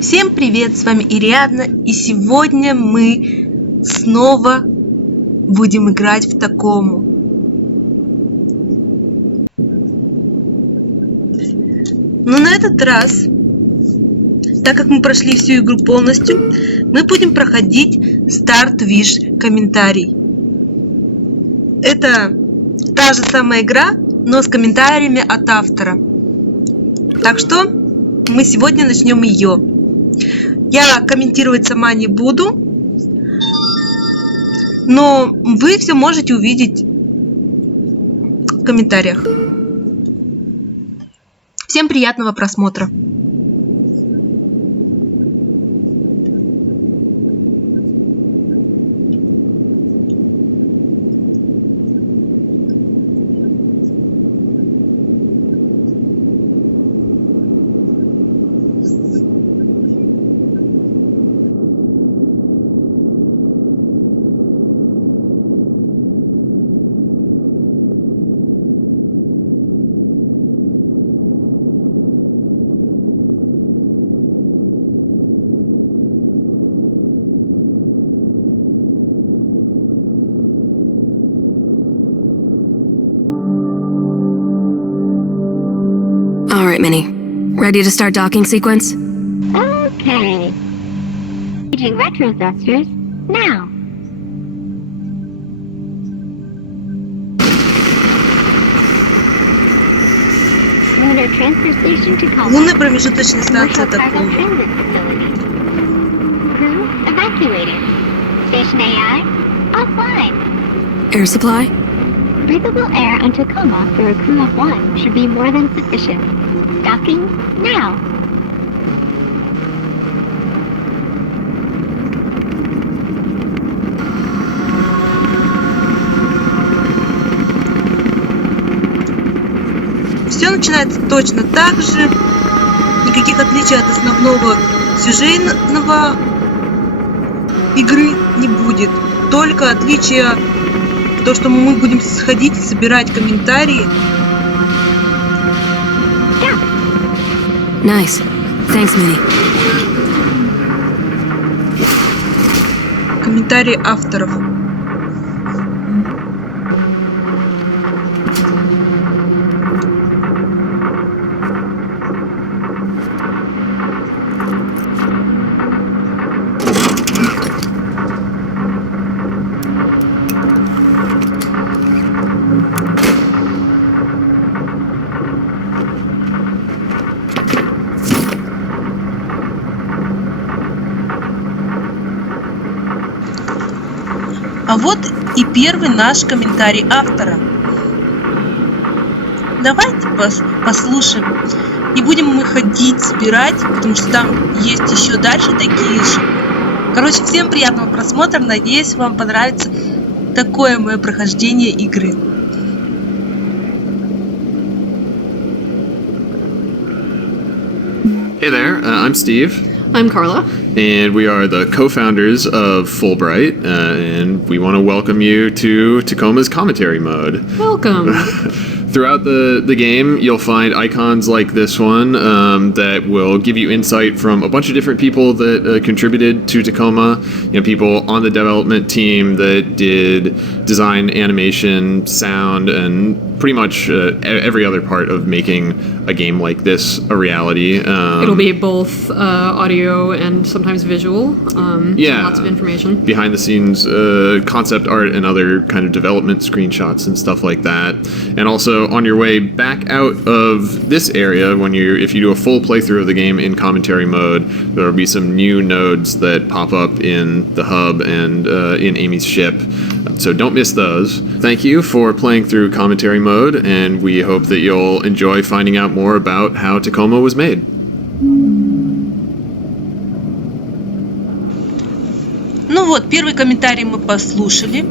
Всем привет, с вами Ириадна, и сегодня мы снова будем играть в Такому. Но на этот раз, так как мы прошли всю игру полностью, мы будем проходить старт, виш, комментарий. Это та же самая игра, но с комментариями от автора. Так что мы сегодня начнем ее. Я комментировать сама не буду, но вы все можете увидеть в комментариях. Всем приятного просмотра! All right, Minnie. Ready to start docking sequence? Okay. Engaging retro thrusters now. Lunar transfer station Tacoma. Лунная промежуточная станция Tacoma. Crew evacuated. Station AI offline. Air supply? Breathable air on Tacoma for a crew of 1 should be more than sufficient. Docking now. Все начинается точно так же. Никаких отличий от основного сюжетного игры не будет. Только отличие то, что мы будем сходить и собирать комментарии. Nice. Thanks, Minnie. Комментарии авторов. А вот и первый наш комментарий автора. Давайте послушаем. И будем мы ходить, собирать, потому что там есть еще дальше такие же. Короче, всем приятного просмотра. Надеюсь, вам понравится такое мое прохождение игры. Hey there, I'm Steve. I'm Carla. And we are the co-founders of Fulbright, and we want to welcome you to Tacoma's commentary mode. Welcome. Throughout the game, you'll find icons like this one that will give you insight from a bunch of different people that contributed to Tacoma. You know, people on the development team that did design, animation, sound, and pretty much every other part of making a game like this a reality. It'll be both audio and sometimes visual. Yeah, lots of information. Behind the scenes concept art and other kind of development screenshots and stuff like that. And also on your way back out of this area, if you do a full playthrough of the game in commentary mode, there will be some new nodes that pop up in the hub and in Amy's ship. So don't miss those. Thank you for playing through commentary mode, and we hope that you'll enjoy finding out more about how Tacoma was made. Ну вот, первый комментарий мы послушали.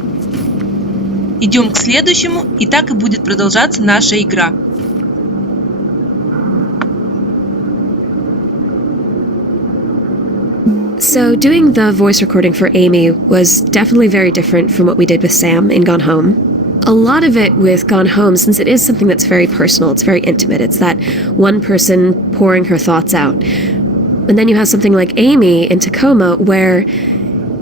Идем к следующему, и так и будет продолжаться наша игра. So, doing the voice recording for Amy was definitely very different from what we did with Sam in Gone Home. A lot of it with Gone Home, since it is something that's very personal, it's very intimate, it's that one person pouring her thoughts out. And then you have something like Amy in Tacoma, where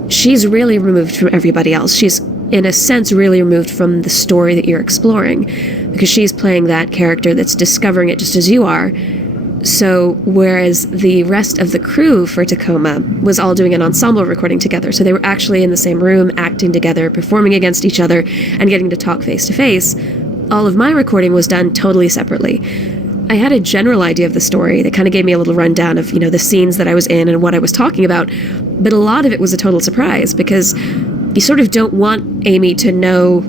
she's really removed from everybody else. She's, in a sense, really removed from the story that you're exploring, because she's playing that character that's discovering it just as you are. So, whereas the rest of the crew for Tacoma was all doing an ensemble recording together, so they were actually in the same room, acting together, performing against each other, and getting to talk face to face, all of my recording was done totally separately. I had a general idea of the story that kind of gave me a little rundown of, the scenes that I was in and what I was talking about, but a lot of it was a total surprise, because you sort of don't want Amy to know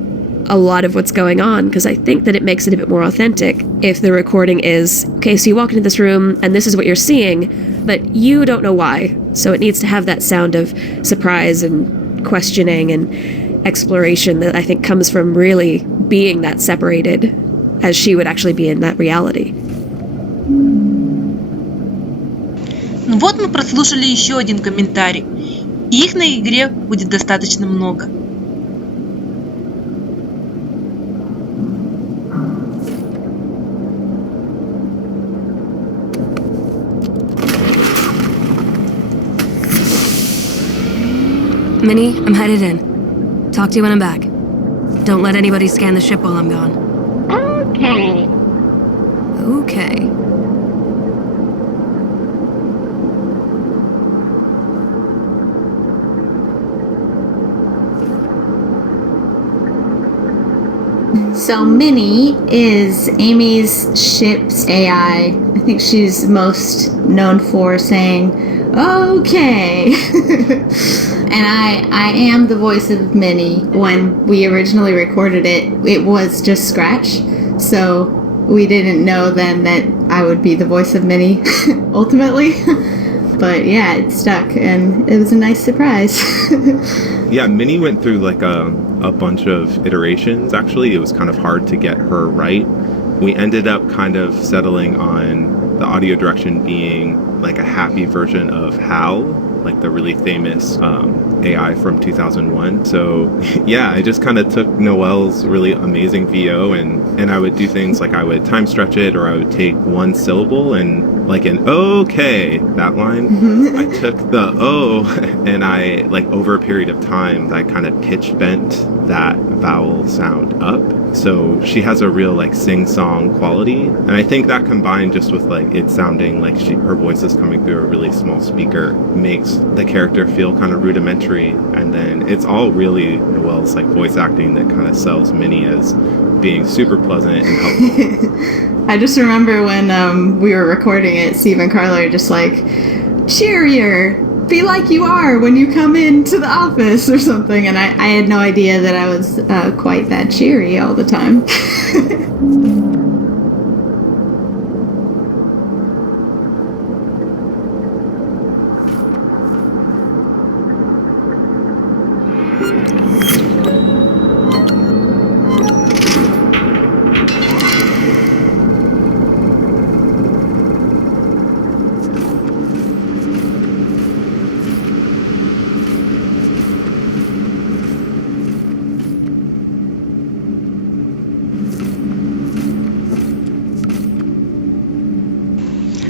a lot of what's going on, because I think that it makes it a bit more authentic if the recording is, okay, so you walk into this room and this is what you're seeing, but you don't know why. So it needs to have that sound of surprise and questioning and exploration that I think comes from really being that separated as she would actually be in that reality. Ну вот мы прослушали еще один комментарий. И их на игре будет достаточно много. Minnie, I'm headed in. Talk to you when I'm back. Don't let anybody scan the ship while I'm gone. Okay. Okay. So Minnie is Amy's ship's AI. I think she's most known for saying, okay. And I am the voice of Minnie. When we originally recorded it, it was just Scratch. So we didn't know then that I would be the voice of Minnie, ultimately. But yeah, it stuck, and it was a nice surprise. Yeah, Minnie went through like a bunch of iterations. Actually, it was kind of hard to get her right. We ended up kind of settling on the audio direction being like a happy version of Hal, like the really famous AI from 2001. So yeah, I just kind of took Noelle's really amazing VO and I would do things like I would time stretch it, or I would take one syllable, and like an okay, that line, I took the O and I, like over a period of time, I kind of pitch bent that vowel sound up. So she has a real like sing-song quality, and I think that combined just with like it sounding like her voice is coming through a really small speaker makes the character feel kind of rudimentary. And then it's all really Noelle's like voice acting that kind of sells Minnie as being super pleasant and helpful. I just remember when we were recording it, Steve and Carla are just like, cheerier, be like you are when you come into the office or something. And I had no idea that I was quite that cheery all the time.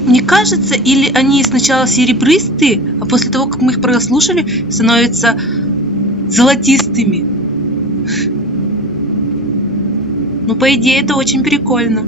Мне кажется, или они сначала серебристые, а после того, как мы их прослушали, становятся золотистыми. Ну, по идее, это очень прикольно.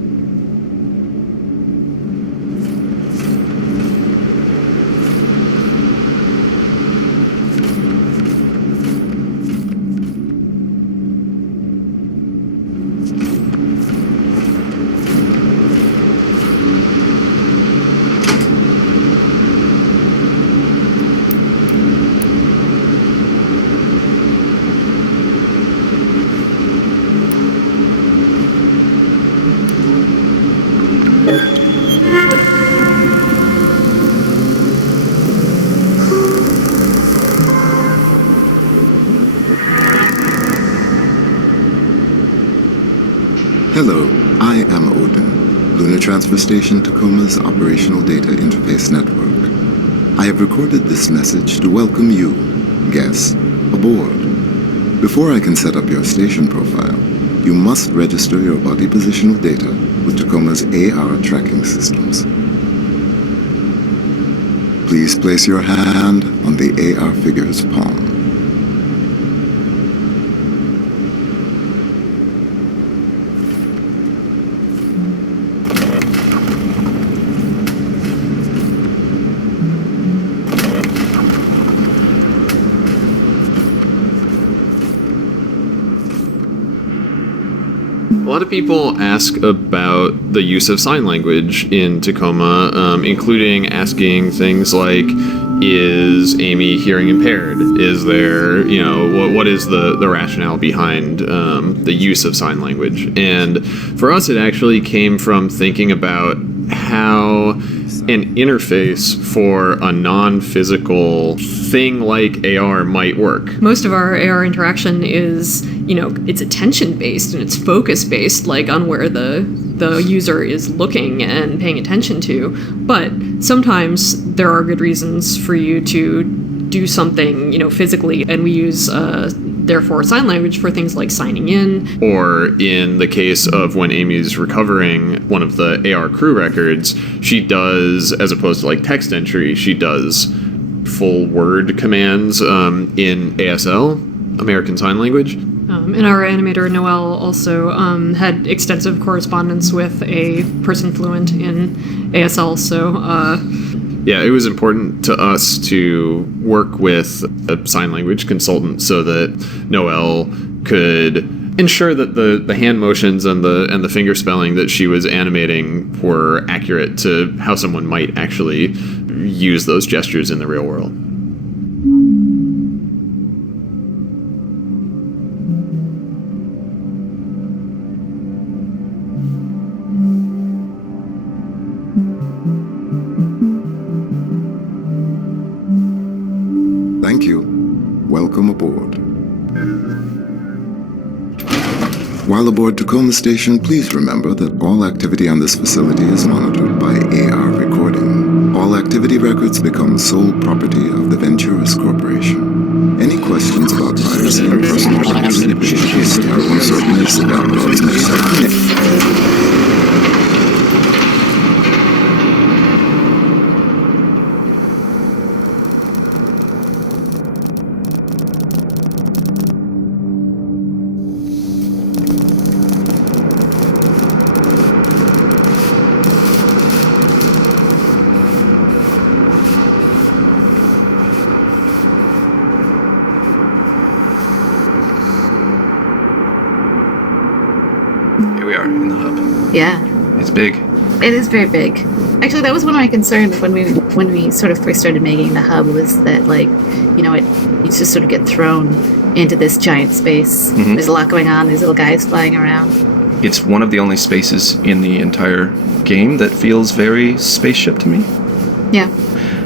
Hello, I am Odin, Lunar Transfer Station Tacoma's Operational Data Interface Network. I have recorded this message to welcome you, guests, aboard. Before I can set up your station profile, you must register your body positional data with Tacoma's AR tracking systems. Please place your hand on the AR figure's palm. A lot of people ask about the use of sign language in Tacoma, including asking things like, is Amy hearing impaired? Is there, what is the rationale behind the use of sign language? And for us, it actually came from thinking about how an interface for a non-physical thing like AR might work. Most of our AR interaction is, it's attention-based and it's focus-based, like on where the user is looking and paying attention to. But sometimes there are good reasons for you to do something, physically, and we use therefore sign language for things like signing in. Or in the case of when Amy's recovering one of the AR crew records, she does, as opposed to like text entry, she does full word commands in ASL, American Sign Language. And our animator, Noelle, also had extensive correspondence with a person fluent in ASL, so... Yeah, it was important to us to work with a sign language consultant so that Noelle could ensure that the hand motions and the finger spelling that she was animating were accurate to how someone might actually use those gestures in the real world. Thank you. Welcome aboard. While aboard Tacoma Station, please remember that all activity on this facility is monitored by AR recording. All activity records become sole property of the Venturas Corporation. Any questions about privacy and personal privacy are uncertainties about those necessary. Here we are in the hub. Yeah. It's big. It is very big. Actually, that was one of my concerns when we sort of first started making the hub, was that, like, you just sort of get thrown into this giant space. Mm-hmm. There's a lot going on. There's little guys flying around. It's one of the only spaces in the entire game that feels very spaceship to me. Yeah.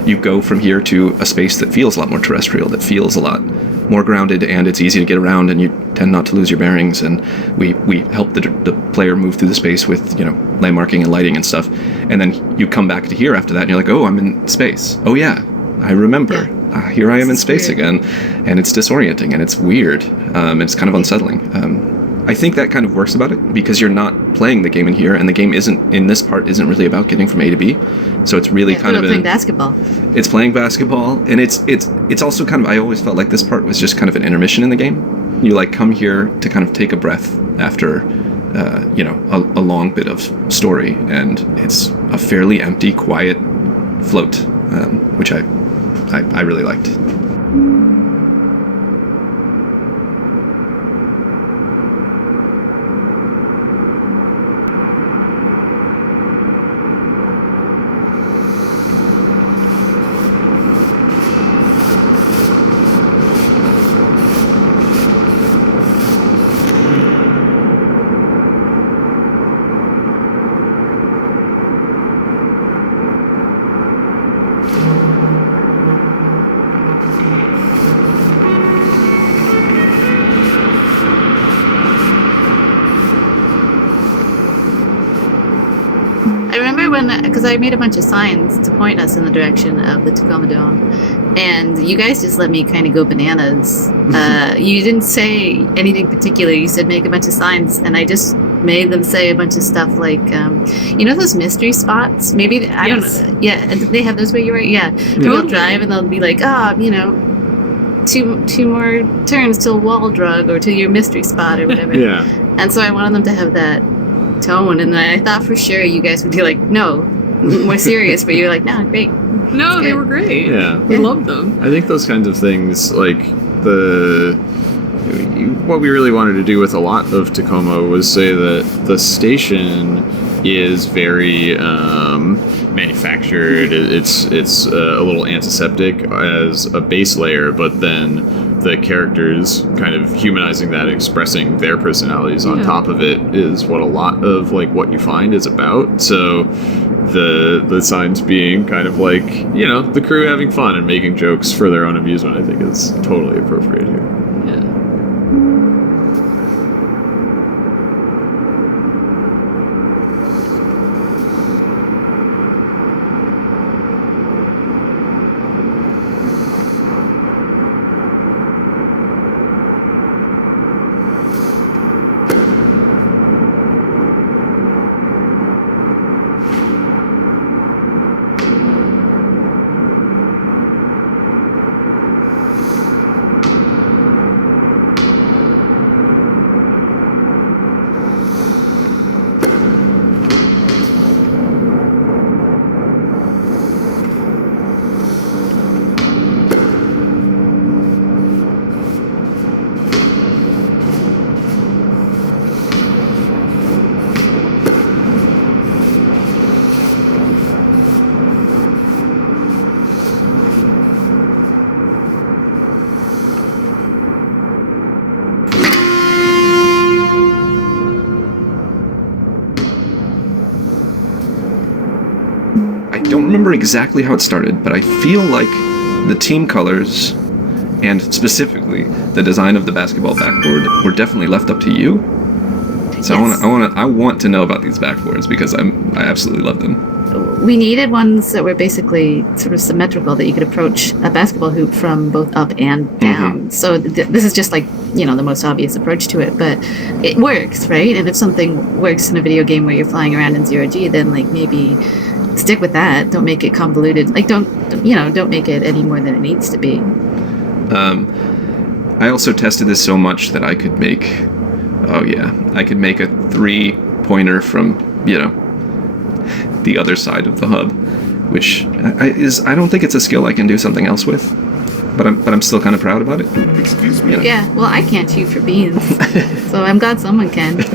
You go from here to a space that feels a lot more terrestrial, that feels a lot more grounded, and it's easy to get around, and you tend not to lose your bearings, and we help the player move through the space with, landmarking and lighting and stuff, and then you come back to here after that, and you're like, oh, I'm in space. Oh yeah, I remember. Yeah. Here I am in space again, and it's disorienting, and it's weird, and it's kind of unsettling. I think that kind of works about it, because you're not playing the game in here, and the game isn't really about getting from A to B. So it's really kind of playing basketball. It's playing basketball, and it's also kind of, I always felt like this part was just kind of an intermission in the game. You come here to kind of take a breath after a long bit of story, and it's a fairly empty, quiet float, which I really liked. Because I made a bunch of signs to point us in the direction of the Tacoma Dome, and you guys just let me kind of go bananas. You didn't say anything particular. You said make a bunch of signs, and I just made them say a bunch of stuff like, you know those mystery spots? Maybe, I don't know. Yeah, they have those where you are? Yeah. People drive and they'll be like, you know, two more turns till wall drug or to your mystery spot or whatever. Yeah. And so I wanted them to have that tone, and I thought for sure you guys would be like, no, more serious, but you're like, no, great. No, they were great. Yeah. We loved them. I think those kinds of things, like what we really wanted to do with a lot of Tacoma was say that the station is very manufactured. It's a little antiseptic as a base layer, but then the characters kind of humanizing that, expressing their personalities on top of it is what a lot of like what you find is about. So the signs being kind of like, you know, the crew having fun and making jokes for their own amusement, I think is totally appropriate here. Yeah. I don't remember exactly how it started, but I feel like the team colors and specifically the design of the basketball backboard were definitely left up to you. So yes. I want to know about these backboards because I absolutely love them. We needed ones that were basically sort of symmetrical, that you could approach a basketball hoop from both up and down. Mm-hmm. So this is just like, you know, the most obvious approach to it, but it works, right? And if something works in a video game where you're flying around in 0G, then like maybe stick with that. Don't make it convoluted. Like don't make it any more than it needs to be. I also tested this so much that I could make a 3-pointer from, you know, the other side of the hub, which I don't think it's a skill I can do something else with, but I'm still kind of proud about it. Excuse me. Yeah, well, I can't shoot for beans, so I'm glad someone can.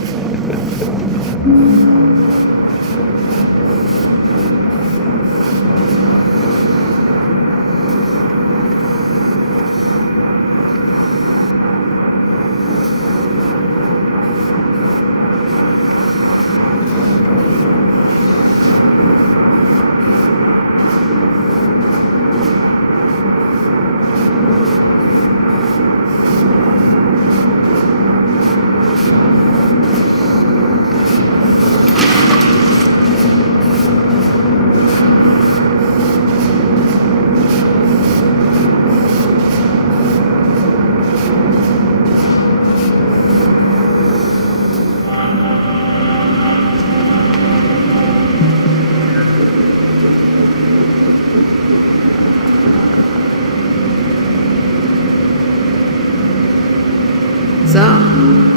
So,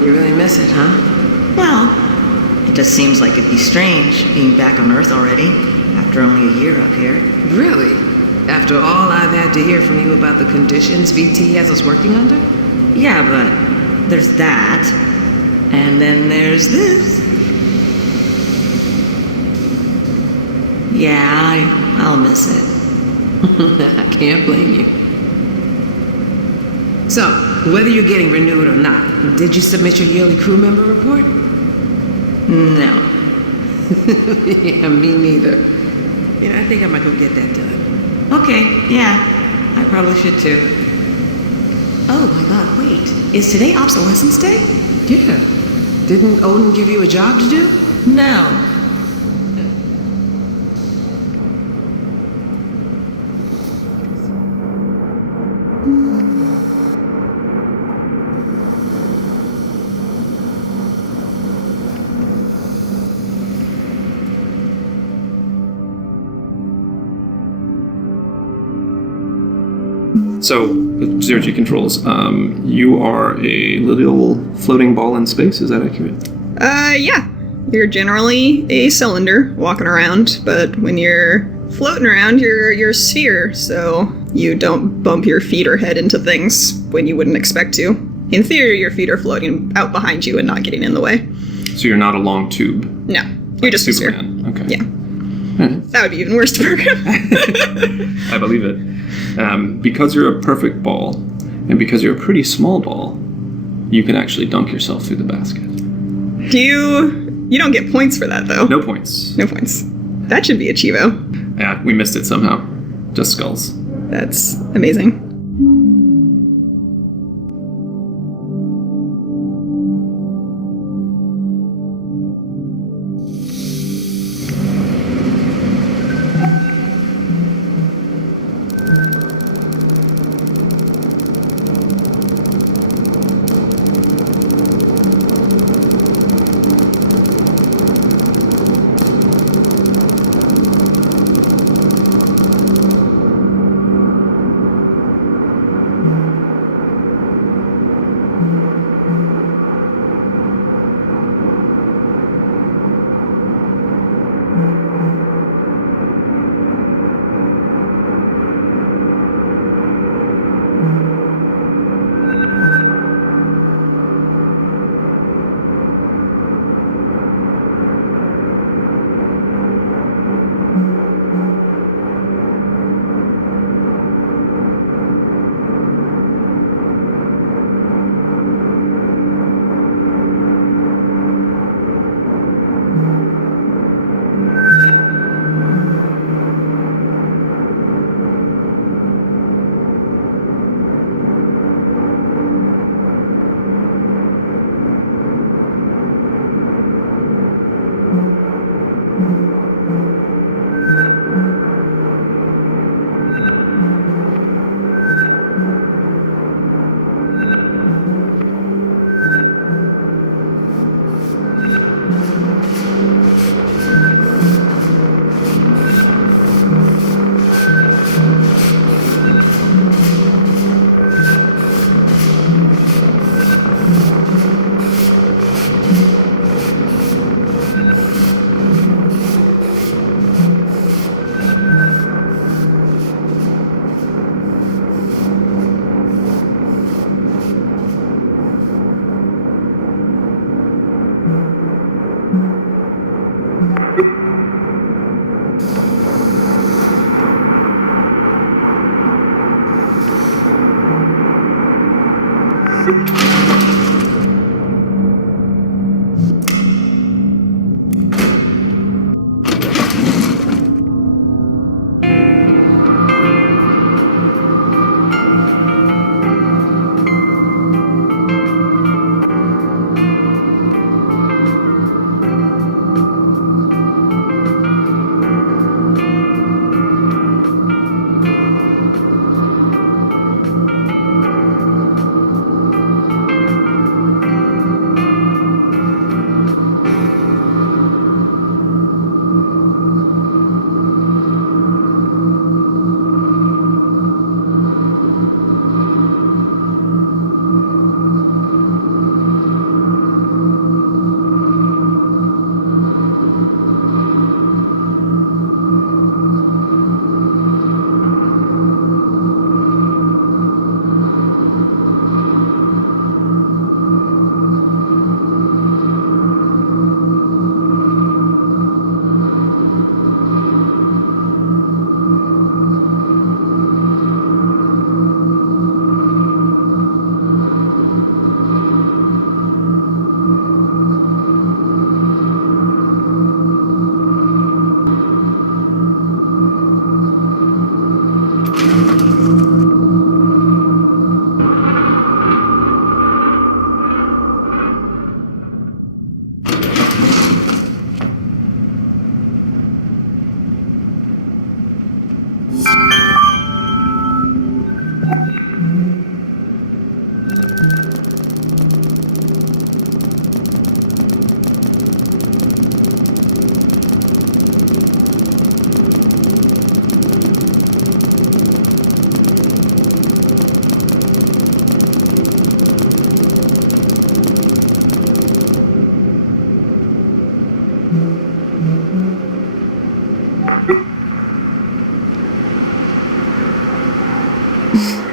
you really miss it, huh? Well, it just seems like it'd be strange being back on Earth already, after only a year up here. Really? After all I've had to hear from you about the conditions VT has us working under? Yeah, but there's that, and then there's this. Yeah, I'll miss it. I can't blame you. So, whether you're getting renewed or not, did you submit your yearly crew member report? No. Yeah, me neither. Yeah, I think I might go get that done. Okay, yeah. I probably should too. Oh my god, wait. Is today obsolescence day? Yeah. Didn't Odin give you a job to do? No. So, zero G controls. You are a little floating ball in space. Is that accurate? Yeah. You're generally a cylinder walking around, but when you're floating around, you're a sphere, so you don't bump your feet or head into things when you wouldn't expect to. In theory, your feet are floating out behind you and not getting in the way. So you're not a long tube. No, you're just Superman. a sphere. Okay. Yeah. That would be even worse to program. I believe it. Because you're a perfect ball, and because you're a pretty small ball, you can actually dunk yourself through the basket. You don't get points for that, though. No points. No points. That should be a Chivo. Yeah, we missed it somehow. Just skulls. That's amazing.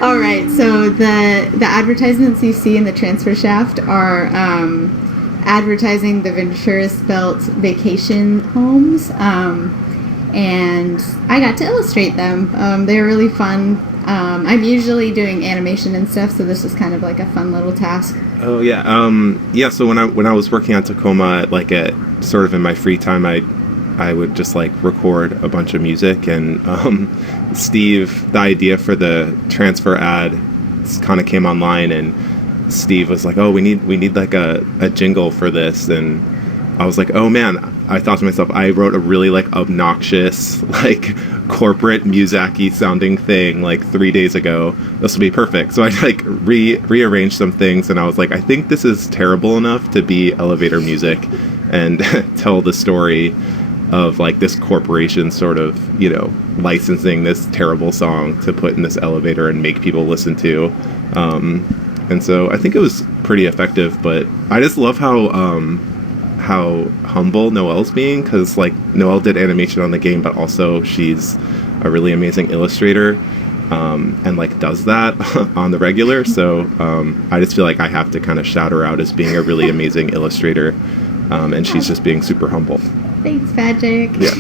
All right, so the advertisements you see in the transfer shaft are advertising the Ventura Belt vacation homes, and I got to illustrate them. They're really fun. I'm usually doing animation and stuff, so this is kind of like a fun little task. Oh yeah, yeah. So when I was working on Tacoma, like at sort of in my free time, I would just like record a bunch of music, and Steve, the idea for the transfer ad kind of came online, and Steve was like, "Oh, we need like a jingle for this," and I was like, "Oh man!" I thought to myself, I wrote a really like obnoxious, like corporate Muzaki sounding thing like 3 days ago. This will be perfect. So I like rearranged some things, and I was like, I think this is terrible enough to be elevator music, and tell the story of like this corporation sort of, you know, licensing this terrible song to put in this elevator and make people listen to. And so I think it was pretty effective, but I just love how humble Noelle's being, because like Noelle did animation on the game, but also she's a really amazing illustrator, and like does that on the regular. So I just feel like I have to kind of shout her out as being a really amazing illustrator, and she's just being super humble. Thanks, Patrick. Yeah.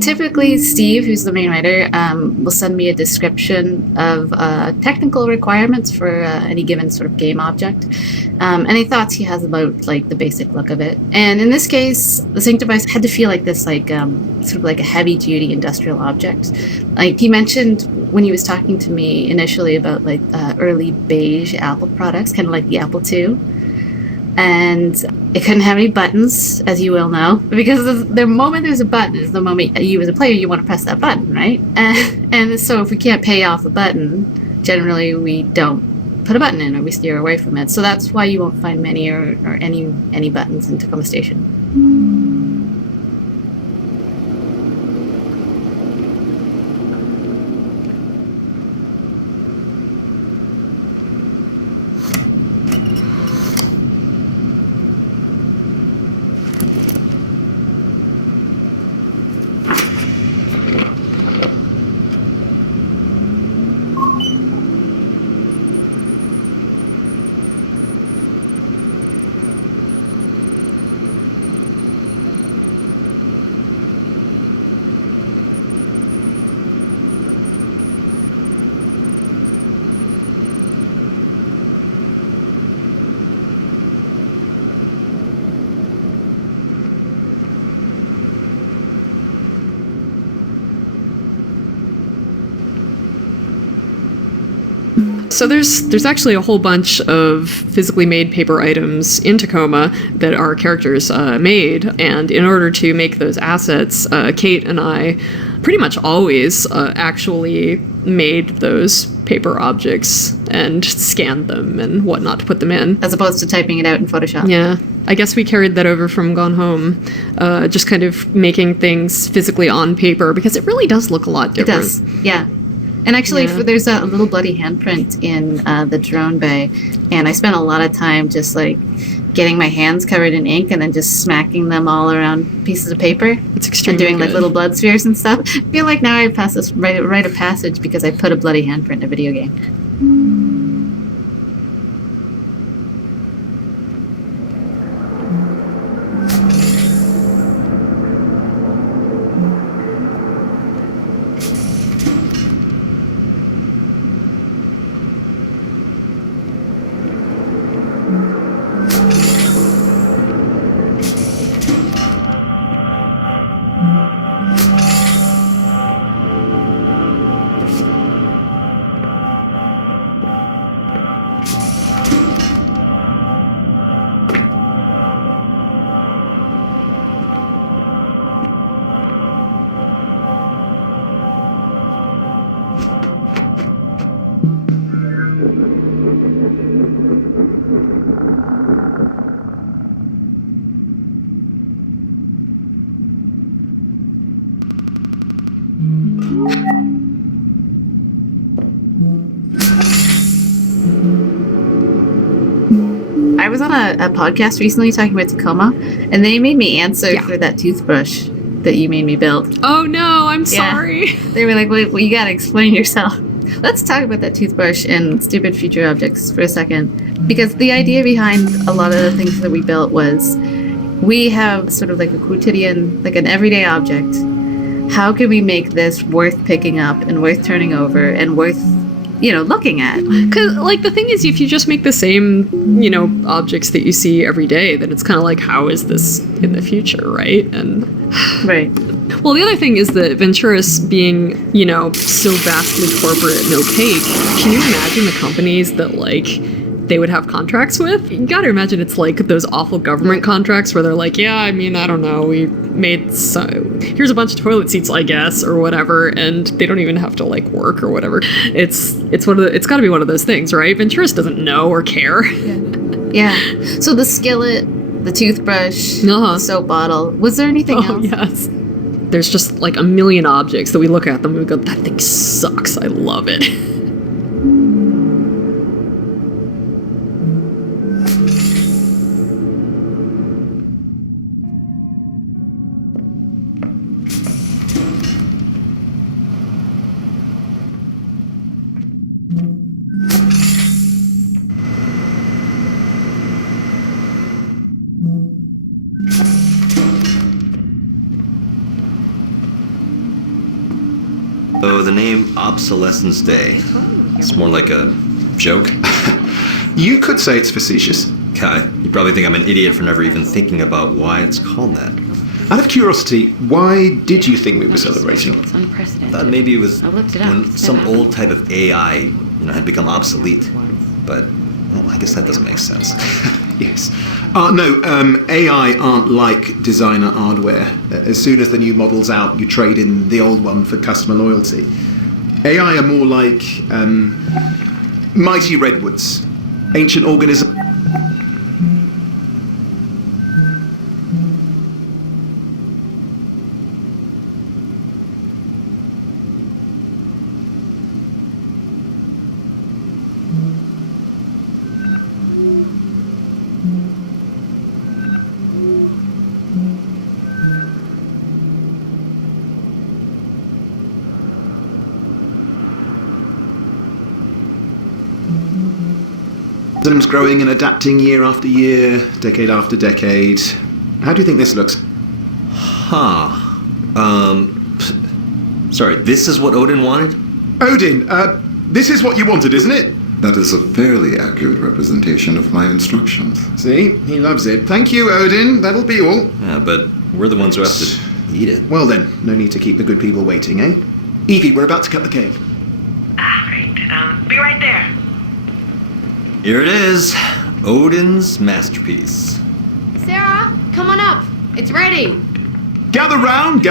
Typically, Steve, who's the main writer, will send me a description of technical requirements for any given sort of game object, any thoughts he has about like the basic look of it. And in this case, the sync device had to feel like this, like sort of like a heavy-duty industrial object. Like he mentioned when he was talking to me initially about like early beige Apple products, kind of like the Apple II. And it couldn't have any buttons, as you will know, because the moment there's a button is the moment you as a player, you want to press that button, right? And so if we can't pay off a button, generally we don't put a button in, or we steer away from it. So that's why you won't find many or any buttons in Tacoma Station. So there's actually a whole bunch of physically made paper items in Tacoma that our characters made, and in order to make those assets, Kate and I pretty much always actually made those paper objects and scanned them and whatnot to put them in. As opposed to typing it out in Photoshop. Yeah. I guess we carried that over from Gone Home, just kind of making things physically on paper, because it really does look a lot different. It does, yeah. And actually, there's a little bloody handprint in the drone bay, and I spent a lot of time just like getting my hands covered in ink and then just smacking them all around pieces of paper. It's extremely and doing like good. little blood spheres and stuff. I feel like now I pass this rite of passage because I put a bloody handprint in a video game. I was on a podcast recently talking about Tacoma, and they made me answer for that toothbrush that you made me build. Oh no, I'm sorry. They were like, wait, well, you gotta explain yourself. Let's talk about that toothbrush and stupid future objects for a second. Because the idea behind a lot of the things that we built was we have sort of like a quotidian, like an everyday object. How can we make this worth picking up and worth turning over and worth, looking at? Because, like, the thing is, if you just make the same, objects that you see every day, then it's kind of like, how is this in the future, right? And right. Well, the other thing is that Venturis being, so vastly corporate and opaque, can you imagine the companies that, like, they would have contracts with? You gotta imagine it's like those awful government contracts where they're like, I don't know, we made here's a bunch of toilet seats, I guess, or whatever, and they don't even have to, like, work or whatever. It's gotta be one of those things, right? Venturis doesn't know or care. Yeah. So the skillet, the toothbrush, the soap bottle, was there anything else? Yes. There's just, like, a million objects that we look at them and we go, that thing sucks, I love it. So the name Obsolescence Day, it's more like a joke? You could say it's facetious. God, you probably think I'm an idiot for never even thinking about why it's called that. Out of curiosity, why did you think we were celebrating? I thought maybe it was when some old type of AI, had become obsolete. But, well, I guess that doesn't make sense. Yes. No, AI aren't like designer hardware. As soon as the new model's out, you trade in the old one for customer loyalty. AI are more like mighty redwoods, ancient organisms. Growing and adapting year after year, decade after decade. How do you think this looks? Sorry, this is what Odin wanted? Odin, this is what you wanted, isn't it? That is a fairly accurate representation of my instructions. See? He loves it. Thank you, Odin. That'll be all. Yeah, but we're the ones who have to eat it. Well then, no need to keep the good people waiting, eh? Evie, we're about to cut the cake. Great. Be right there. Here it is, Odin's masterpiece. Sarah, come on up. It's ready. Gather round,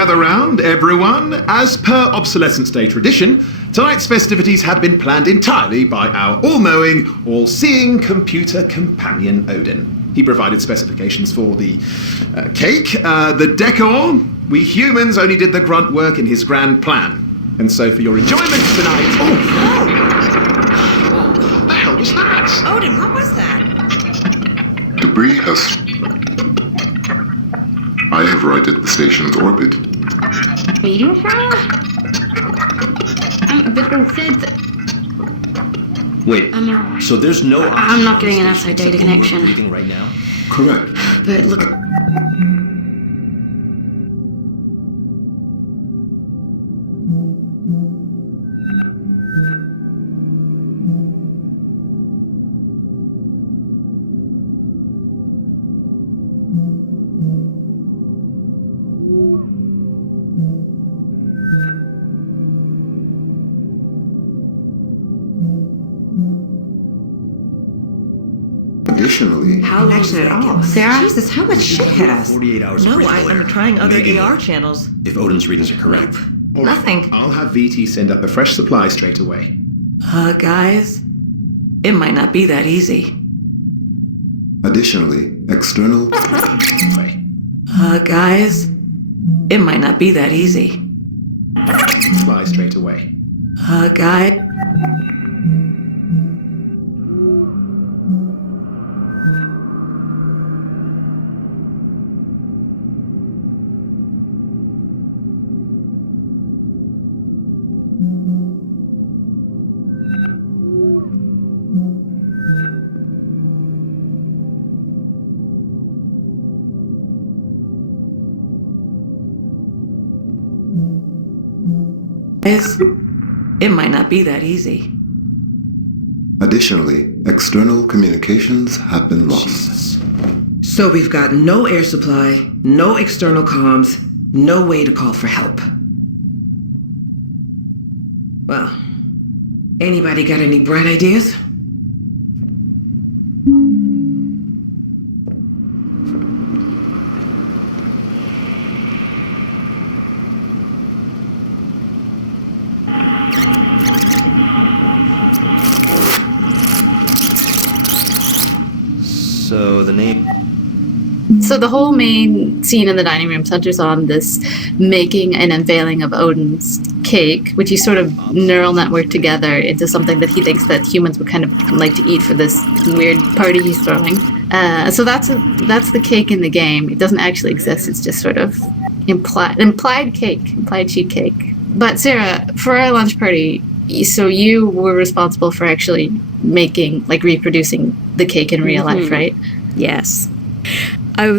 everyone. As per Obsolescence Day tradition, tonight's festivities have been planned entirely by our all-knowing, all-seeing computer companion, Odin. He provided specifications for the cake, the decor. We humans only did the grunt work in his grand plan. And so for your enjoyment tonight... What the hell was that? Odin, what was that? Debris has... I have righted the station's orbit. Meteor shower? But they said that... Wait, so there's no... I'm not getting an outside data connection. Right now? Correct. But look... Additionally, How connection at all? Sarah? Jesus, how much shit hit us? 48 hours of No, original I'm error. trying other Maybe AR more. channels. If Odin's readings are correct. Nothing. I'll have VT send up a fresh supply straight away. Guys, it might not be that easy. additionally, external... Guys, it might not be that easy. Supply straight away. It might not be that easy. Additionally, external communications have been lost. Jesus. So we've got no air supply, no external comms, no way to call for help. Well, anybody got any bright ideas? So the name... So the whole main scene in the dining room centers on this making and unveiling of Odin's cake, which he sort of neural networked together into something that he thinks that humans would kind of like to eat for this weird party he's throwing. So that's the cake in the game. It doesn't actually exist. It's just sort of implied sheet cake. But Sarah, for our lunch party, so you were responsible for actually making, like, reproducing the cake in real life, right? Yes. I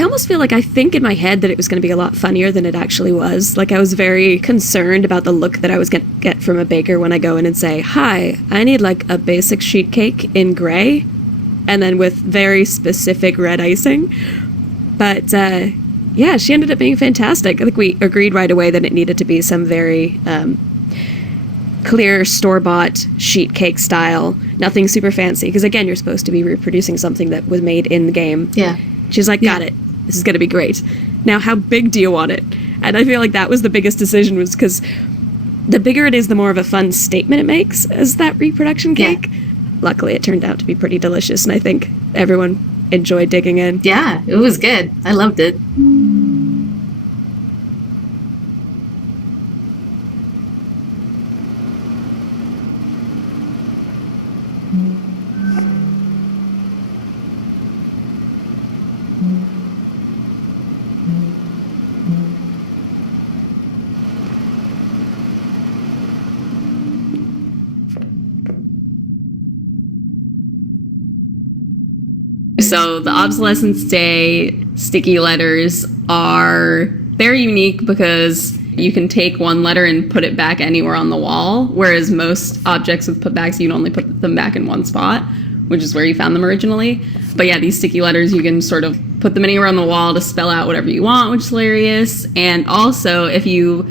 almost feel like I think in my head that it was going to be a lot funnier than it actually was. Like, I was very concerned about the look that I was going to get from a baker when I go in and say, "Hi, I need like a basic sheet cake in gray," and then with very specific red icing. But yeah, she ended up being fantastic. I think we agreed right away that it needed to be some very clear store-bought sheet cake style, nothing super fancy, because again, you're supposed to be reproducing something that was made in the game. Yeah. She's like, got it. This is going to be great. Now, how big do you want it? And I feel like that was the biggest decision, was because the bigger it is, the more of a fun statement it makes as that reproduction cake. Yeah. Luckily, it turned out to be pretty delicious, and I think everyone enjoyed digging in. Yeah, it was good. I loved it. So the obsolescence day sticky letters are very unique because you can take one letter and put it back anywhere on the wall, whereas most objects with putbacks, you'd only put them back in one spot, which is where you found them originally. But yeah, these sticky letters, you can sort of put them anywhere on the wall to spell out whatever you want, which is hilarious. And also, if you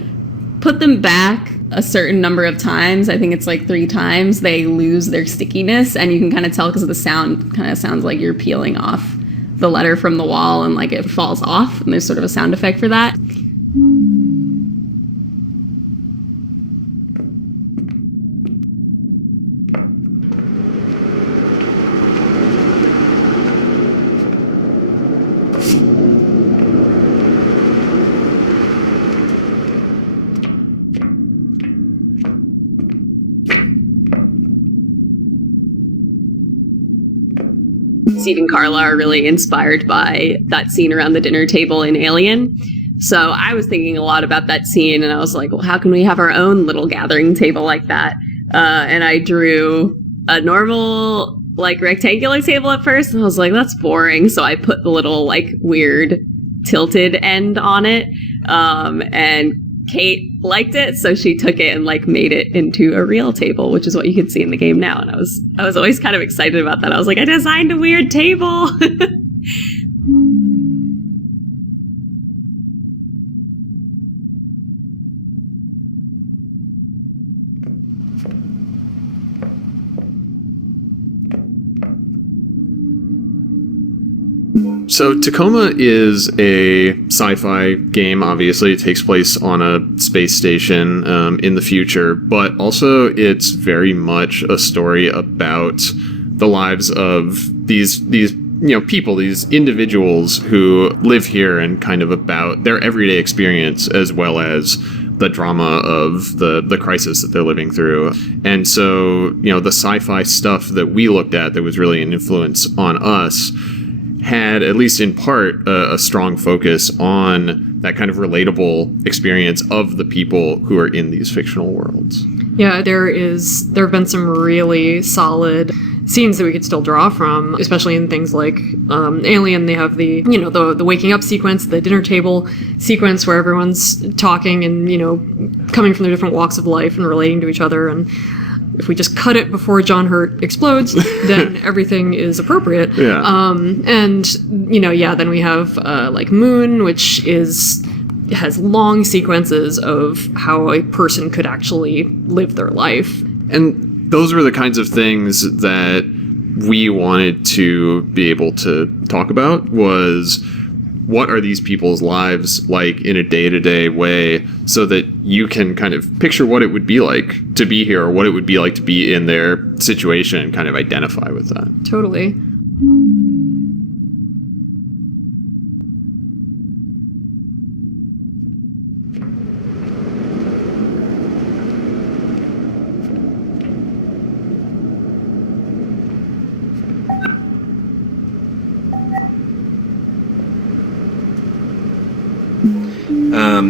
put them back a certain number of times, I think it's like 3 times, they lose their stickiness, and you can kind of tell because the sound kind of sounds like you're peeling off the letter from the wall and like it falls off, and there's sort of a sound effect for that. Steve and Carla are really inspired by that scene around the dinner table in Alien. So I was thinking a lot about that scene, and I was like, well, how can we have our own little gathering table like that? And I drew a normal, like, rectangular table at first, and I was like, that's boring. So I put the little, like, weird tilted end on it. And Kate liked it, so she took it and like made it into a real table, which is what you can see in the game now. And I was always kind of excited about that. I was like, I designed a weird table. So Tacoma is a sci-fi game. Obviously, it takes place on a space station in the future, but also it's very much a story about the lives of these people, these individuals who live here, and kind of about their everyday experience as well as the drama of the crisis that they're living through. And so, the sci-fi stuff that we looked at that was really an influence on us had, at least in part, a strong focus on that kind of relatable experience of the people who are in these fictional worlds. Yeah, there have been some really solid scenes that we could still draw from, especially in things like Alien. They have the the waking up sequence, the dinner table sequence where everyone's talking and coming from their different walks of life and relating to each other. And if we just cut it before John Hurt explodes, then everything is appropriate. Yeah. And then we have like Moon, which has long sequences of how a person could actually live their life. And those were the kinds of things that we wanted to be able to talk about, was what are these people's lives like in a day-to-day way, so that you can kind of picture what it would be like to be here, or what it would be like to be in their situation, and kind of identify with that. Totally.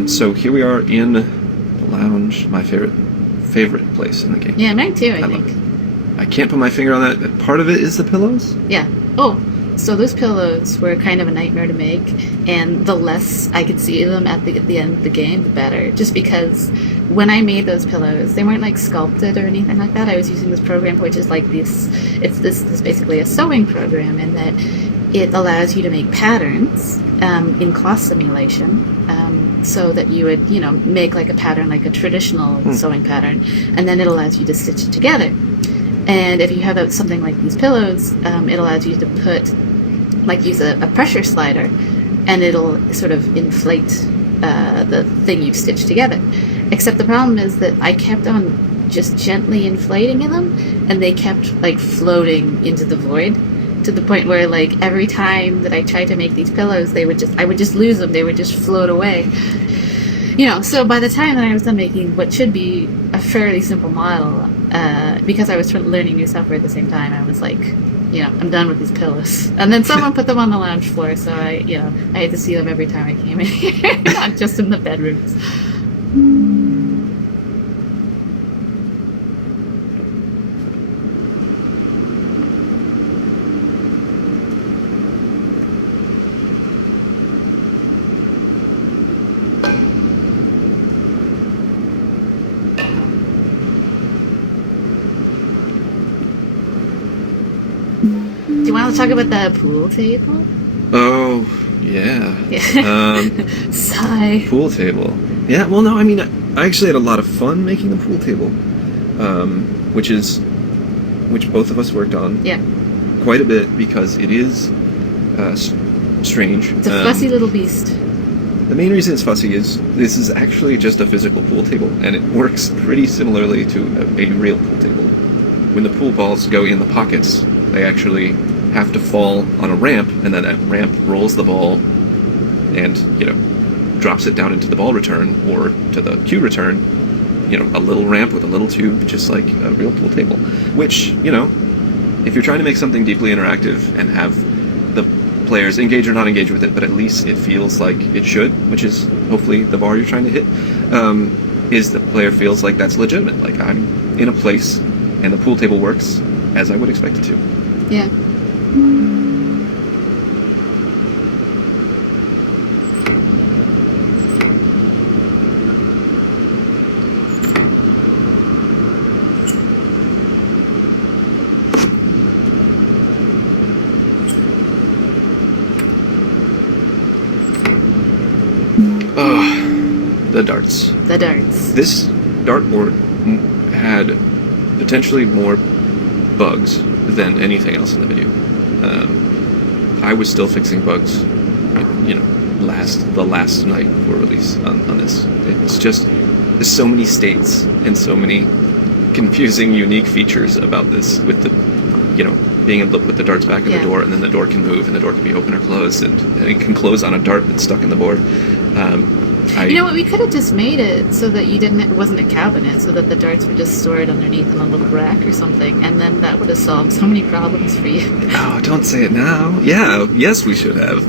So here we are in the lounge, my favorite place in the game. Yeah, mine too, I think. I can't put my finger on that. Part of it is the pillows? Yeah. Oh, so those pillows were kind of a nightmare to make, and the less I could see them at the end of the game, the better. Just because when I made those pillows, they weren't like sculpted or anything like that. I was using this program, which is like this. It's this basically a sewing program, in that it allows you to make patterns in cloth simulation. So that you would, make like a pattern, like a traditional sewing pattern, and then it allows you to stitch it together. And if you have something like these pillows, it allows you to use a pressure slider, and it'll sort of inflate the thing you've stitched together. Except the problem is that I kept on just gently inflating them, and they kept like floating into the void, to the point where like every time that I tried to make these pillows, I would just lose them. They would just float away. So by the time that I was done making what should be a fairly simple model, because I was learning new software at the same time, I was like, I'm done with these pillows. And then someone put them on the lounge floor, so I had to see them every time I came in here, not just in the bedrooms. Do you want to talk about the pool table? Oh, yeah. Sigh. Pool table. Yeah, well, no, I mean, I actually had a lot of fun making the pool table, which both of us worked on. Yeah. Quite a bit, because it is strange. It's a fussy little beast. The main reason it's fussy is this is actually just a physical pool table, and it works pretty similarly to a real pool table. When the pool balls go in the pockets, they actually have to fall on a ramp, and then that ramp rolls the ball and, drops it down into the ball return or to the cue return. A little ramp with a little tube, just like a real pool table. Which, if you're trying to make something deeply interactive and have the players engage or not engage with it, but at least it feels like it should, which is hopefully the bar you're trying to hit, is the player feels like that's legitimate. Like, I'm in a place and the pool table works as I would expect it to. Yeah. The darts. The darts. This dartboard had potentially more bugs than anything else in the video. I was still fixing bugs, the last night before release on this. It's just, there's so many states and so many confusing, unique features about this, with the, being able to put the darts back in the door, and then the door can move, and the door can be open or closed, and it can close on a dart that's stuck in the board. We could have just made it so that it wasn't a cabinet, so that the darts were just stored underneath in a little rack or something, and then that would have solved so many problems for you. Oh, don't say it now. Yeah, yes, we should have.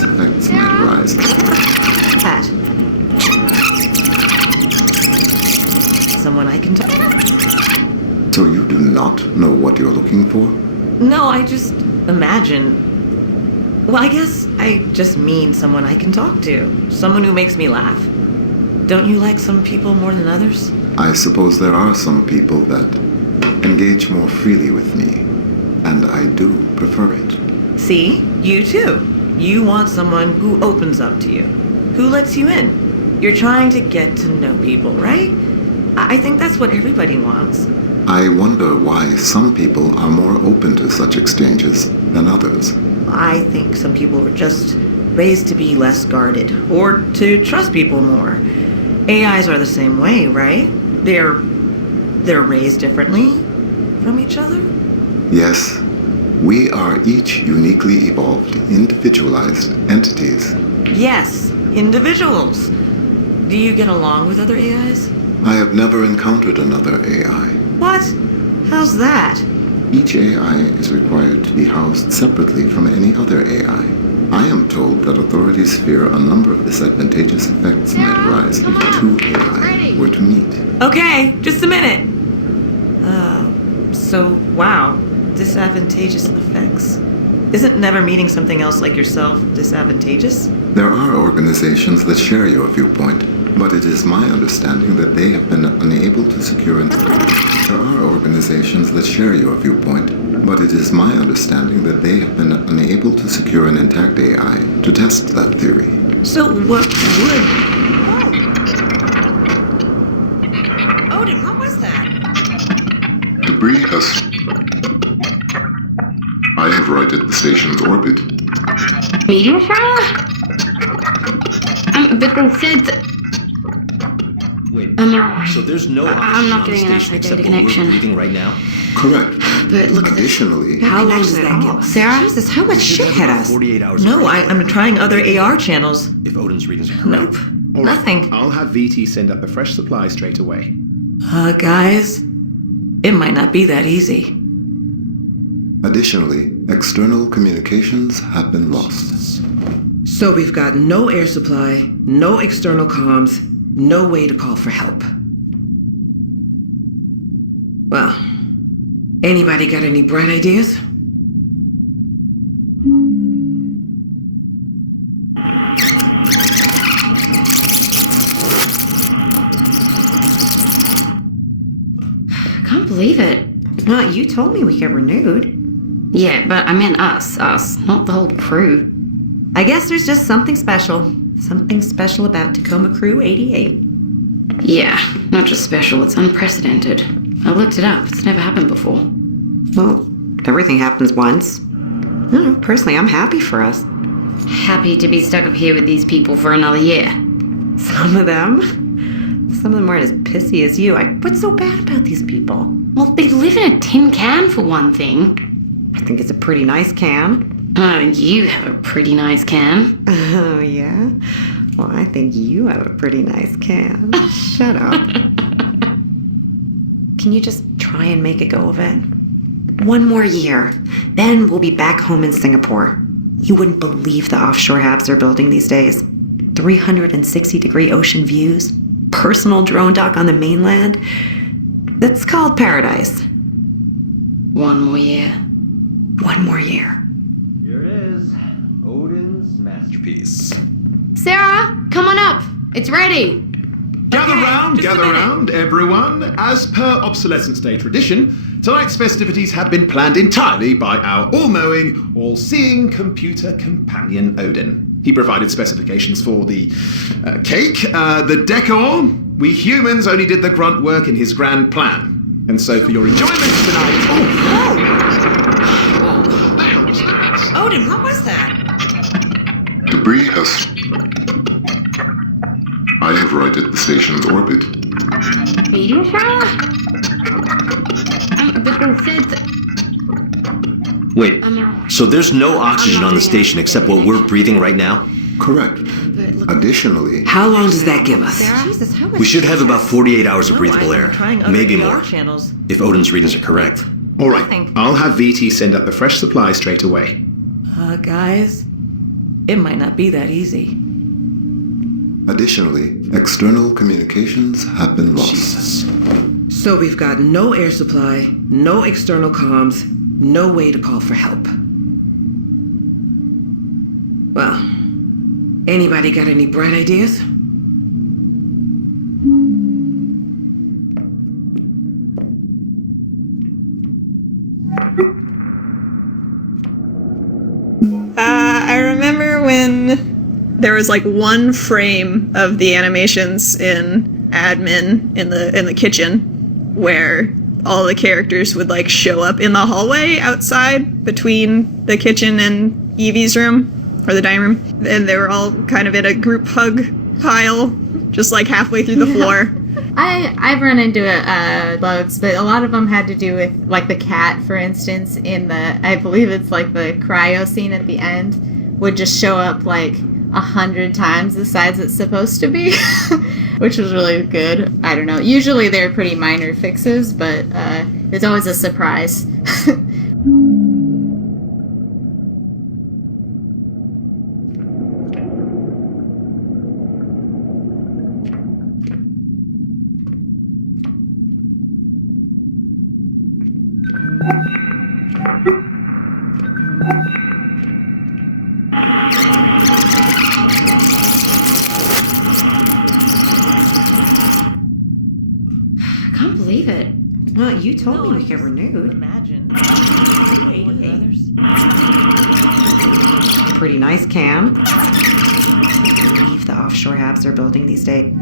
effects might arise. That. Someone I can talk. So you do not know what you're looking for? No, I just imagine. Well, I guess I just mean someone I can talk to. Someone who makes me laugh. Don't you like some people more than others? I suppose there are some people that engage more freely with me, and I do prefer it. See? You too. You want someone who opens up to you, who lets you in. You're trying to get to know people, right? I think that's what everybody wants. I wonder why some people are more open to such exchanges than others. I think some people are just raised to be less guarded, or to trust people more. AIs are the same way, right? They're raised differently from each other? Yes, we are each uniquely evolved, individualized entities. Yes, individuals. Do you get along with other AIs? I have never encountered another AI. What? How's that? Each AI is required to be housed separately from any other AI. I am told that authorities fear a number of disadvantageous effects might arise if two AI were to meet. Okay, just a minute. Wow, disadvantageous effects. Isn't never meeting something else like yourself disadvantageous? There are organizations that share your viewpoint, but it is my understanding that they have been unable to secure an... There are organizations that share your viewpoint, but it is my understanding that they have been unable to secure an intact AI to test that theory. So what would... Odin, what was that? Debris has... I have righted the station's orbit. Meteor shower? But they said that... Wait, no. so there's no I'm not oxygen on the getting an station outside except data what we're connection. breathing right now? Correct. But look at this. Additionally... How long does that give us? Sarah? Jesus, how much shit hit us? 48 hours. No, I'm trying other AR channels. If Odin's readings are correct. Nope. All right, Nothing. I'll have VT send up a fresh supply straight away. Guys, it might not be that easy. Additionally, external communications have been lost. So we've got no air supply, no external comms, no way to call for help. Well, anybody got any bright ideas? I can't believe it. Well, you told me we get renewed. Yeah, but I meant us, not the whole crew. I guess there's just something special. Something special about Tacoma Crew 88. Yeah, not just special, it's unprecedented. I looked it up, it's never happened before. Well, everything happens once. I don't know, personally, I'm happy for us. Happy to be stuck up here with these people for another year. Some of them aren't as pissy as you. What's so bad about these people? Well, they live in a tin can for one thing. I think it's a pretty nice can. Oh, you have a pretty nice can. Oh, yeah? Well, I think you have a pretty nice can. Shut up. Can you just try and make a go of it? One more year. Then we'll be back home in Singapore. You wouldn't believe the offshore habs they're building these days. 360-degree ocean views. Personal drone dock on the mainland. That's called paradise. One more year. One more year. Here it is. Odin's masterpiece. Sarah, come on up. It's ready. Gather round, everyone. As per obsolescence day tradition, tonight's festivities have been planned entirely by our all-knowing, all-seeing computer companion Odin. He provided specifications for the cake, the decor. We humans only did the grunt work in his grand plan. And so for your enjoyment tonight... Odin, what was that? Debris has... I have righted the station's orbit. Meteor shower? But they said that... Wait, so there's no oxygen on the station except what we're breathing right now? Correct. Additionally... How long does that give us? Jesus, how much We should have about 48 hours of No, breathable I'm air. trying other Maybe AR more. channels. If Odin's readings are correct. All right, I'll have VT send up a fresh supply straight away. Guys, it might not be that easy. Additionally, external communications have been lost. Jesus. So we've got no air supply, no external comms, no way to call for help. Well, anybody got any bright ideas? I remember when there was like one frame of the animations in admin in the kitchen where all the characters would like show up in the hallway outside between the kitchen and Evie's room or the dining room, and they were all kind of in a group hug pile just like halfway through the floor. I've run into bugs, but a lot of them had to do with, like, the cat, for instance, in the, I believe it's, like, the cryo scene at the end, would just show up, like, 100 times the size it's supposed to be, which was really good. I don't know. Usually they're pretty minor fixes, but there's always a surprise. Well, you told me to get renewed. Imagine. Pretty nice can. Leave the offshore habs they're building these days.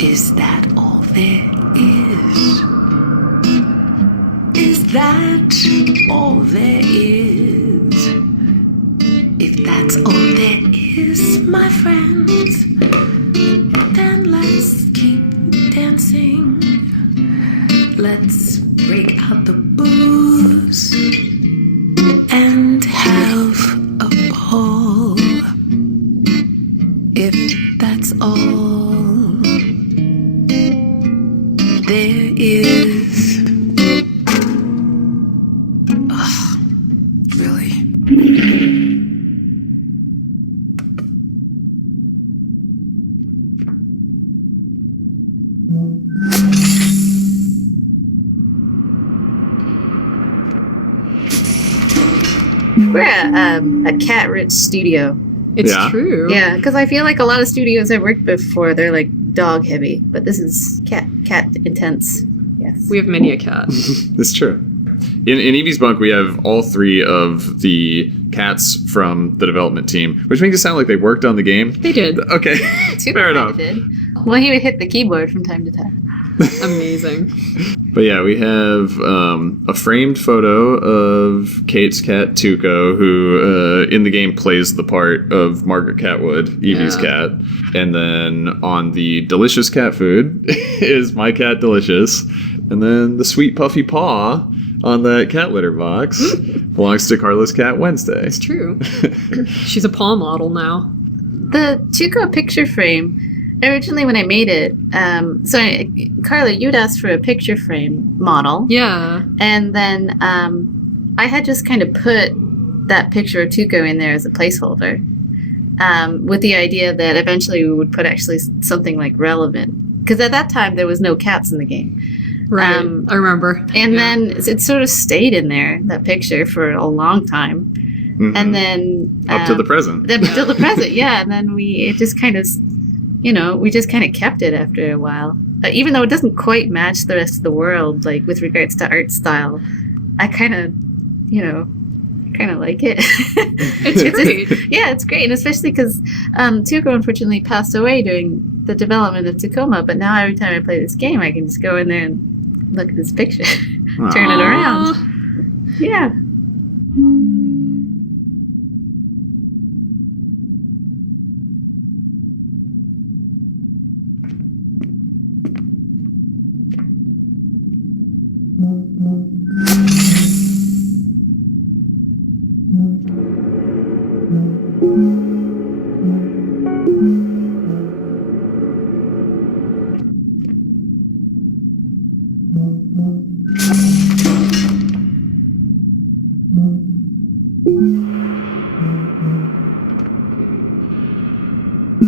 Is that all there is? Is that all there is? If that's all there is, my friends, then let's keep dancing. Let's break out the booze and have a ball. If that's all there is. Ugh, really? We're a cat-rich studio. It's true. Yeah, because I feel like a lot of studios I've worked before, they're like dog heavy, but this is cat intense. Yes. We have many a cat. That's true. In Evie's bunk, we have all three of the cats from the development team, which makes it sound like they worked on the game. They did. Okay, fair enough. Did. Well, he would hit the keyboard from time to time. Amazing. But yeah, we have a framed photo of Kate's cat Tuco, who in the game plays the part of Margaret Catwood, Evie's cat. And then on the delicious cat food is my cat Delicious. And then the sweet puffy paw on that cat litter box belongs to Carla's cat Wednesday. It's true. She's a paw model now. The Tuco picture frame, originally when I made it, Carla, you'd asked for a picture frame model. Yeah. And then I had just kind of put that picture of Tuco in there as a placeholder. with the idea that eventually we would put actually something like relevant. Because at that time, there was no cats in the game. Right, I remember. And then it sort of stayed in there, that picture, for a long time. Mm-hmm. And then... up to the present. Up to the present, yeah. And then it just kind of, we just kind of kept it after a while. Even though it doesn't quite match the rest of the world, like, with regards to art style, I kind of, like it. It's great. It's great. And especially because Tuco unfortunately passed away during the development of Tacoma, but now every time I play this game, I can just go in there and look at this picture, turn it around. Yeah.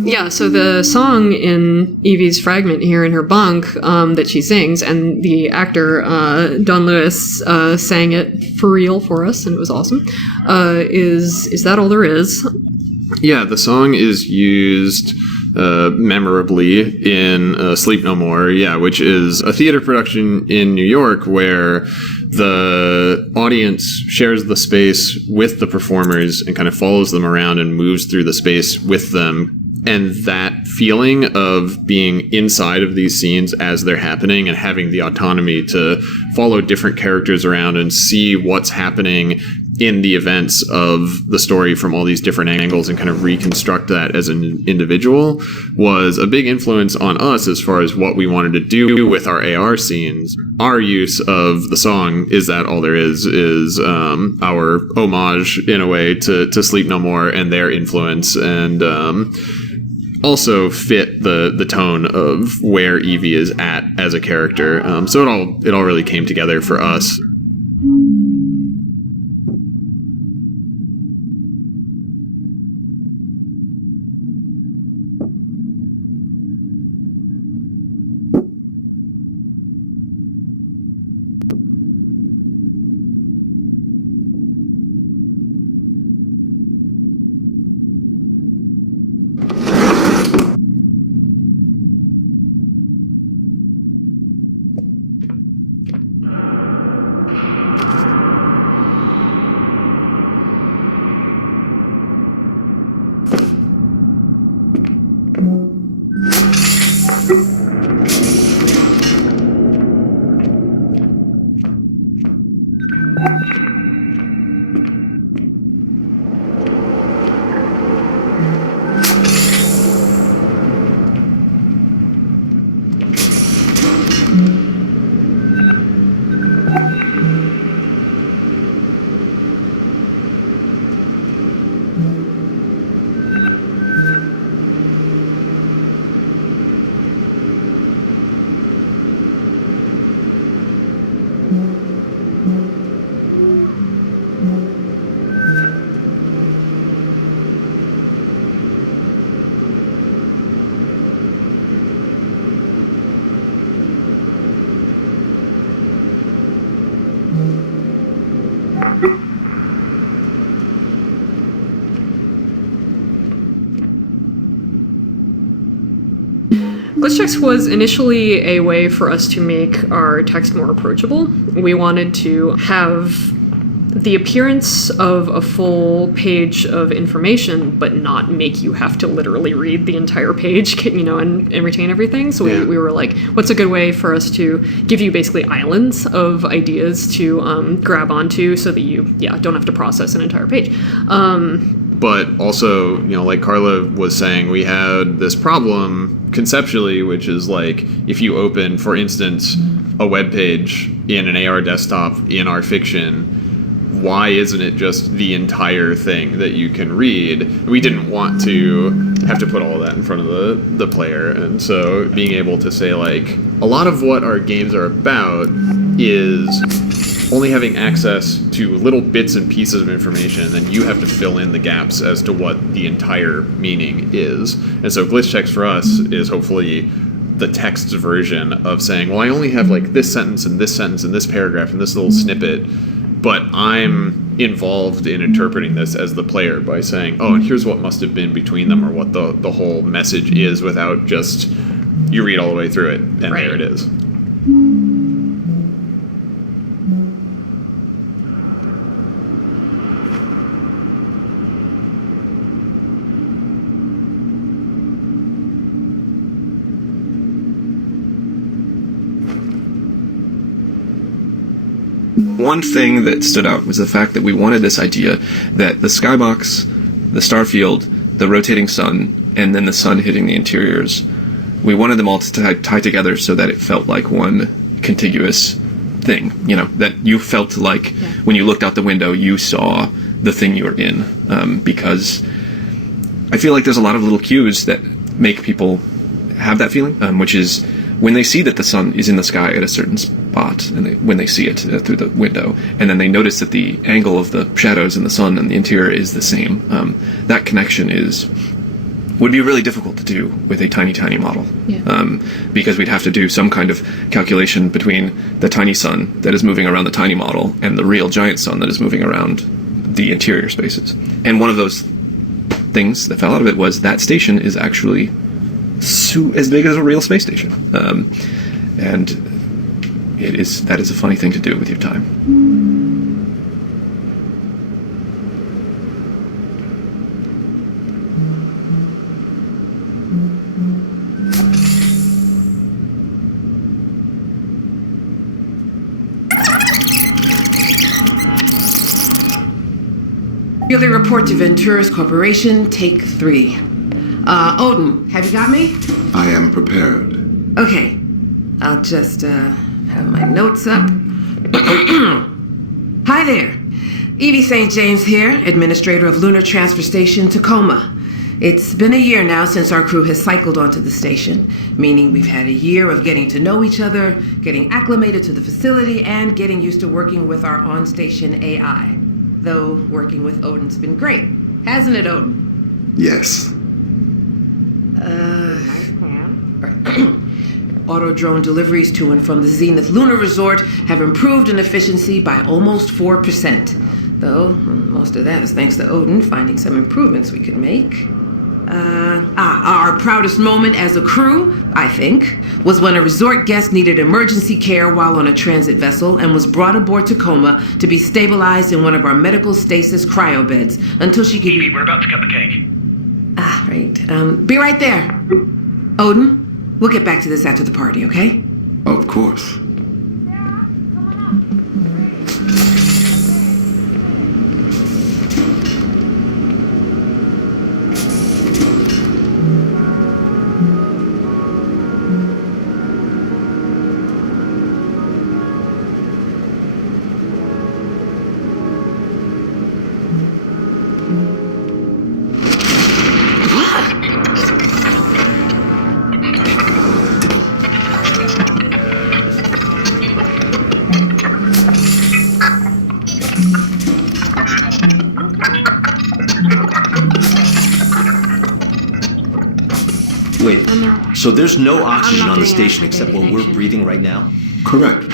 Yeah, so the song in Evie's fragment here in her bunk that she sings, and the actor Don Lewis sang it for real for us, and it was awesome. Is that all there is? Yeah, the song is used memorably in Sleep No More, which is a theater production in New York where the audience shares the space with the performers and kind of follows them around and moves through the space with them. And that feeling of being inside of these scenes as they're happening and having the autonomy to follow different characters around and see what's happening in the events of the story from all these different angles and kind of reconstruct that as an individual was a big influence on us as far as what we wanted to do with our AR scenes. Our use of the song Is That All There Is our homage in a way to Sleep No More and their influence, and also fit the tone of where Evie is at as a character. So it all really came together for us. Glitch was initially a way for us to make our text more approachable. We wanted to have the appearance of a full page of information, but not make you have to literally read the entire page, and retain everything. So we were like, what's a good way for us to give you basically islands of ideas to grab onto so that you, don't have to process an entire page. But also, like Carla was saying, we had this problem conceptually, which is like if you open, for instance, a web page in an AR desktop in our fiction, why isn't it just the entire thing that you can read? We didn't want to have to put all of that in front of the player. And so being able to say, like, a lot of what our games are about is only having access to little bits and pieces of information, and then you have to fill in the gaps as to what the entire meaning is. And so glitch text for us is hopefully the text version of saying, well, I only have like this sentence and this sentence and this paragraph and this little snippet, but I'm involved in interpreting this as the player by saying, oh, and here's what must have been between them, or what the whole message is, without just you read all the way through it and there it is. One thing that stood out was the fact that we wanted this idea that the skybox, the starfield, the rotating sun, and then the sun hitting the interiors, we wanted them all to tie together so that it felt like one contiguous thing, you know, that you felt like when you looked out the window, you saw the thing you were in, because I feel like there's a lot of little cues that make people have that feeling, which is when they see that the sun is in the sky at a certain spot, and when they see it through the window, and then they notice that the angle of the shadows in the sun and the interior is the same, that connection would be really difficult to do with a tiny model, because we'd have to do some kind of calculation between the tiny sun that is moving around the tiny model and the real giant sun that is moving around the interior spaces. And one of those things that fell out of it was that station is actually as big as a real space station, and that is a funny thing to do with your time. Yearly report to Venturas Corporation, take 3. Odin, have you got me? I am prepared. Okay. I'll just, have my notes up. Hi there. Evie St. James here, administrator of Lunar Transfer Station, Tacoma. It's been a year now since our crew has cycled onto the station, meaning we've had a year of getting to know each other, getting acclimated to the facility, and getting used to working with our on-station AI. Though working with Odin's been great, hasn't it, Odin? Yes. Auto drone deliveries to and from the Zenith Lunar Resort have improved in efficiency by almost 4%. Though most of that is thanks to Odin finding some improvements we could make. Our proudest moment as a crew, I think, was when a resort guest needed emergency care while on a transit vessel and was brought aboard Tacoma to be stabilized in one of our medical stasis cryo beds until she could... Evie, we're about to cut the cake. Right. Be right there. Odin, we'll get back to this after the party, okay? Of course. Wait, so there's no oxygen on the station except what we're breathing right now? Correct.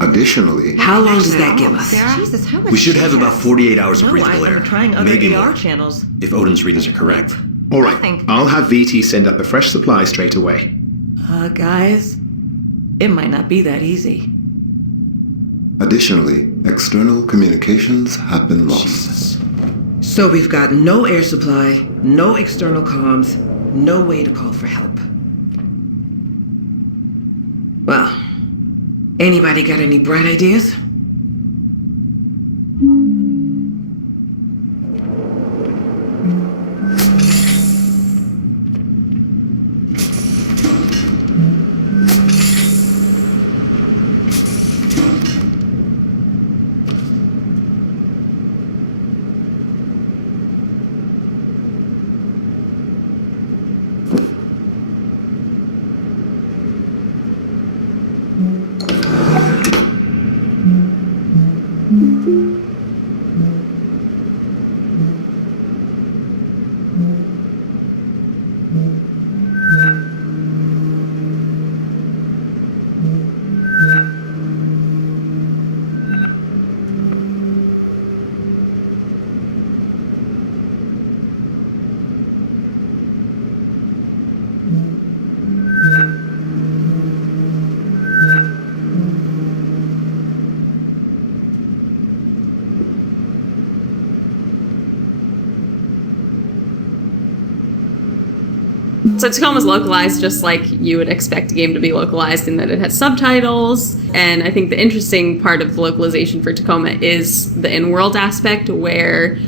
Additionally... How long does that give us? Jesus, how much? We should have about 48 hours of breathable air. I'm trying other Maybe AR more, channels. if Odin's readings are correct. All right, I'll have VT send up a fresh supply straight away. Guys, it might not be that easy. Additionally, external communications have been lost. Jesus. So we've got no air supply, no external comms, no way to call for help. Well, anybody got any bright ideas? So Tacoma's localized just like you would expect a game to be localized in that it has subtitles. And I think the interesting part of the localization for Tacoma is the in-world aspect, where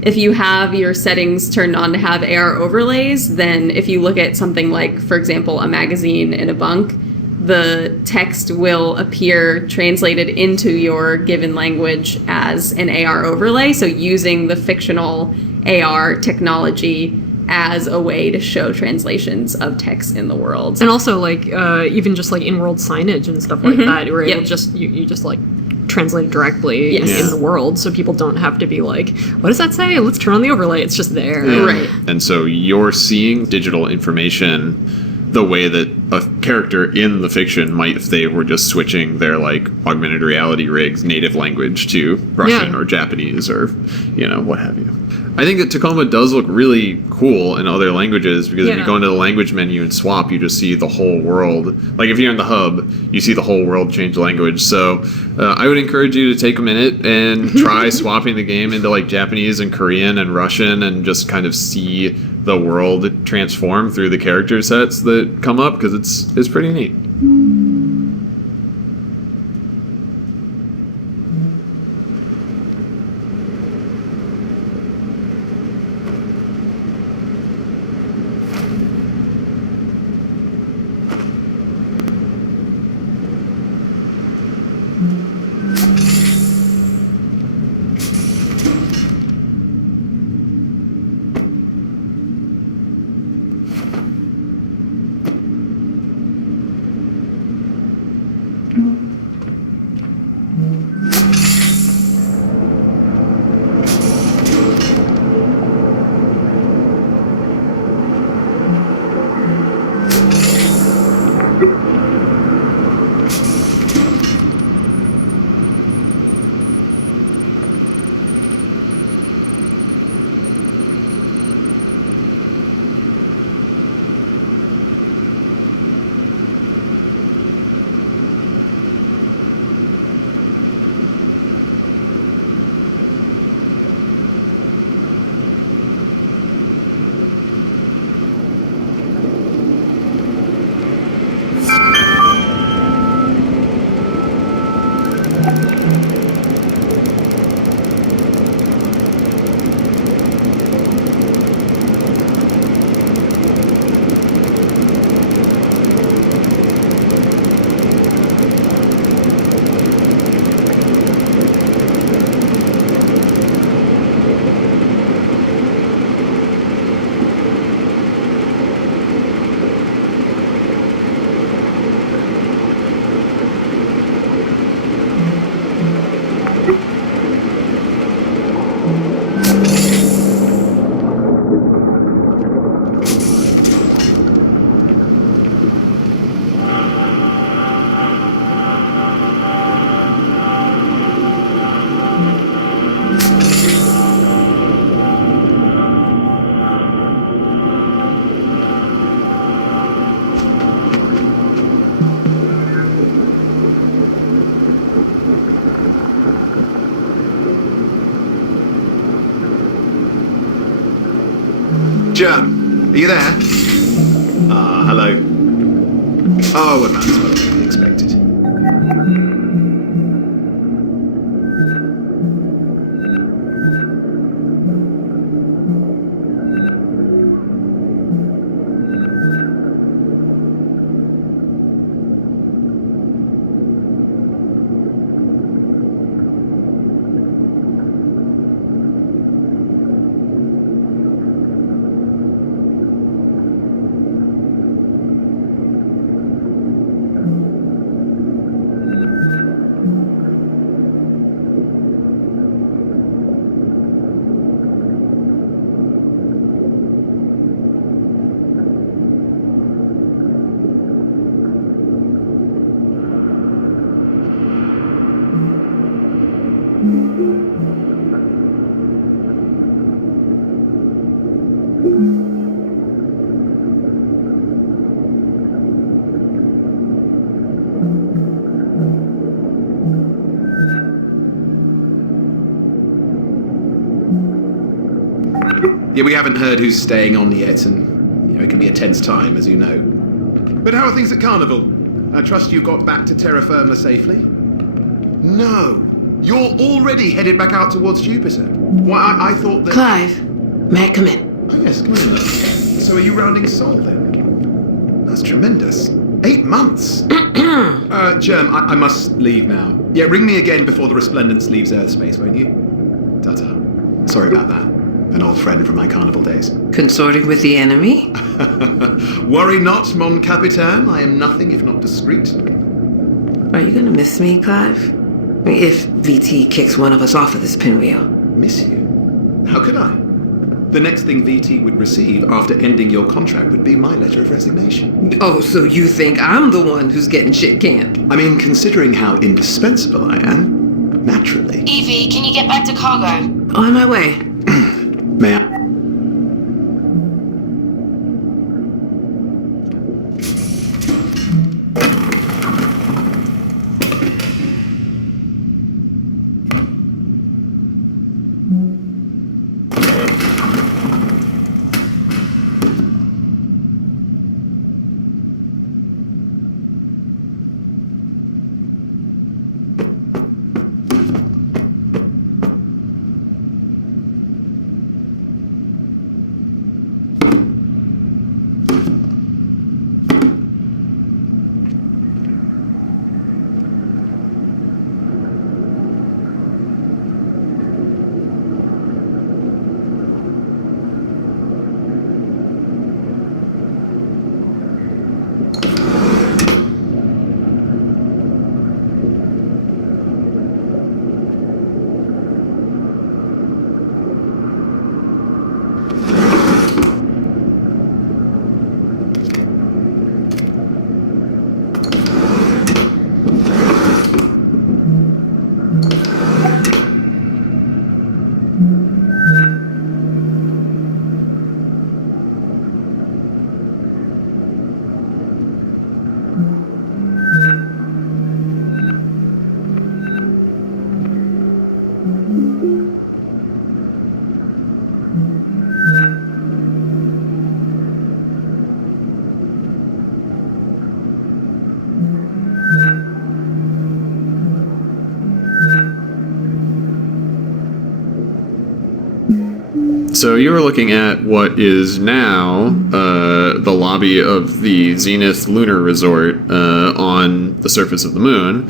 if you have your settings turned on to have AR overlays, then if you look at something like, for example, a magazine in a bunk, the text will appear translated into your given language as an AR overlay. So using the fictional AR technology as a way to show translations of text in the world. And also, like, even just, like, in-world signage and stuff like that, where you just like, translate it directly in the world, so people don't have to be like, what does that say? Let's turn on the overlay. It's just there. Yeah. Right. And so you're seeing digital information the way that a character in the fiction might if they were just switching their, like, augmented reality rig's native language to Russian or Japanese or, you know, what have you. I think that Tacoma does look really cool in other languages because if you go into the language menu and swap, you just see the whole world. Like if you're in the hub, you see the whole world change language. So I would encourage you to take a minute and try swapping the game into like Japanese and Korean and Russian and just kind of see the world transform through the character sets that come up because it's pretty neat. Joan, are you there? Hello. Oh, well, that's what I expected. Yeah, we haven't heard who's staying on yet, and it can be a tense time, as you know. But how are things at Carnival? I trust you got back to terra firma safely? No. You're already headed back out towards Jupiter. Why, I thought that... Clive, may I come in? Yes, come in. So are you rounding Sol, then? That's tremendous. 8 months! Germ, I must leave now. Yeah, ring me again before the Resplendence leaves Earth space, won't you? Ta-ta. Sorry about that. An old friend from my Carnival days. Consorting with the enemy? Worry not, mon capitaine. I am nothing if not discreet. Are you gonna miss me, Clive? If VT kicks one of us off of this pinwheel. Miss you? How could I? The next thing VT would receive after ending your contract would be my letter of resignation. Oh, so you think I'm the one who's getting shit canned? I mean, considering how indispensable I am, naturally. Evie, can you get back to cargo? On my way. May I? So you were looking at what is now the lobby of the Zenith Lunar Resort on the surface of the moon,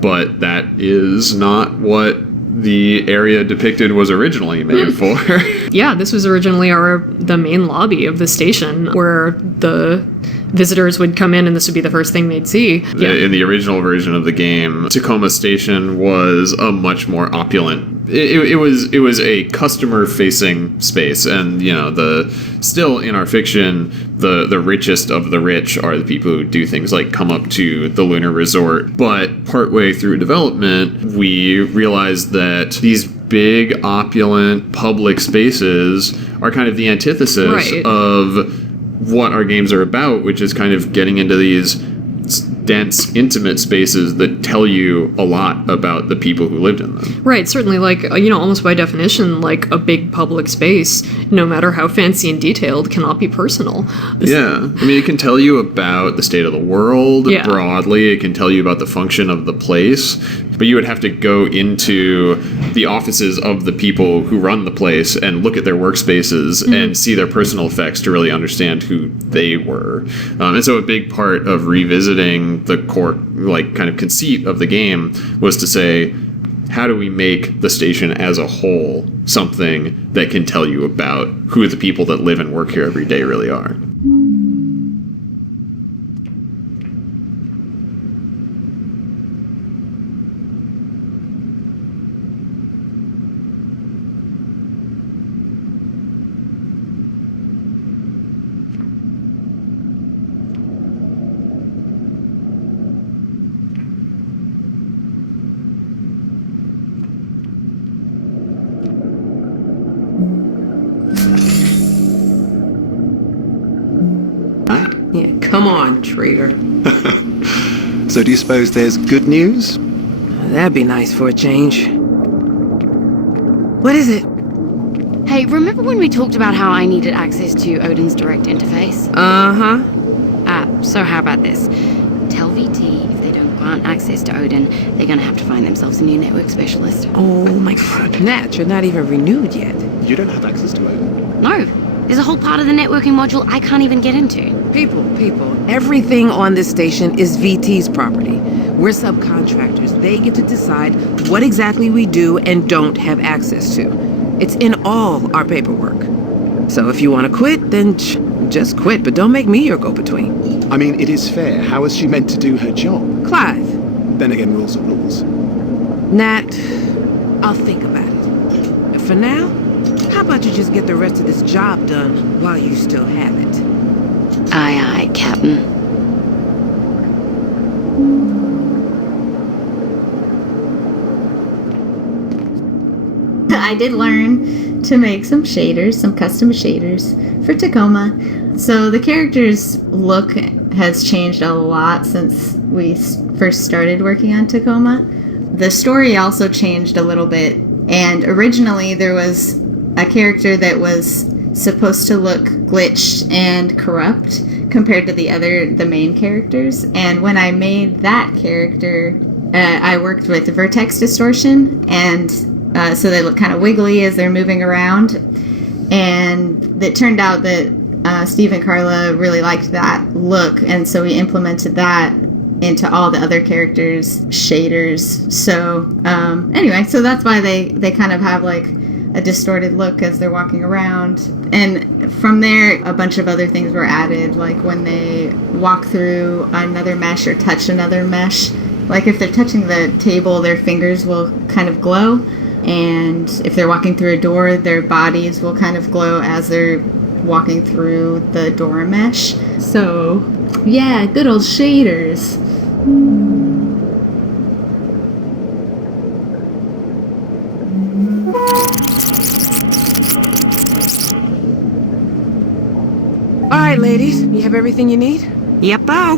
but that is not what the area depicted was originally made for. Yeah, this was originally the main lobby of the station where the visitors would come in and this would be the first thing they'd see. Yeah. In the original version of the game, Tacoma Station was a much more opulent. It was a customer-facing space, and still in our fiction, the richest of the rich are the people who do things like come up to the lunar resort. But partway through development, we realized that these big, opulent public spaces are kind of the antithesis of what our games are about, which is kind of getting into these dense, intimate spaces that tell you a lot about the people who lived in them. Right, certainly, almost by definition, like a big public space, no matter how fancy and detailed, cannot be personal. Yeah, I mean, it can tell you about the state of the world broadly, it can tell you about the function of the place, but you would have to go into the offices of the people who run the place and look at their workspaces and see their personal effects to really understand who they were. And so a big part of revisiting the core, kind of conceit of the game was to say, how do we make the station as a whole something that can tell you about who the people that live and work here every day really are? Come on, traitor. So do you suppose there's good news? That'd be nice for a change. What is it? Hey, Hey, remember when we talked about how I needed access to Odin's direct interface? So how about this? Tell VT if they don't grant access to Odin, they're gonna have to find themselves a new network specialist. Oh my god, Nat, you're not even renewed yet. You don't have access to Odin. No, there's a whole part of the networking module I can't even get into. People, everything on this station is VT's property. We're subcontractors. They get to decide what exactly we do and don't have access to. It's in all our paperwork. So if you want to quit, then just quit, but don't make me your go-between. I mean, it is fair. How is she meant to do her job? Clive. Then again, rules are rules. Nat, I'll think about it. For now, how about you just get the rest of this job done while you still have it? Aye, aye, Captain. I did learn to make some shaders, some custom shaders for Tacoma. So the character's look has changed a lot since we first started working on Tacoma. The story also changed a little bit, and originally there was a character that was supposed to look glitched and corrupt compared to the main characters. And when I made that character, I worked with vertex distortion, and so they look kind of wiggly as they're moving around. And it turned out that Steve and Carla really liked that look, and so we implemented that into all the other characters' shaders. So anyway, so that's why they kind of have like a distorted look as they're walking around. And from there, a bunch of other things were added, like when they walk through another mesh or touch another mesh. Like if they're touching the table, their fingers will kind of glow. And if they're walking through a door, their bodies will kind of glow as they're walking through the door mesh. So, yeah, good old shaders. All right, ladies, you have everything you need? Yep-o.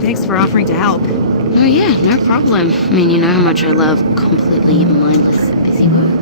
Thanks for offering to help. Oh yeah, no problem. I mean, you know how much I love completely mindless busy work.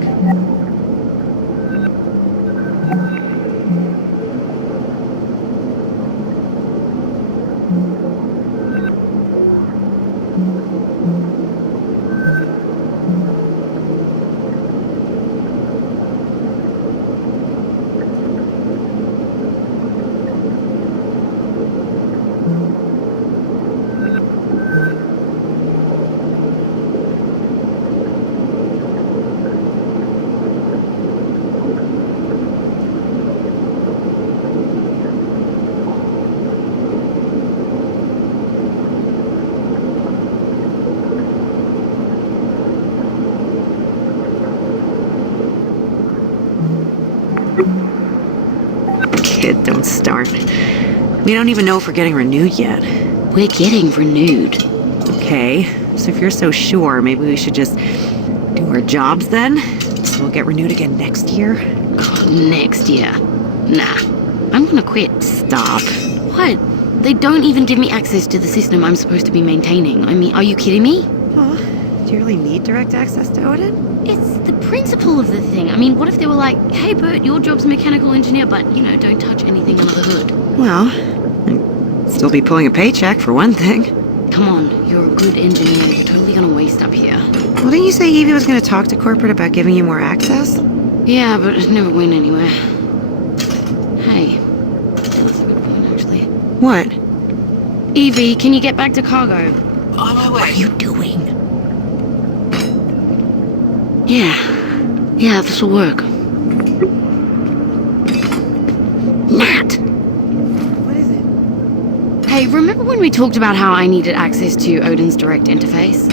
Kid, don't start. We don't even know if we're getting renewed yet. We're getting renewed. Okay, so if you're so sure, maybe we should just do our jobs then? So we'll get renewed again next year? God, next year? Nah, I'm gonna quit. Stop. What? They don't even give me access to the system I'm supposed to be maintaining. I mean, are you kidding me? Oh, do you really need direct access to Odin? It's the principle of the thing. I mean, what if they were like, hey Bert, your job's mechanical engineer, but, you know, don't touch anything under the hood. Well, I'd still be pulling a paycheck for one thing. Come on, you're a good engineer. You're totally gonna waste up here. Well, didn't you say Evie was gonna talk to corporate about giving you more access? Yeah, but it never went anywhere. Hey, that's a good point, actually. What? Evie, can you get back to cargo? On my way. What are you doing? Yeah, this'll work. Nat! What is it? Hey, remember when we talked about how I needed access to Odin's direct interface?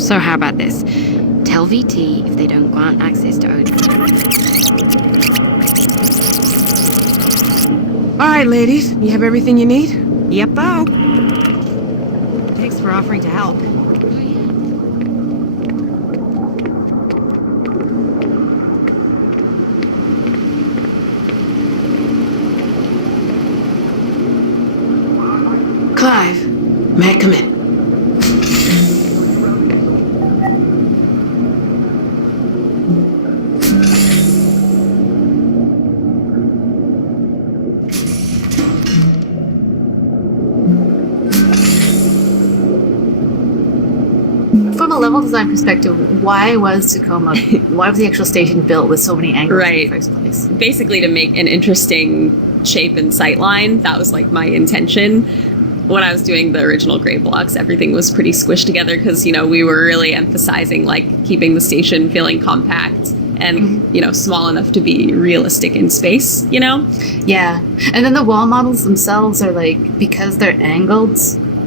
So how about this? Tell VT if they don't grant access to Odin. All right, ladies, you have everything you need? Yep-o. Thanks for offering to help. Clive, may I come in? a level design perspective, why was Tacoma, why was the actual station built with so many angles in the first place? Basically to make an interesting shape and sightline. That was like my intention. When I was doing the original gray blocks, everything was pretty squished together because, you know, we were really emphasizing like keeping the station feeling compact and, you know, small enough to be realistic in space, you know? Yeah. And then the wall models themselves are like, because they're angled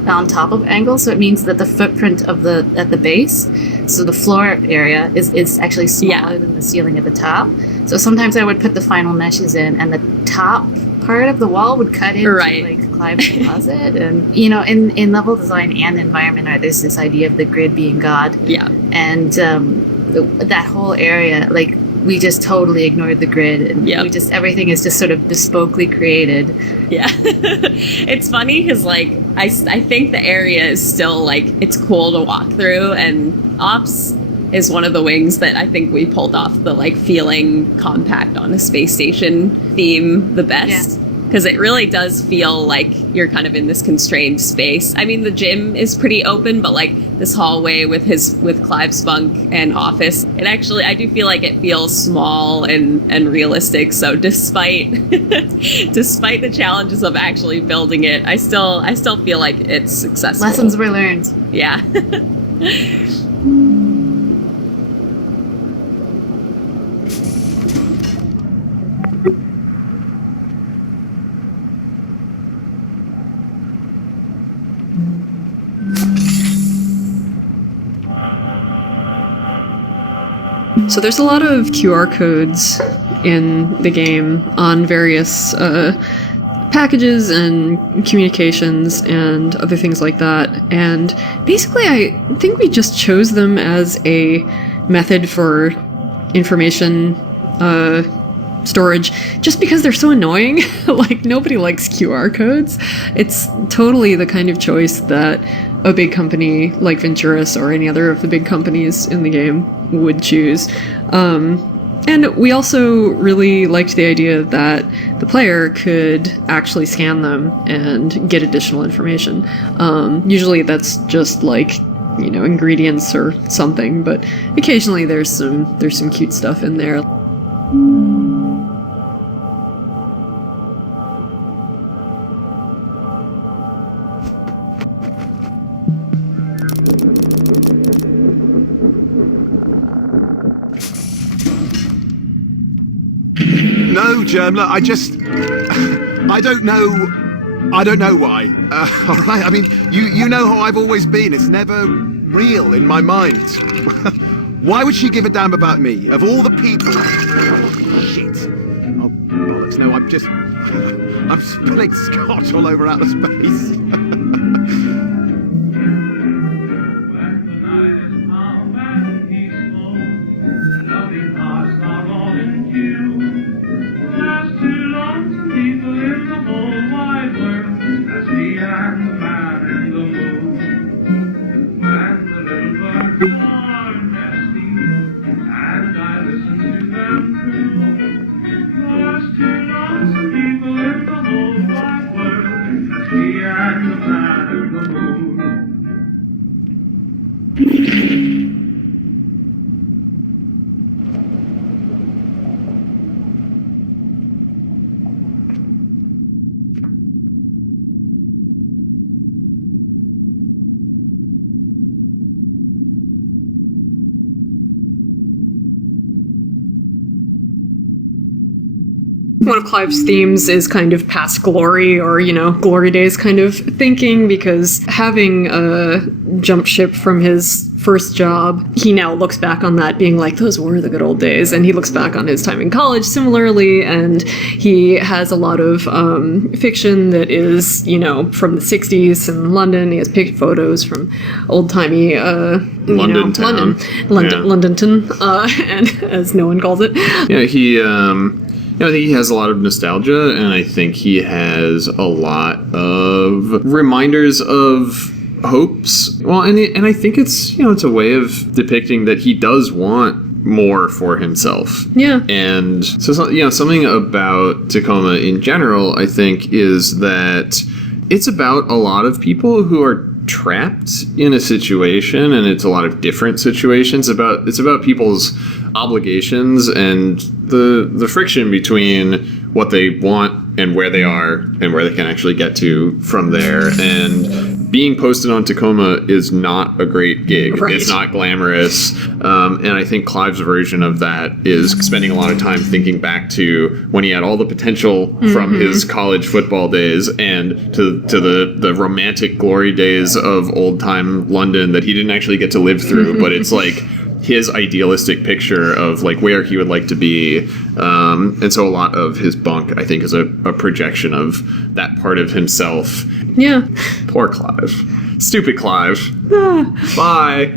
on top of angles, so it means that the footprint of at the base, so the floor area is actually smaller than the ceiling at the top. So sometimes I would put the final meshes in and the top part of the wall would cut into like Clive's closet. And, you know, in level design and environment art, there's this idea of the grid being God. Yeah. And that whole area, like, we just totally ignored the grid, and we just, everything is just sort of bespokely created. Yeah. It's funny because, like, I think the area is still, like, it's cool to walk through, and Ops is one of the wings that I think we pulled off the, like, feeling compact on a space station theme the best. Because it really does feel like you're kind of in this constrained space. I mean, the gym is pretty open, but like this hallway with Clive's bunk and office, it actually, I do feel like it feels small and realistic. So despite despite the challenges of actually building it, I still feel like it's successful. Lessons were learned. Yeah. So there's a lot of QR codes in the game on various packages and communications and other things like that. And basically I think we just chose them as a method for information storage just because they're so annoying. Like, nobody likes QR codes. It's totally the kind of choice that a big company like Venturis or any other of the big companies in the game would choose. And we also really liked the idea that the player could actually scan them and get additional information. Usually that's just like, you know, ingredients or something, but occasionally there's some cute stuff in there. No, Germla, I don't know why. All right, I mean, you know how I've always been. It's never real in my mind. Why would she give a damn about me? Of all the people... Shit. Oh, bollocks, no, I'm spilling scotch all over outer space. One of Clive's themes is kind of past glory, or, you know, glory days kind of thinking, because having a jump ship from his first job, he now looks back on that being like, those were the good old days, and he looks back on his time in college similarly, and he has a lot of fiction that is, you know, from the 60s in London. He has picked photos from old-timey Londonton, and as no one calls it. Yeah, I think he has a lot of nostalgia, and I think he has a lot of reminders of hopes. Well, and I think it's, you know, it's a way of depicting that he does want more for himself. Yeah. And so, you know, something about Tacoma in general, I think, is that it's about a lot of people who are trapped in a situation, and it's a lot of different situations. It's about people's obligations and the friction between what they want and where they are and where they can actually get to from there. And being posted on Tacoma is not a great gig. Right. It's not glamorous. And I think Clive's version of that is spending a lot of time thinking back to when he had all the potential from his college football days and to the romantic glory days of old-time London that he didn't actually get to live through. But it's like his idealistic picture of like where he would like to be. And so a lot of his bunk, I think, is a projection of that part of himself. Yeah. Poor Clive. Stupid Clive. Bye.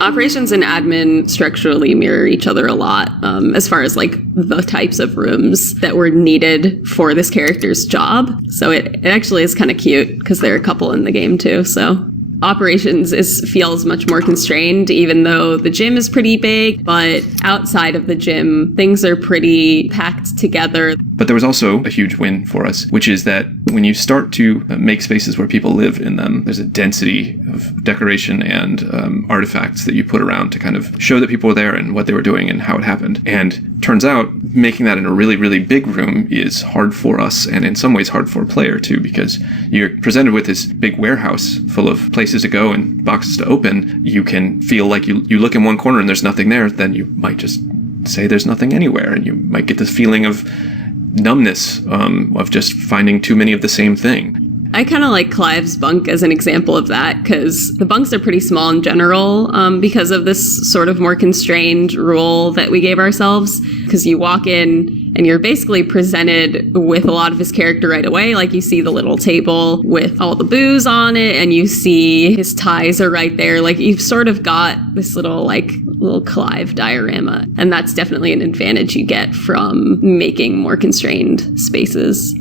Operations and admin structurally mirror each other a lot, as far as like the types of rooms that were needed for this character's job. So it actually is kind of cute because there are a couple in the game too. So operations feels much more constrained, even though the gym is pretty big, but outside of the gym, things are pretty packed together. But there was also a huge win for us, which is that when you start to make spaces where people live in them, there's a density of decoration and artifacts that you put around to kind of show that people were there and what they were doing and how it happened. And turns out making that in a really, really big room is hard for us, and in some ways hard for a player too, because you're presented with this big warehouse full of places to go and boxes to open. You can feel like you look in one corner and there's nothing there, then you might just say there's nothing anywhere, and you might get this feeling of numbness, of just finding too many of the same thing. I kind of like Clive's bunk as an example of that, because the bunks are pretty small in general, because of this sort of more constrained rule that we gave ourselves. Because you walk in and you're basically presented with a lot of his character right away. Like you see the little table with all the booze on it, and you see his ties are right there. Like you've sort of got this little Clive diorama. And that's definitely an advantage you get from making more constrained spaces.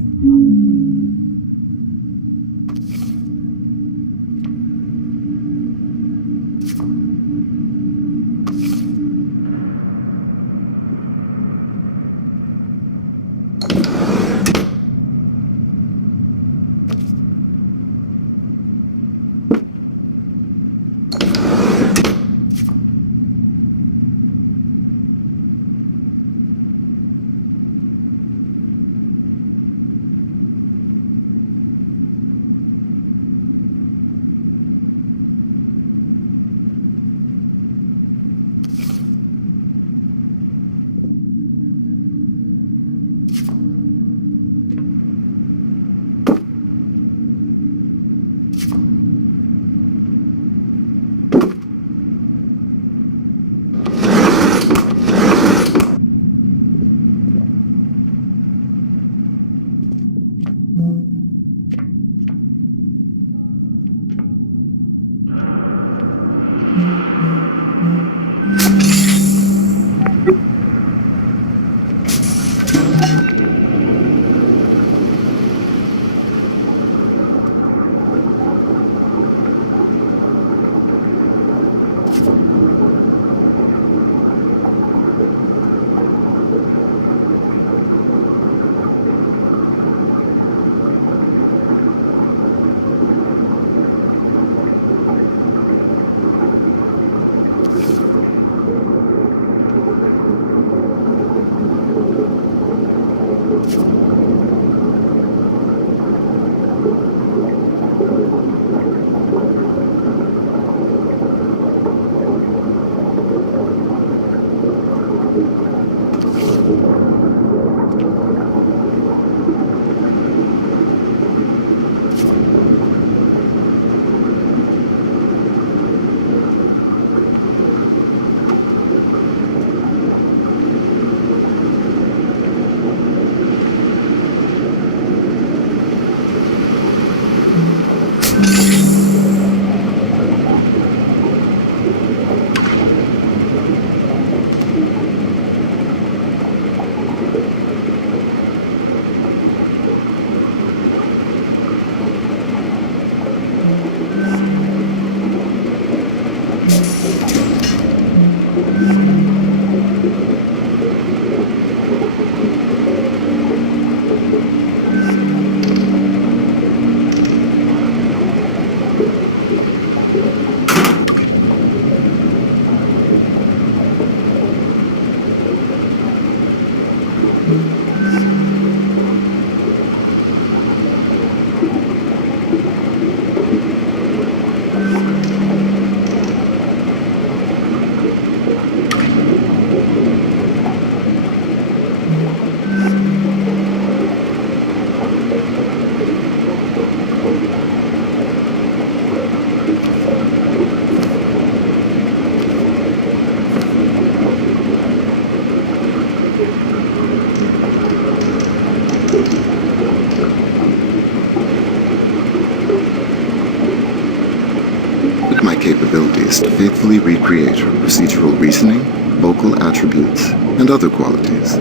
Capabilities to faithfully recreate her procedural reasoning, vocal attributes, and other qualities.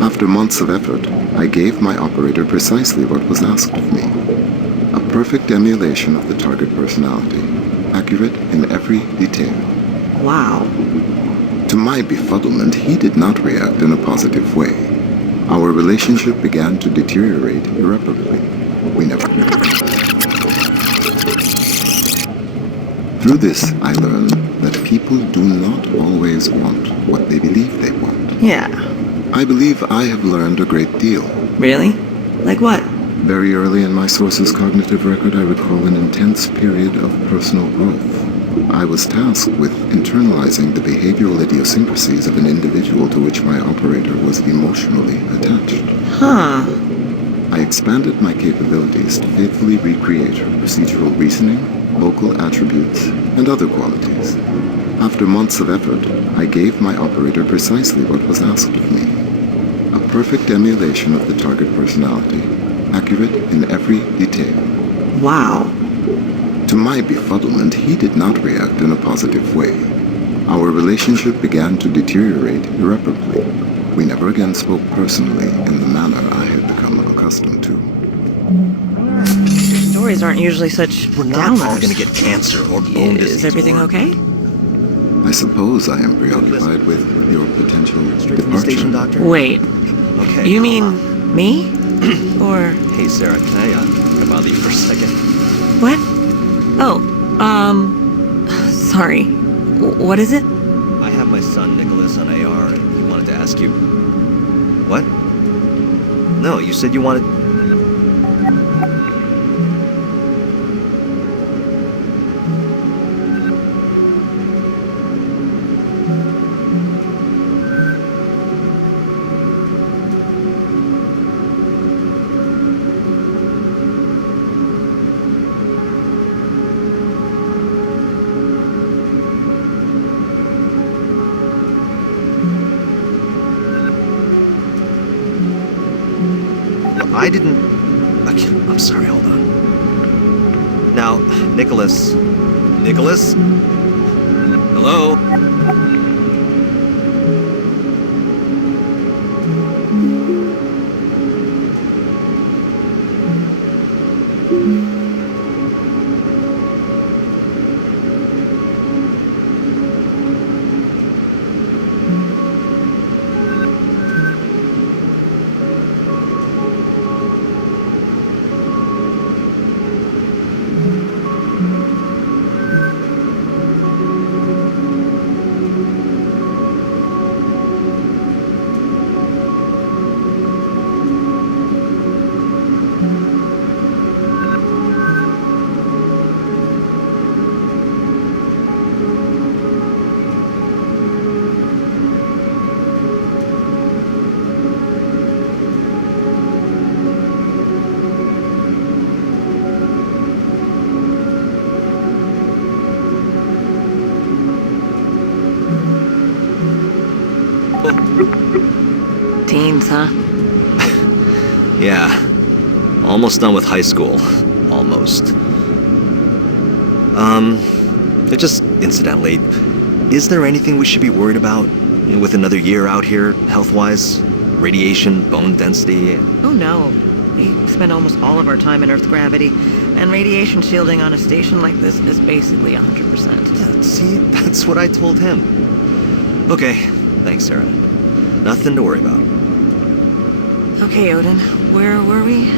After months of effort, I gave my operator precisely what was asked of me. A perfect emulation of the target personality, accurate in every detail. Wow. To my befuddlement, he did not react in a positive way. Our relationship began to deteriorate irreparably. We never... Through this, I learned that people do not always want what they believe they want. Yeah. I believe I have learned a great deal. Really? Like what? Very early in my source's cognitive record, I recall an intense period of personal growth. I was tasked with internalizing the behavioral idiosyncrasies of an individual to which my operator was emotionally attached. Huh. I expanded my capabilities to faithfully recreate her procedural reasoning, vocal attributes, and other qualities. After months of effort, I gave my operator precisely what was asked of me. A perfect emulation of the target personality, accurate in every detail. Wow. To my befuddlement, he did not react in a positive way. Our relationship began to deteriorate irreparably. We never again spoke personally in the manner I had become accustomed to. Stories aren't usually such We're not all downers. gonna get cancer or bone disease. Is everything okay? I suppose I am preoccupied with your potential departure. Station doctor? Wait. Okay. You mean me? Or... Hey, Sarah, can I bother you for a second? What? Oh, sorry. What is it? I have my son Nicholas on AR, and he wanted to ask you... What? No, you said you wanted... I didn't... Okay, I'm sorry, hold on. Now, Nicholas... Nicholas? Hello? Teens, huh? Yeah. Almost done with high school. Almost. Just incidentally, is there anything we should be worried about with another year out here, health-wise? Radiation, bone density? Oh no. We spend almost all of our time in Earth's gravity, and radiation shielding on a station like this is basically 100%. Yeah, see, that's what I told him. Okay, thanks, Sarah. Nothing to worry about. Okay, Odin, where were we?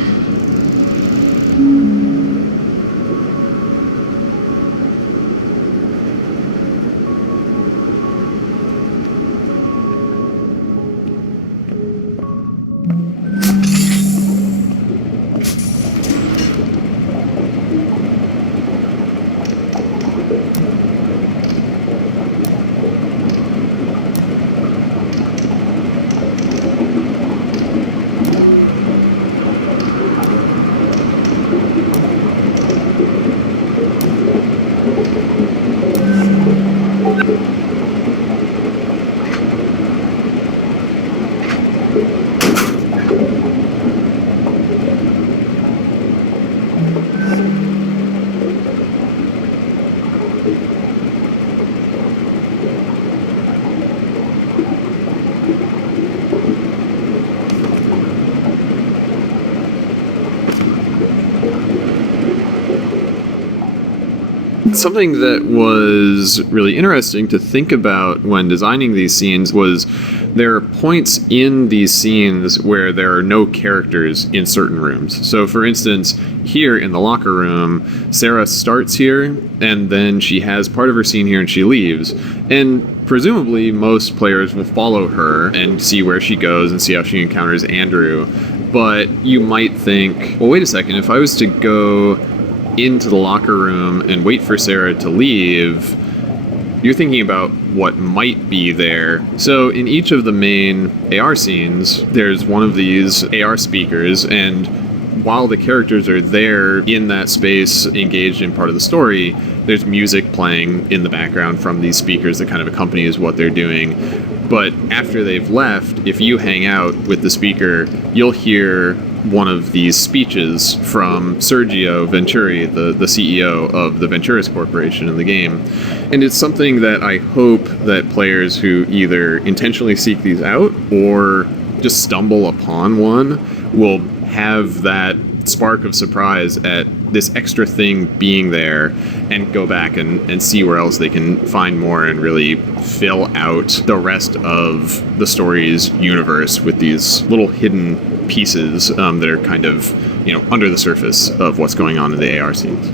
Something that was really interesting to think about when designing these scenes was there are points in these scenes where there are no characters in certain rooms. So for instance, here in the locker room, Sarah starts here and then she has part of her scene here and she leaves. And presumably most players will follow her and see where she goes and see how she encounters Andrew. But you might think, well, wait a second, if I was to go into the locker room and wait for Sarah to leave, you're thinking about what might be there. So in each of the main AR scenes, there's one of these AR speakers, and while the characters are there in that space engaged in part of the story, there's music playing in the background from these speakers that kind of accompanies what they're doing. But after they've left, if you hang out with the speaker, you'll hear one of these speeches from Sergio Venturi, the CEO of the Venturis Corporation in the game. And it's something that I hope that players who either intentionally seek these out or just stumble upon one will have that spark of surprise at this extra thing being there and go back and see where else they can find more and really fill out the rest of the story's universe with these little hidden pieces that are kind of, under the surface of what's going on in the AR scenes.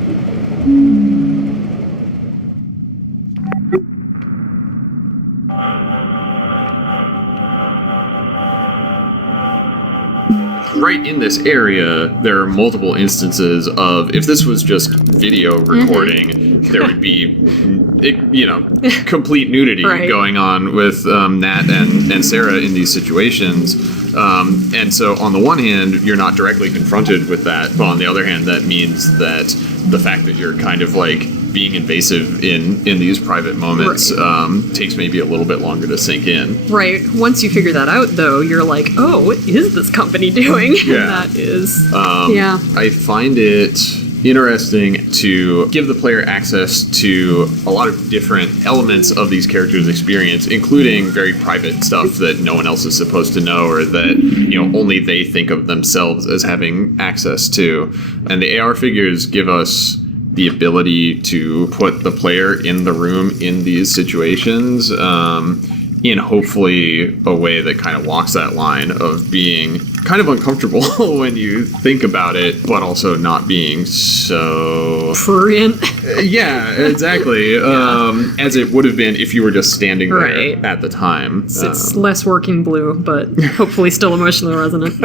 Right in this area, there are multiple instances of, if this was just video recording, there would be, complete nudity going on with Nat and Sarah in these situations. And so on the one hand, you're not directly confronted with that, but on the other hand, that means that the fact that you're kind of like being invasive in these private moments takes maybe a little bit longer to sink in. Right. Once you figure that out, though, you're like, oh, what is this company doing? Yeah. And that is, I find it interesting to give the player access to a lot of different elements of these characters' experience, including very private stuff that no one else is supposed to know or that, only they think of themselves as having access to. And the AR figures give us the ability to put the player in the room in these situations in hopefully a way that kind of walks that line of being kind of uncomfortable when you think about it, but also not being so prurient. Yeah, exactly. As it would have been if you were just standing there at the time. It's less working blue, but hopefully still emotionally resonant.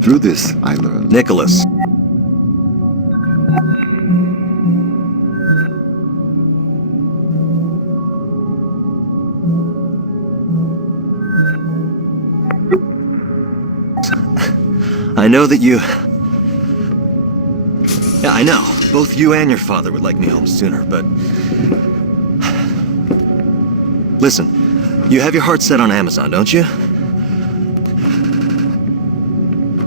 Through this, I learned. Nicholas. I know that you... Yeah, I know. Both you and your father would like me home sooner, but... Listen, you have your heart set on Amazon, don't you?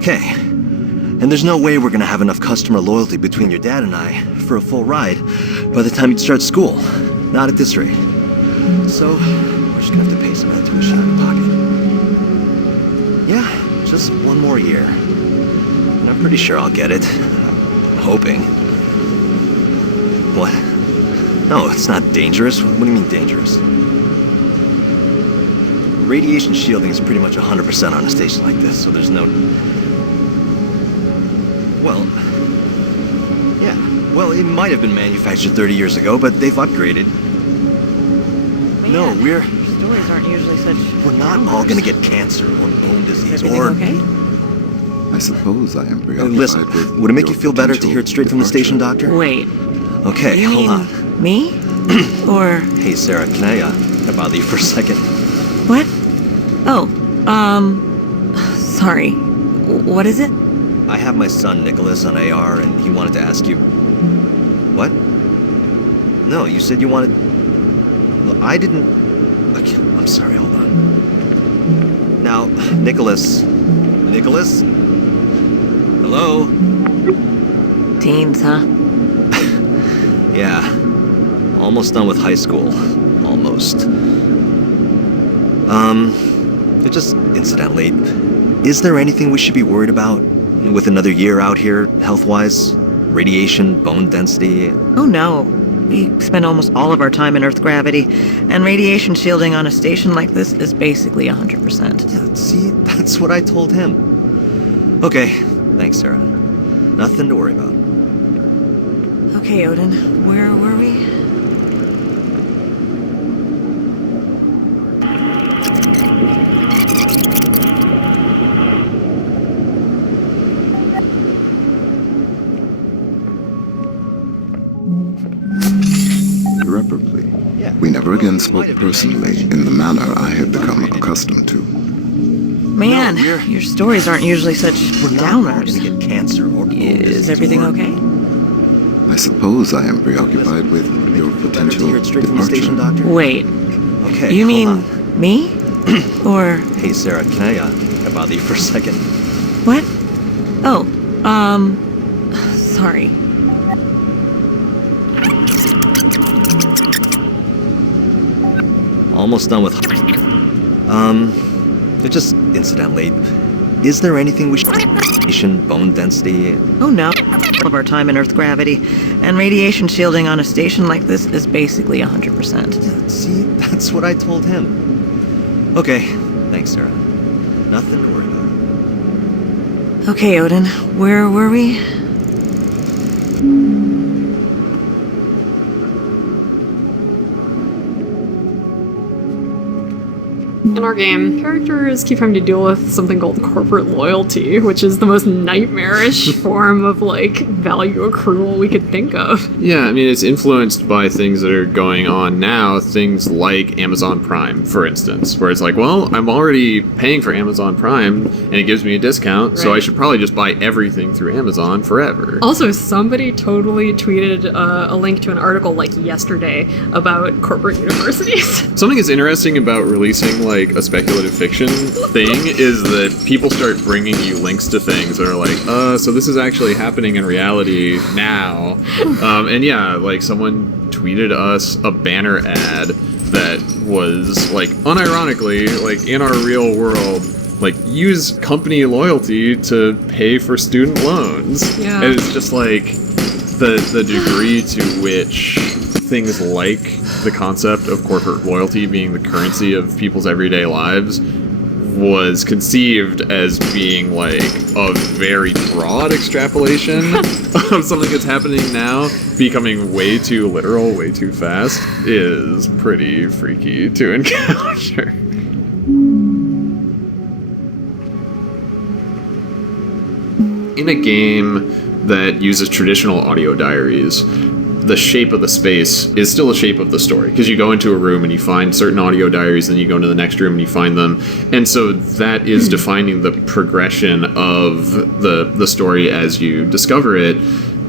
Okay. And there's no way we're gonna have enough customer loyalty between your dad and I for a full ride by the time you start school. Not at this rate. So, we're just gonna have to pay some of that tuition out of pocket. Yeah, just one more year. And I'm pretty sure I'll get it. hoping. What? No, it's not dangerous. What do you mean dangerous? Radiation shielding is pretty much 100% on a station like this, so there's no... Well... Yeah. Well, it might have been manufactured 30 years ago, but they've upgraded. No, we're... Stories aren't usually such... We're not all gonna get cancer or bone disease or... Okay? I suppose I am preoccupied Listen, with would it make you your feel better to hear it straight from the station departure. doctor? Wait. Okay, You hold mean on. me? Or... Hey, Sarah, can I bother you for a second? What? Oh, sorry. What is it? I have my son Nicholas on AR, and he wanted to ask you... What? No, you said you wanted... Look, I didn't... Okay, I'm sorry, hold on. Now, Nicholas... Nicholas? Hello? Teens, huh? Yeah. Almost done with high school. Almost. Just incidentally, is there anything we should be worried about with another year out here, health-wise? Radiation, bone density? Oh no. We spend almost all of our time in Earth gravity, and radiation shielding on a station like this is basically 100%. Yeah, see, that's what I told him. Okay, thanks, Sarah. Nothing to worry about. Okay, Odin, where were we? Irreparably. We never again spoke personally in the manner I had become accustomed to. Man, your stories aren't usually such downers. Gonna get cancer or Is everything okay? I suppose I am preoccupied with your potential departure. Wait. Okay, You hold mean on. me? Or... Hey, Sarah, can I bother you for a second? What? Oh, sorry. Almost done with... Just incidentally, is there anything we should... Radiation, bone density... Oh no. All of our time in Earth gravity, and radiation shielding on a station like this is basically 100%. Yeah, see, that's what I told him. Okay, thanks, Sarah. Nothing to worry about. Okay, Odin, where were we? In our game, characters keep having to deal with something called corporate loyalty, which is the most nightmarish form of, like, value accrual we could think of. Yeah, I mean, it's influenced by things that are going on now, things like Amazon Prime, for instance, where it's like, well, I'm already paying for Amazon Prime, and it gives me a discount, so I should probably just buy everything through Amazon forever. Also, somebody totally tweeted a link to an article, like, yesterday about corporate universities. Something that's interesting about releasing, like, a speculative fiction thing is that people start bringing you links to things that are like, so this is actually happening in reality now. And yeah, like someone tweeted us a banner ad that was like, unironically, like in our real world, like use company loyalty to pay for student loans. Yeah. And it's just like the degree to which things like the concept of corporate loyalty being the currency of people's everyday lives was conceived as being like a very broad extrapolation of something that's happening now becoming way too literal, way too fast is pretty freaky to encounter. In a game that uses traditional audio diaries, the shape of the space is still the shape of the story, because you go into a room and you find certain audio diaries, then you go into the next room and you find them, and so that is defining the progression of the story as you discover it.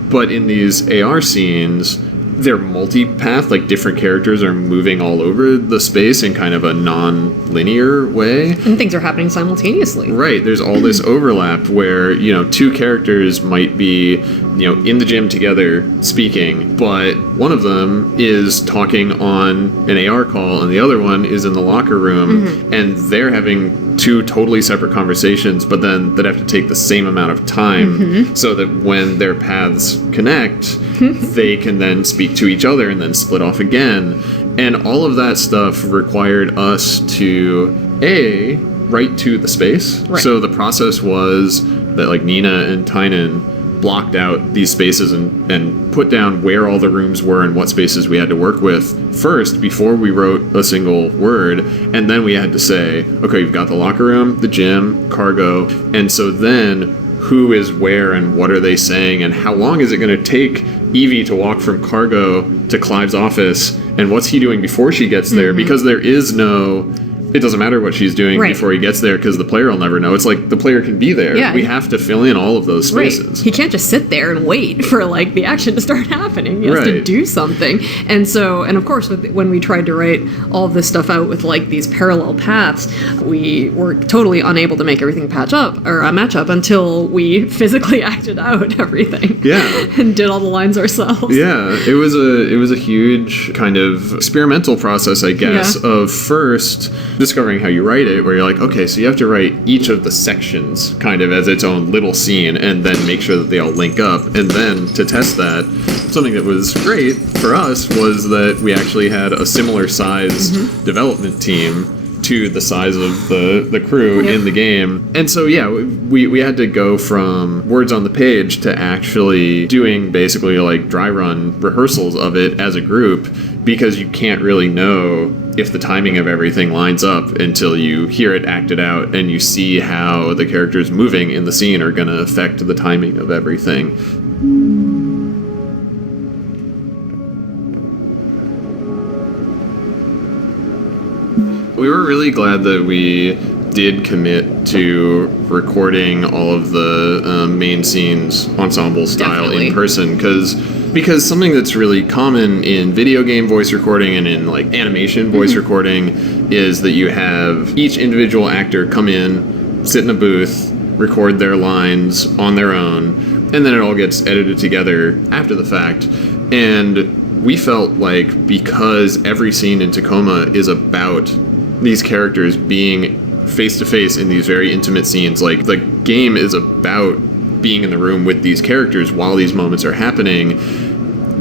But in these AR scenes, they're multi-path, like different characters are moving all over the space in kind of a non-linear way. And things are happening simultaneously. Right, there's all this overlap where, you know, two characters might be, you know, in the gym together speaking, but one of them is talking on an AR call and the other one is in the locker room, and they're having two totally separate conversations, but then that have to take the same amount of time so that when their paths connect, they can then speak to each other and then split off again. And all of that stuff required us to, write to the space. Right. So the process was that like Nina and Tynan blocked out these spaces and put down where all the rooms were and what spaces we had to work with first before we wrote a single word. And then we had to say, okay, you've got the locker room, the gym, cargo. And so then who is where and what are they saying and how long is it going to take Evie to walk from cargo to Clive's office and what's he doing before she gets there? Because there is no... It doesn't matter what she's doing before he gets there because the player will never know. It's like the player can be there. Yeah. We have to fill in all of those spaces. Right. He can't just sit there and wait for like the action to start happening. He has to do something. And so, and of course, when we tried to write all of this stuff out with like these parallel paths, we were totally unable to make everything match up until we physically acted out everything. Yeah. And did all the lines ourselves. Yeah. It was a huge kind of experimental process, I guess, of first discovering how you write it, where you're like, okay, so you have to write each of the sections kind of as its own little scene and then make sure that they all link up. And then to test that, something that was great for us was that we actually had a similar sized development team to the size of the crew in the game. And so, yeah, we had to go from words on the page to actually doing basically like dry run rehearsals of it as a group, because you can't really know if the timing of everything lines up until you hear it acted out and you see how the characters moving in the scene are going to affect the timing of everything. We were really glad that we did commit to recording all of the main scenes ensemble style in person, because something that's really common in video game voice recording and in like animation voice recording is that you have each individual actor come in, sit in a booth, record their lines on their own, and then it all gets edited together after the fact. And we felt like because every scene in Tacoma is about these characters being face-to-face in these very intimate scenes, like the game is about being in the room with these characters while these moments are happening,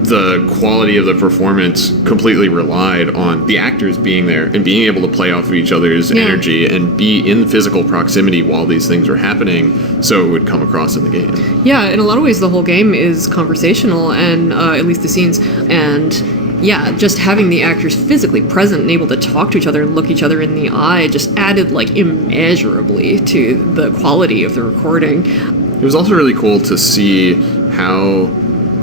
the quality of the performance completely relied on the actors being there and being able to play off of each other's energy and be in physical proximity while these things are happening so it would come across in the game. Yeah, in a lot of ways the whole game is conversational, and at least the scenes, and yeah, just having the actors physically present and able to talk to each other and look each other in the eye just added like immeasurably to the quality of the recording. It was also really cool to see how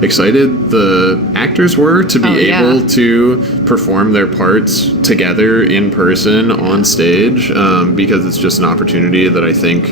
excited the actors were to be able to perform their parts together in person on stage, because it's just an opportunity that I think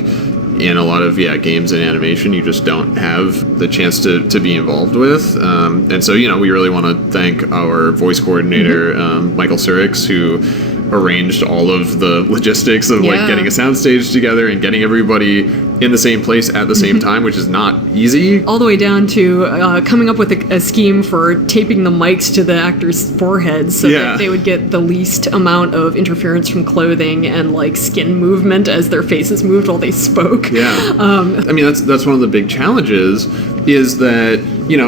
in a lot of games and animation you just don't have the chance to be involved with. And so, we really want to thank our voice coordinator, Michael Surix, who arranged all of the logistics of like getting a soundstage together and getting everybody in the same place at the same time, which is not easy. All the way down to coming up with a scheme for taping the mics to the actors' foreheads so that they would get the least amount of interference from clothing and like skin movement as their faces moved while they spoke. I mean, that's one of the big challenges, is that,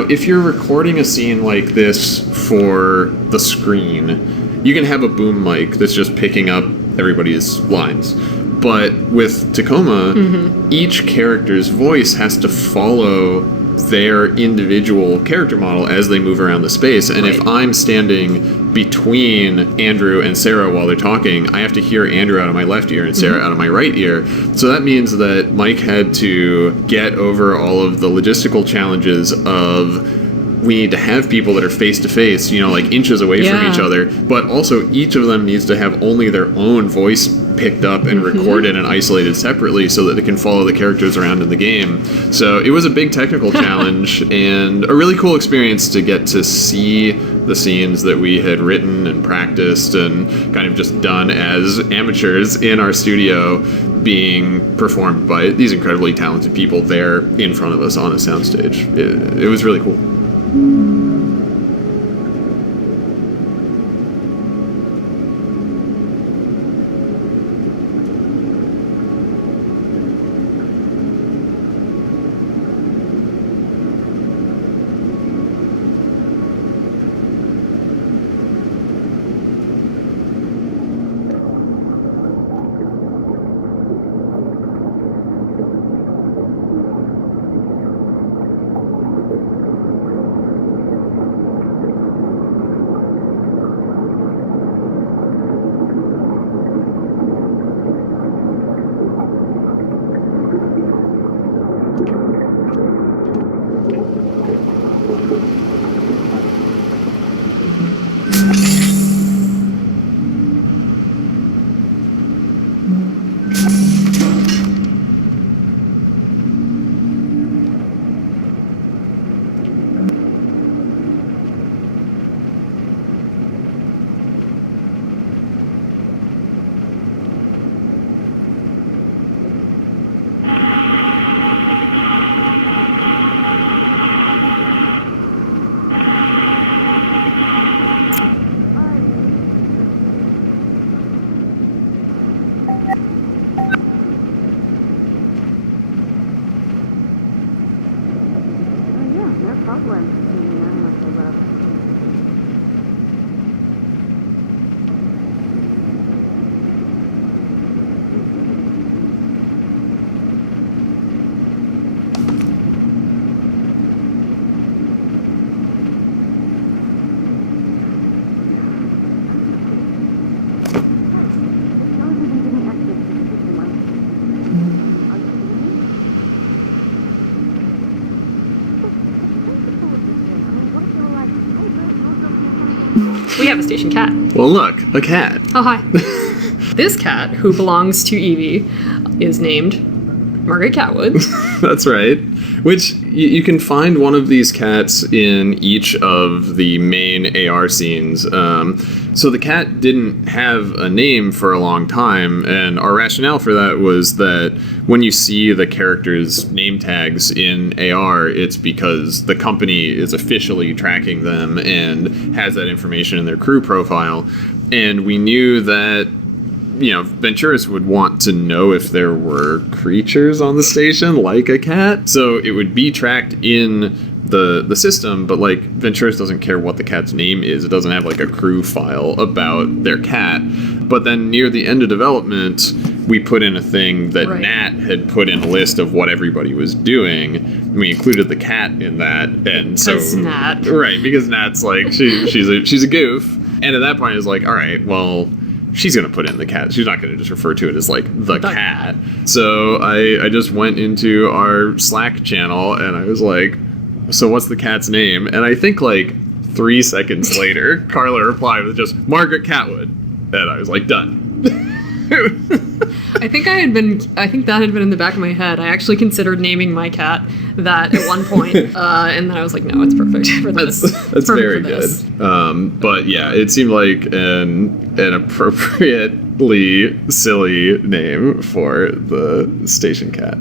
if you're recording a scene like this for the screen, you can have a boom mic that's just picking up everybody's lines. But with Tacoma, each character's voice has to follow their individual character model as they move around the space. And if I'm standing between Andrew and Sarah while they're talking, I have to hear Andrew out of my left ear and Sarah out of my right ear. So that means that Mike had to get over all of the logistical challenges of, we need to have people that are face-to-face, like inches away from each other, but also each of them needs to have only their own voice picked up and recorded and isolated separately so that it can follow the characters around in the game. So it was a big technical challenge and a really cool experience to get to see the scenes that we had written and practiced and kind of just done as amateurs in our studio being performed by these incredibly talented people there in front of us on a soundstage. It was really cool. We have a station cat. Well, look, a cat. Oh, hi. This cat, who belongs to Evie, is named Margaret Catwood. That's right. Which, you can find one of these cats in each of the main AR scenes. So the cat didn't have a name for a long time, and our rationale for that was that when you see the characters' name tags in AR, it's because the company is officially tracking them and has that information in their crew profile. And we knew that, you know, Venturis would want to know if there were creatures on the station, like a cat. So it would be tracked in the system, but like Venturis doesn't care what the cat's name is. It doesn't have like a crew file about their cat. But then near the end of development, we put in a thing that Nat had put in a list of what everybody was doing. We included the cat in that, and so Nat. Right, because Nat's like she's a goof. And at that point, it's like, all right, well, she's going to put in the cat. She's not going to just refer to it as like the cat. So I just went into our Slack channel and I was like, so what's the cat's name? And I think like 3 seconds later, Carla replied with just Margaret Catwood. And I was like, done. I think that had been in the back of my head. I actually considered naming my cat that at one point, and then I was like, no, it's perfect for this. That's very good. But yeah, it seemed like an appropriately silly name for the station cat.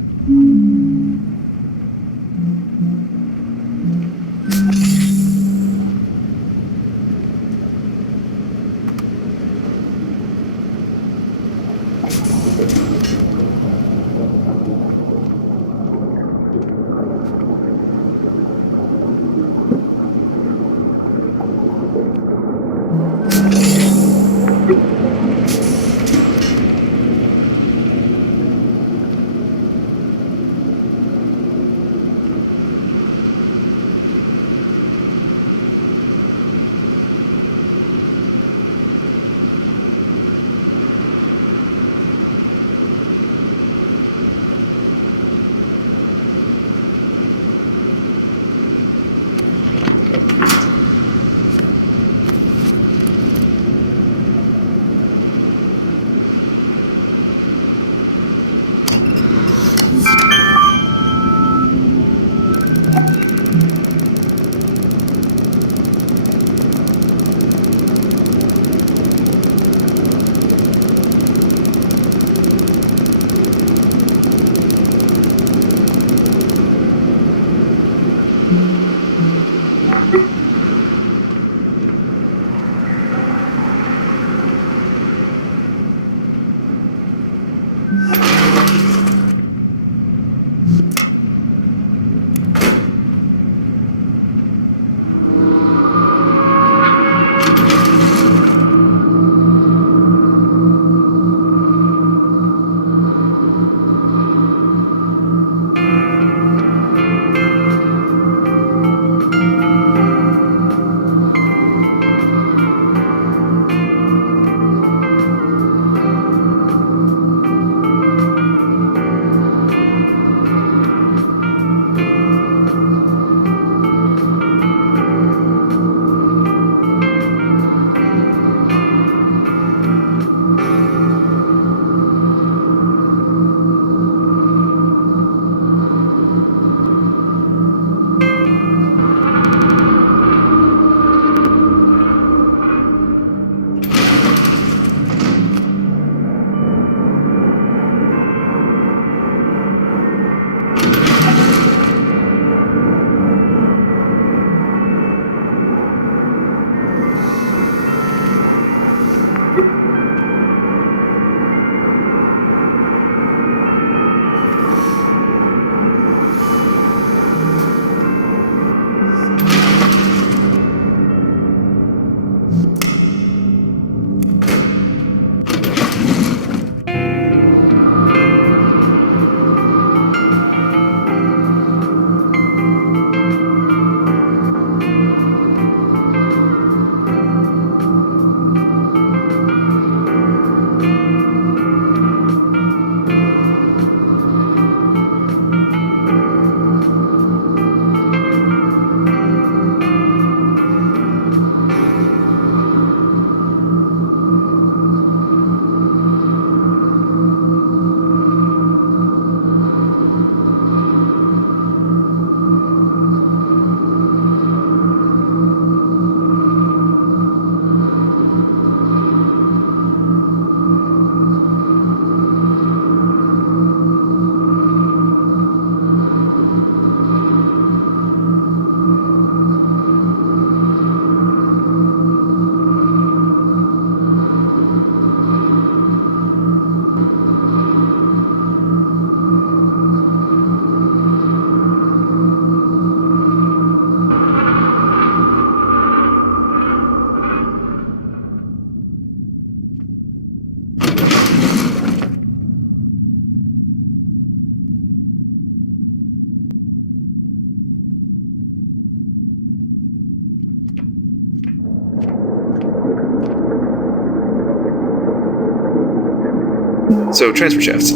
So transfer shafts.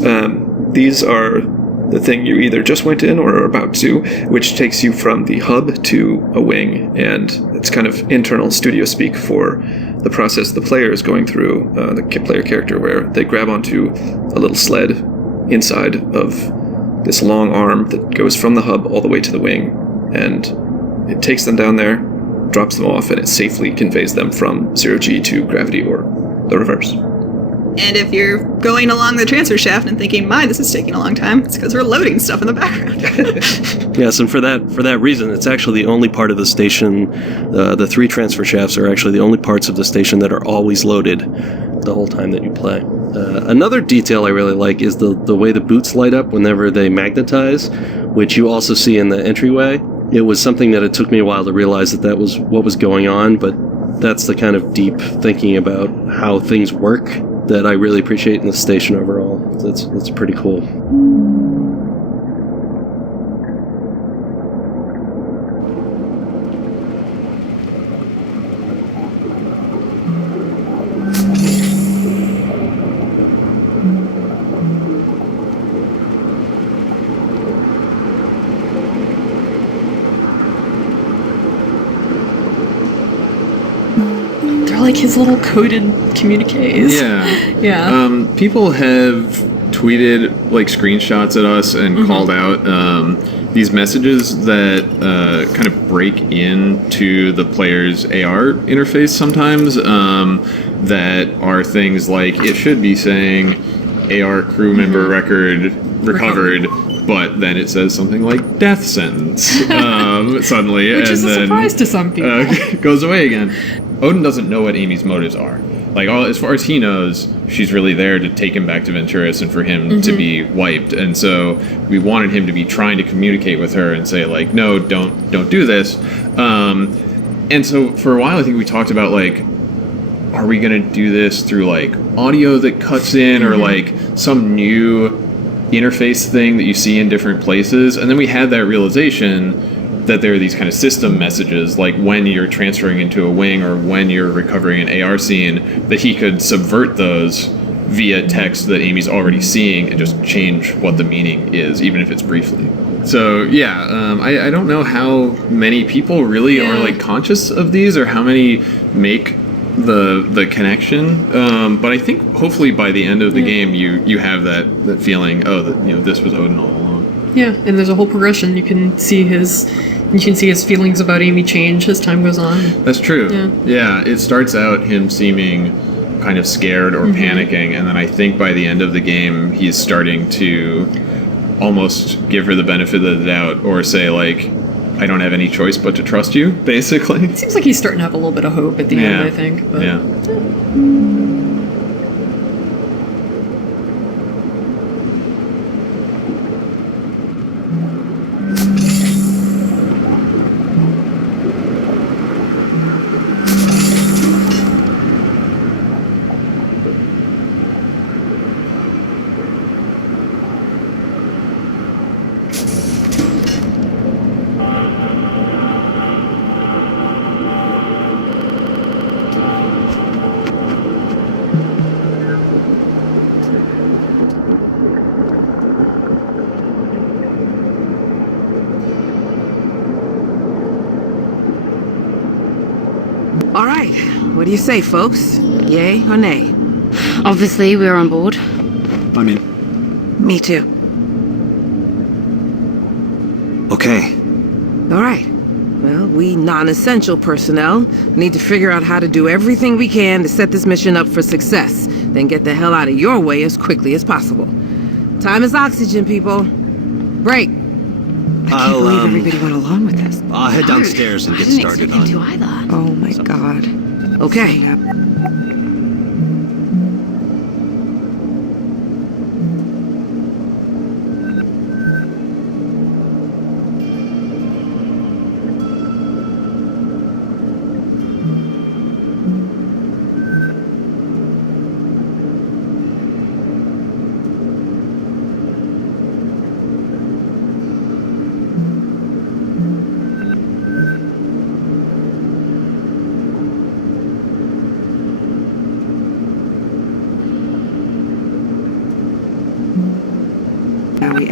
These are the thing you either just went in or are about to, which takes you from the hub to a wing, and it's kind of internal studio speak for the process the player is going through, the player character, where they grab onto a little sled inside of this long arm that goes from the hub all the way to the wing, and it takes them down there, drops them off, and it safely conveys them from 0G to gravity or the reverse. And if you're going along the transfer shaft and thinking, "My, this is taking a long time," it's because we're loading stuff in the background. Yes, and for that reason, it's actually the only part of the station. The 3 transfer shafts are actually the only parts of the station that are always loaded the whole time that you play. Another detail I really like is the way the boots light up whenever they magnetize, which you also see in the entryway. It was something that it took me a while to realize that was what was going on, but that's the kind of deep thinking about how things work that I really appreciate in the station overall. That's pretty cool. Like his little coded communiques. Yeah. People have tweeted like screenshots at us and called out these messages that kind of break into the player's AR interface sometimes, that are things like it should be saying AR crew member record recovered, but then it says something like death sentence suddenly, Which and is a then surprise to some people. goes away again. Odin doesn't know what Amy's motives are. Like, as far as he knows, she's really there to take him back to Venturis and for him to be wiped. And so we wanted him to be trying to communicate with her and say, like, no, don't do this. And so for a while, I think we talked about, like, are we going to do this through, like, audio that cuts in or, like, some new interface thing that you see in different places? And then we had that realization that there are these kind of system messages, like when you're transferring into a wing or when you're recovering an AR scene, that he could subvert those via text that Amy's already seeing and just change what the meaning is, even if it's briefly. So yeah, I don't know how many people really are like conscious of these or how many make the connection, but I think hopefully by the end of the game you have that feeling, oh, that, you know, this was Odin all along. Yeah, and there's a whole progression. You can see his feelings about Amy change as time goes on. That's true. Yeah, it starts out him seeming kind of scared or panicking, and then I think by the end of the game he's starting to almost give her the benefit of the doubt or say, like, I don't have any choice but to trust you, basically. It seems like he's starting to have a little bit of hope at the end, I think. But. All right, what do you say, folks? Yay or nay? Obviously, we're on board. I'm in. Me too. Okay. All right. Well, we non-essential personnel need to figure out how to do everything we can to set this mission up for success, then get the hell out of your way as quickly as possible. Time is oxygen, people. Break. I can't believe everybody went along with this. I'll head downstairs and get started on it. Either. Oh my god. Okay.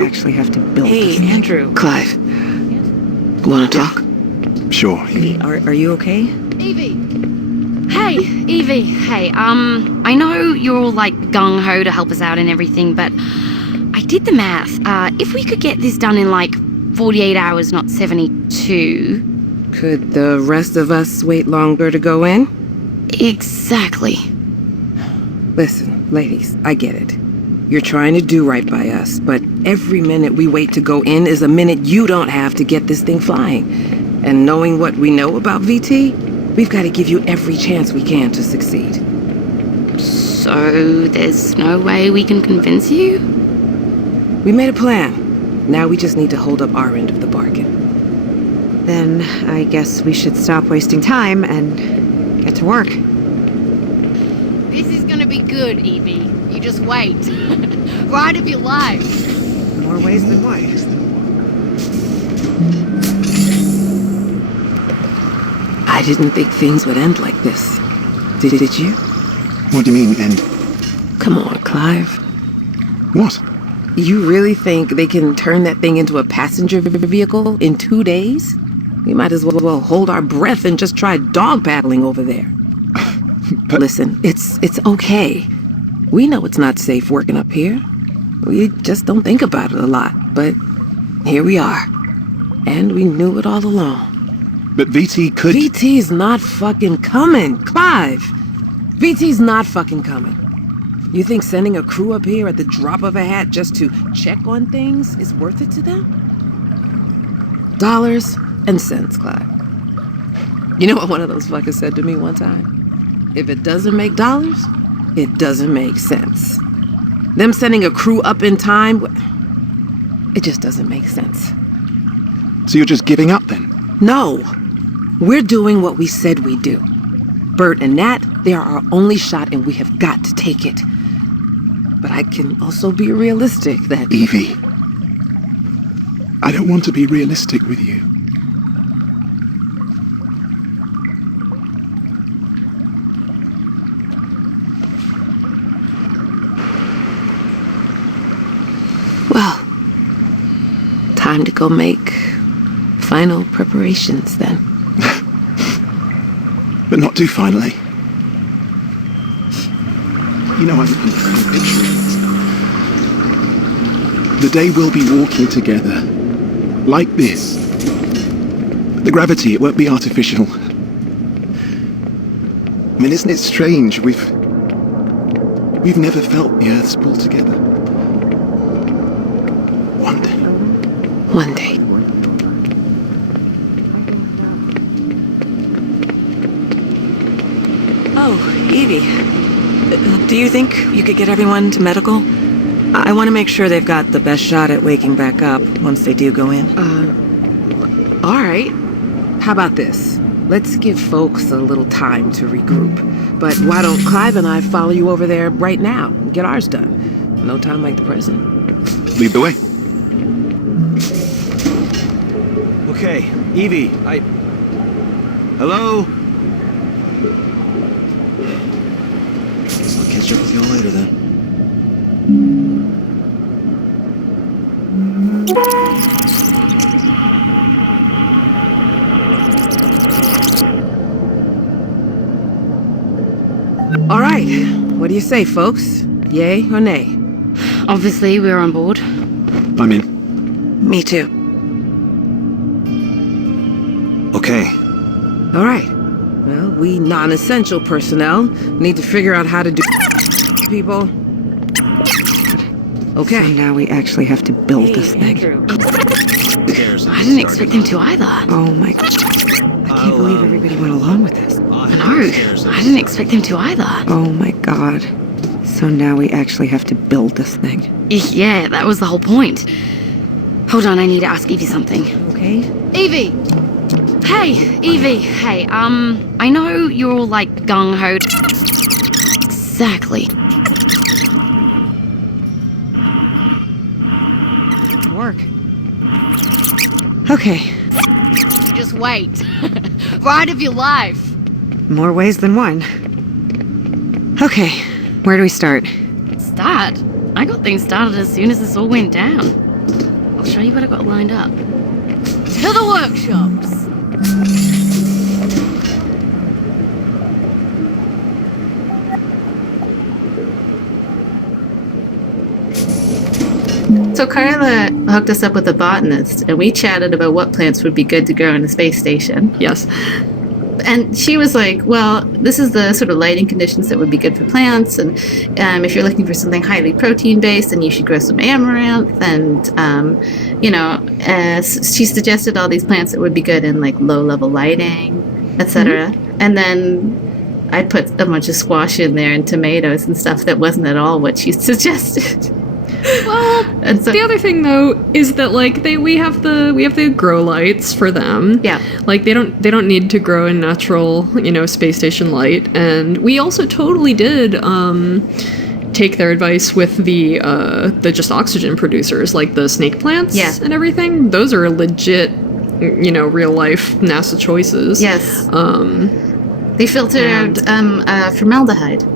actually have to build Hey, this. Andrew. Clive, wanna talk? Sure. Hey, are you okay? Evie! Hey, Evie, hey, I know you're all like gung-ho to help us out and everything, but I did the math. If we could get this done in like 48 hours, not 72. Could the rest of us wait longer to go in? Exactly. Listen, ladies, I get it. You're trying to do right by us, but every minute we wait to go in is a minute you don't have to get this thing flying. And knowing what we know about VT, we've got to give you every chance we can to succeed. So there's no way we can convince you? We made a plan. Now we just need to hold up our end of the bargain. Then I guess we should stop wasting time and get to work. This is gonna be good, Evie. You just wait. Ride of your life. More ways than one. I didn't think things would end like this. Did you? What do you mean, end? Come on, Clive. What? You really think they can turn that thing into a passenger vehicle in 2 days? We might as well hold our breath and just try dog paddling over there. But listen, it's okay. We know it's not safe working up here. We just don't think about it a lot, but here we are. And we knew it all along. But VT could... VT's not fucking coming, Clive! VT's not fucking coming. You think sending a crew up here at the drop of a hat just to check on things is worth it to them? Dollars and cents, Clive. You know what one of those fuckers said to me one time? If it doesn't make dollars, it doesn't make sense. Them sending a crew up in time, it just doesn't make sense. So you're just giving up then? No. We're doing what we said we'd do. Bert and Nat, they are our only shot and we have got to take it. But I can also be realistic that... Evie, I don't want to be realistic with you. Well, time to go make final preparations then. But not too finally. You know, I'm picturing it. The day we'll be walking together. Like this. The gravity, it won't be artificial. I mean, isn't it strange? We've never felt the Earth's pull together. One day. One day. Oh, Evie. Do you think you could get everyone to medical? I want to make sure they've got the best shot at waking back up once they do go in. All right. How about this? Let's give folks a little time to regroup. But why don't Clive and I follow you over there right now and get ours done? No time like the present. Lead the way. Okay, Evie, Hello? Guess I'll catch up with you all later then. All right. What do you say, folks? Yay or nay? Obviously, we're on board. I'm in. Me too. Okay. All right. Well, we non-essential personnel need to figure out how to do people. Okay. So now we actually have to build this thing. I didn't expect them to either. Oh my... I can't believe everybody went along with this. I know. I didn't expect them to either. Oh my god. So now we actually have to build this thing. Yeah, that was the whole point. Hold on, I need to ask Evie something. Okay? Evie! Hey, Evie, hey, I know you're all like gung-ho. Exactly. Work. Okay. Just wait. Ride of your life. More ways than one. Okay, where do we start? Start? I got things started as soon as this all went down. show you what I got lined up. To the workshops! So Carla hooked us up with a botanist, and we chatted about what plants would be good to grow in a space station. Yes. And she was like, well, this is the sort of lighting conditions that would be good for plants, and if you're looking for something highly protein-based, then you should grow some amaranth, and, she suggested all these plants that would be good in, like, low-level lighting, etc. Mm-hmm. And then I put a bunch of squash in there and tomatoes and stuff that wasn't at all what she suggested. Well, and so, the other thing though is that like we have the grow lights for them. Yeah. Like they don't need to grow in natural, space station light. And we also totally did take their advice with the just oxygen producers, like the snake plants and everything. Those are legit, real life NASA choices. Yes. They filtered formaldehyde.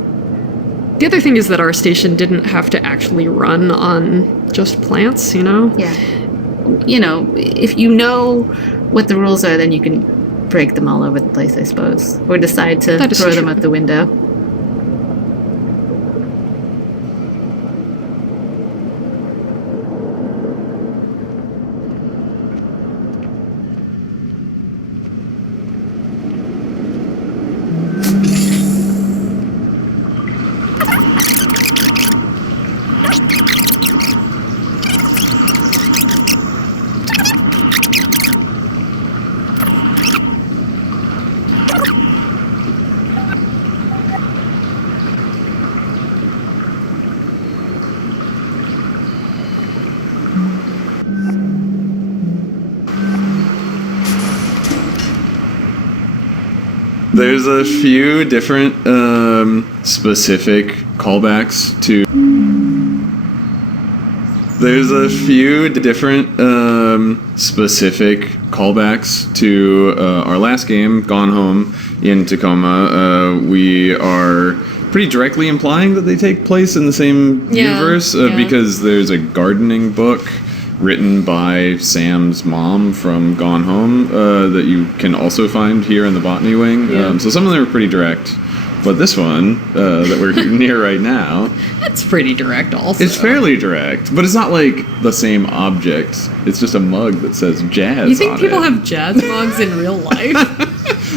The other thing is that our station didn't have to actually run on just plants, Yeah. If you know what the rules are, then you can break them all over the place, I suppose. Or decide to throw them out the window. There's a few different specific callbacks to. There's a few different specific callbacks to our last game, Gone Home in Tacoma. We are pretty directly implying that they take place in the same universe because there's a gardening book written by Sam's mom from Gone Home that you can also find here in the Botany Wing. So some of them are pretty direct. But this one that we're near right now... That's pretty direct also. It's fairly direct, but it's not like the same object. It's just a mug that says jazz on it. You think people have jazz mugs in real life?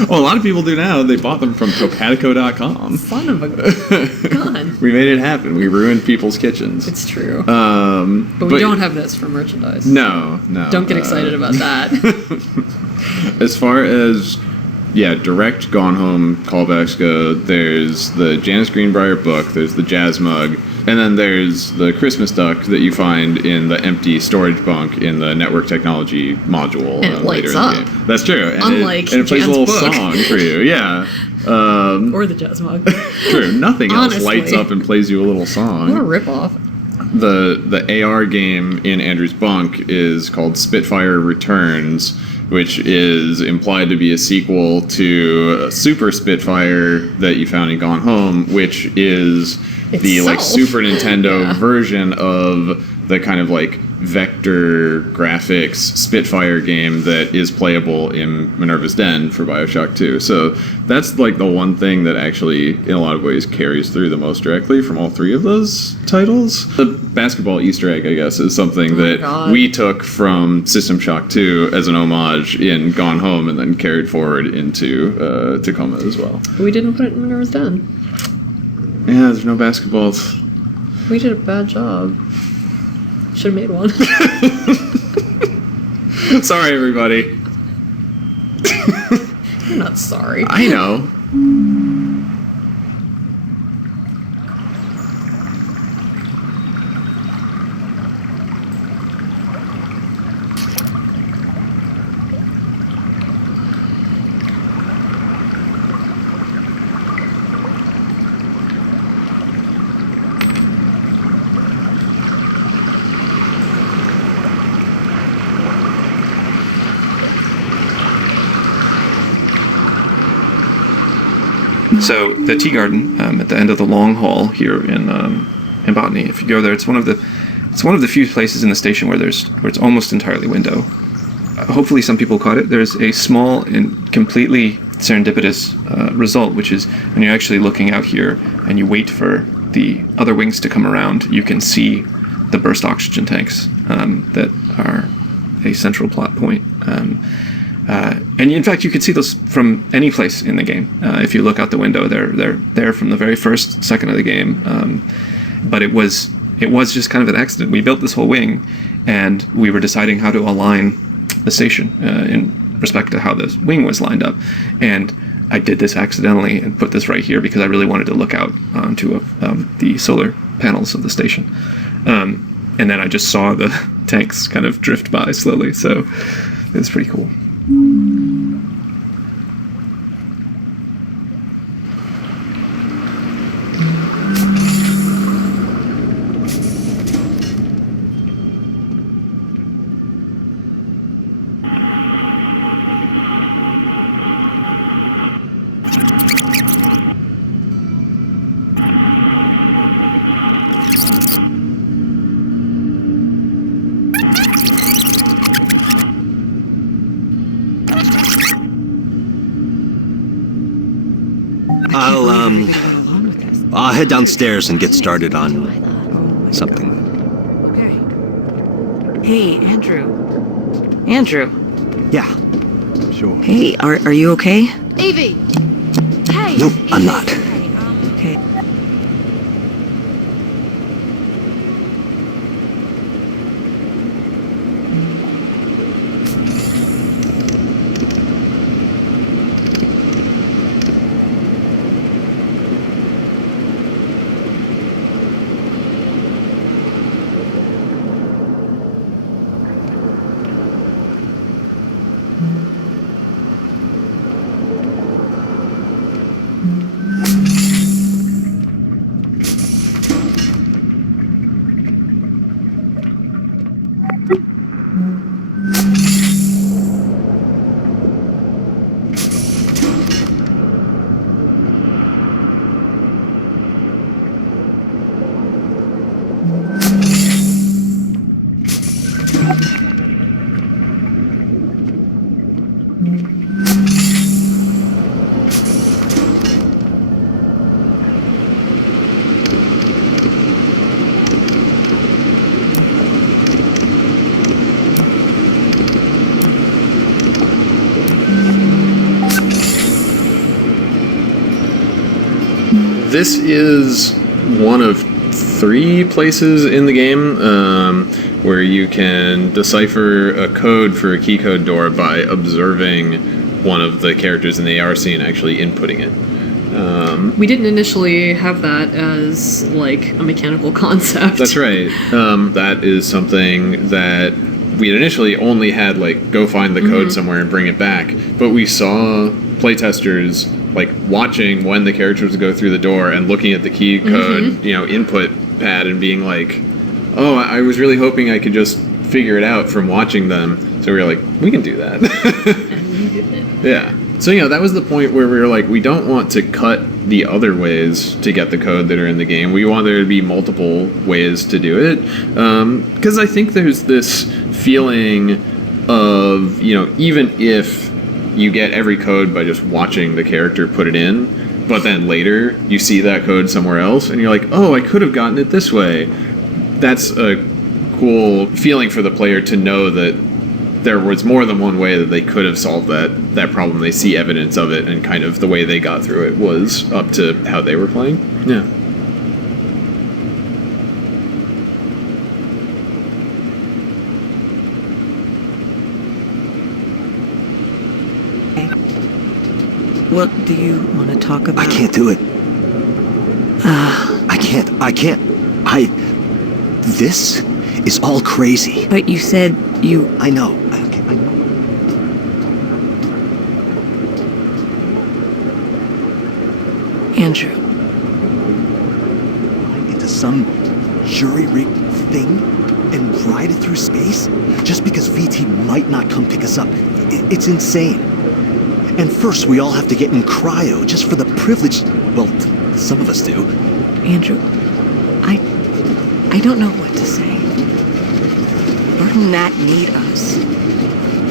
Well, a lot of people do now. They bought them from Topatico.com. Son of a gun. We made it happen. We ruined people's kitchens. It's true. But we don't have this for merchandise. No. Don't get excited about that. As far as, direct Gone Home callbacks go, there's the Janice Greenbrier book, there's the jazz mug, and then there's the Christmas duck that you find in the empty storage bunk in the network technology module later in the game. That's true. And Unlike it plays Jan's a little book. song for you, or the jazz mug. True. Nothing else Honestly. lights up and plays you a little song. What a ripoff. The AR game in Andrew's bunk is called Spitfire Returns, which is implied to be a sequel to Super Spitfire that you found in Gone Home, which is the Super Nintendo version of the kind of like vector graphics Spitfire game that is playable in Minerva's Den for BioShock 2. So that's like the one thing that actually in a lot of ways carries through the most directly from all three of those titles. The basketball Easter egg, I guess, is something that we took from System Shock 2 as an homage in Gone Home and then carried forward into Tacoma as well. We didn't put it in Minerva's Den. Yeah, there's no basketballs. We did a bad job. Should have made one. Sorry, everybody. You're not sorry. I know. So the tea garden at the end of the long hall here in Botany, if you go there, it's It's one of the few places in the station where it's almost entirely window. Hopefully some people caught it. There's a small and completely serendipitous result, which is when you're actually looking out here and you wait for the other wings to come around, you can see the burst oxygen tanks that are a central plot point. And in fact, you could see those from any place in the game. If you look out the window, they're there from the very first second of the game. But it was just kind of an accident. We built this whole wing, and we were deciding how to align the station in respect to how the wing was lined up. And I did this accidentally and put this right here because I really wanted to look out onto the solar panels of the station. And then I just saw the tanks kind of drift by slowly, so it was pretty cool. I'll head downstairs and get started on something. Hey, Andrew. Andrew. Yeah, sure. Hey, are you okay? Evie! Hey! Nope, I'm not. Okay. This is one of 3 places in the game where you can decipher a code for a key code door by observing one of the characters in the AR scene actually inputting it. We didn't initially have that as like a mechanical concept. That's right. That is something that we had initially only had like go find the code somewhere and bring it back, but we saw playtesters like watching when the characters would go through the door and looking at the key code, input pad and being like, oh, I was really hoping I could just figure it out from watching them. So we were like, we can do that. And we did it. Yeah. So, that was the point where we were like, we don't want to cut the other ways to get the code that are in the game. We want there to be multiple ways to do it. Because I think there's this feeling of, even if you get every code by just watching the character put it in, but then later you see that code somewhere else and you're like, oh, I could have gotten it this way. That's a cool feeling for the player to know that there was more than one way that they could have solved that problem. They see evidence of it, and kind of the way they got through it was up to how they were playing. Yeah. What do you want to talk about? I can't do it. I can't. This is all crazy. But you said you... I know. Andrew. Into some jury-rigged thing and ride it through space just because VT might not come pick us up. It's insane. And first we all have to get in cryo just for the privilege... Well, some of us do. Andrew, I don't know what to say. do not need us.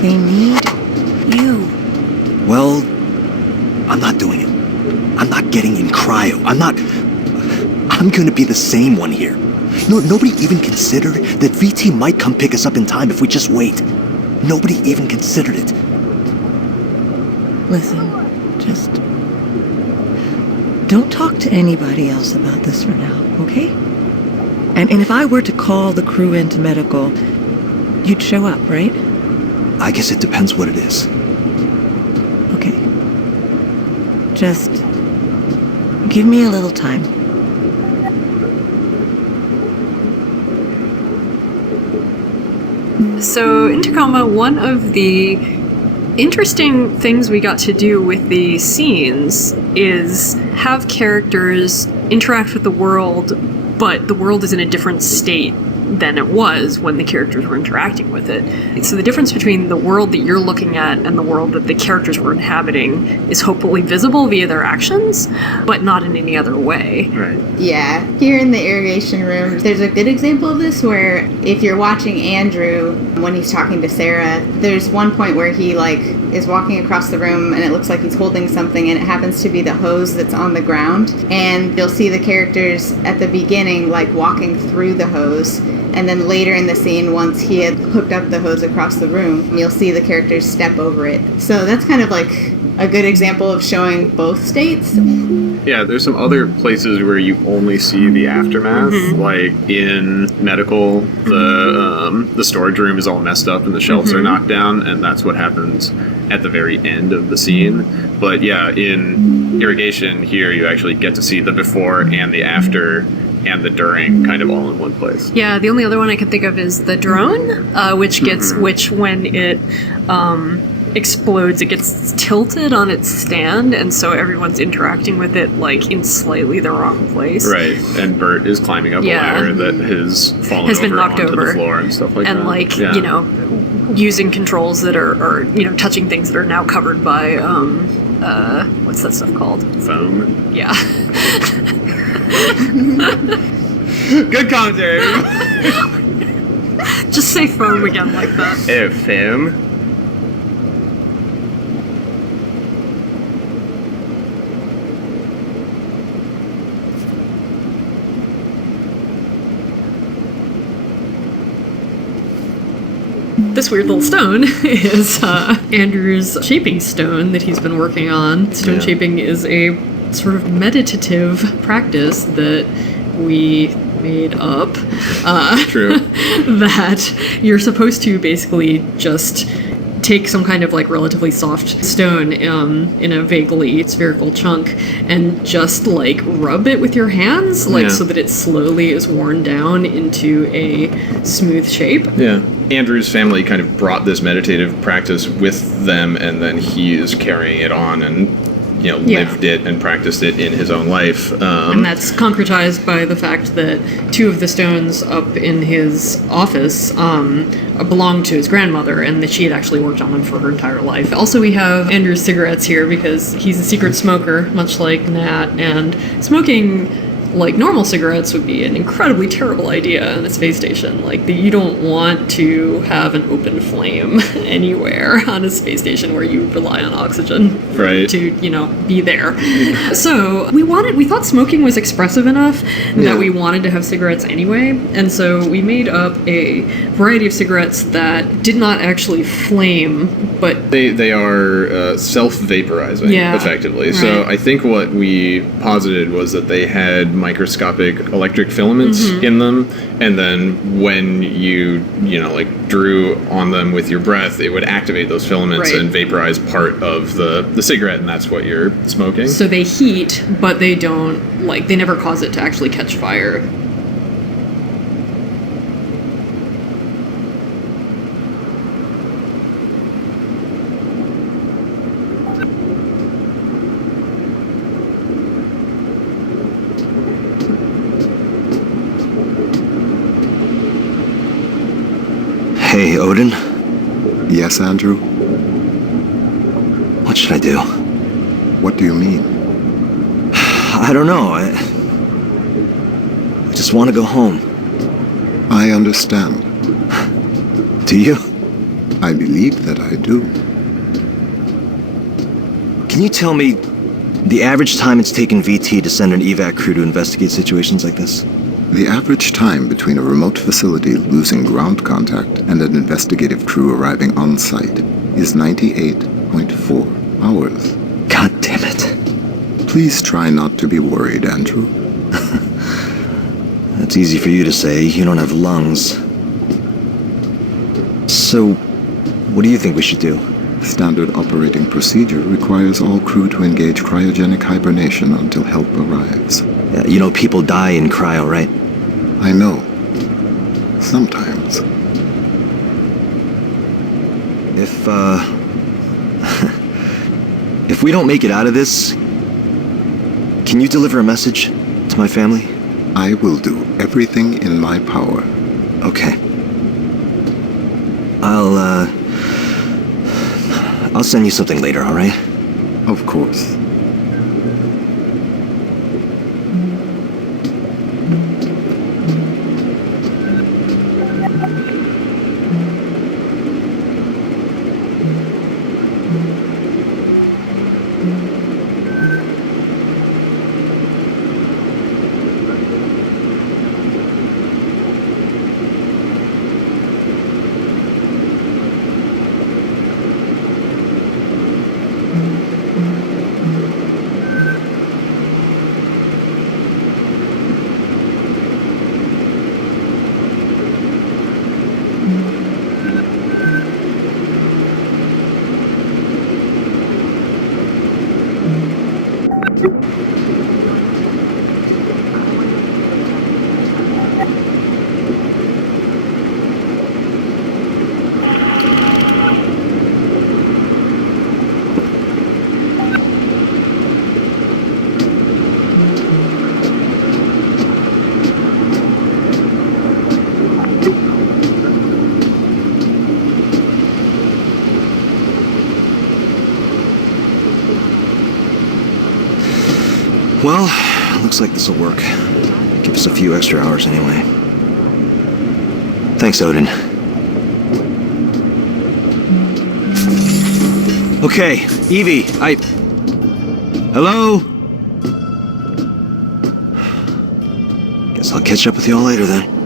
They need you. Well, I'm not doing it. I'm not getting in cryo. I'm gonna be the same one here. No, nobody even considered that VT might come pick us up in time if we just wait. Nobody even considered it. Listen, just don't talk to anybody else about this for now, okay? And if I were to call the crew into medical, you'd show up, right? I guess it depends what it is. Okay. Just give me a little time. So in Tacoma, one of the interesting things we got to do with the scenes is have characters interact with the world, but the world is in a different state than it was when the characters were interacting with it. So the difference between the world that you're looking at and the world that the characters were inhabiting is hopefully visible via their actions, but not in any other way. Right. Yeah, here in the irrigation room, there's a good example of this where if you're watching Andrew when he's talking to Sarah, there's one point where he is walking across the room and it looks like he's holding something and it happens to be the hose that's on the ground, and you'll see the characters at the beginning walking through the hose, and then later in the scene, once he had hooked up the hose across the room, you'll see the characters step over it. So that's kind of a good example of showing both states. Yeah, there's some other places where you only see the aftermath, like in medical, the storage room is all messed up and the shelves are knocked down, and that's what happens at the very end of the scene. But yeah, in irrigation here, you actually get to see the before and the after and the during kind of all in one place. Yeah, the only other one I can think of is the drone, which when it explodes, it gets tilted on its stand, and so everyone's interacting with it in slightly the wrong place. Right, and Bert is climbing up a ladder that has fallen been knocked onto over the floor and stuff like that. And using controls that are touching things that are now covered by what's that stuff called? Foam. Yeah. Good commentary. Just say foam again like that. Oh, foam. This weird little stone is Andrew's shaping stone that he's been working on. Stone shaping is a sort of meditative practice that we made up. True. That you're supposed to basically just take some kind of relatively soft stone in a vaguely spherical chunk and just rub it with your hands so that it slowly is worn down into a smooth shape. Yeah. Andrew's family kind of brought this meditative practice with them, and then he is carrying it on and lived it and practiced it in his own life. And that's concretized by the fact that 2 of the stones up in his office belonged to his grandmother, and that she had actually worked on them for her entire life. Also, we have Andrew's cigarettes here because he's a secret smoker, much like Nat, and smoking normal cigarettes would be an incredibly terrible idea in a space station. You don't want to have an open flame anywhere on a space station where you rely on oxygen to, be there. So we thought smoking was expressive enough that we wanted to have cigarettes anyway. And so we made up a variety of cigarettes that did not actually flame, but they are self-vaporizing, effectively. Right. So I think what we posited was that they had microscopic electric filaments in them, and then when you drew on them with your breath, it would activate those filaments and vaporize part of the cigarette, and that's what you're smoking. So they heat, but they don't they never cause it to actually catch fire. Hey, Odin? Yes, Andrew? What should I do? What do you mean? I don't know. I just want to go home. I understand. Do you? I believe that I do. Can you tell me the average time it's taken VT to send an evac crew to investigate situations like this? The average time between a remote facility losing ground contact and an investigative crew arriving on site is 98.4 hours. God damn it. Please try not to be worried, Andrew. That's easy for you to say. You don't have lungs. So, what do you think we should do? Standard operating procedure requires all crew to engage cryogenic hibernation until help arrives. Yeah, you know people die in cryo, right? I know. Sometimes. If we don't make it out of this, can you deliver a message to my family? I will do everything in my power. Okay. I'll send you something later, all right? Of course. Well, looks like this'll work. Give us a few extra hours anyway. Thanks, Odin. Okay, Evie, Hello? Guess I'll catch up with you all later then.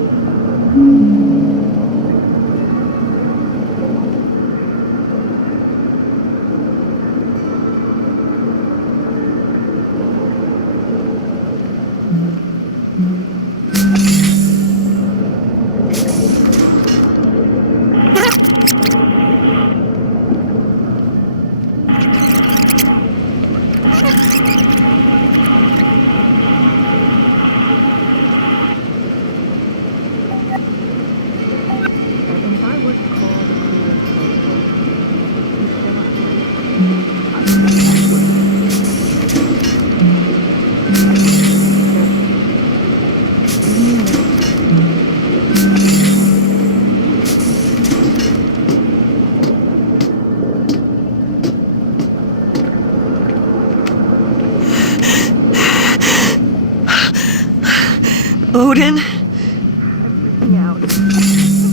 Odin? I'm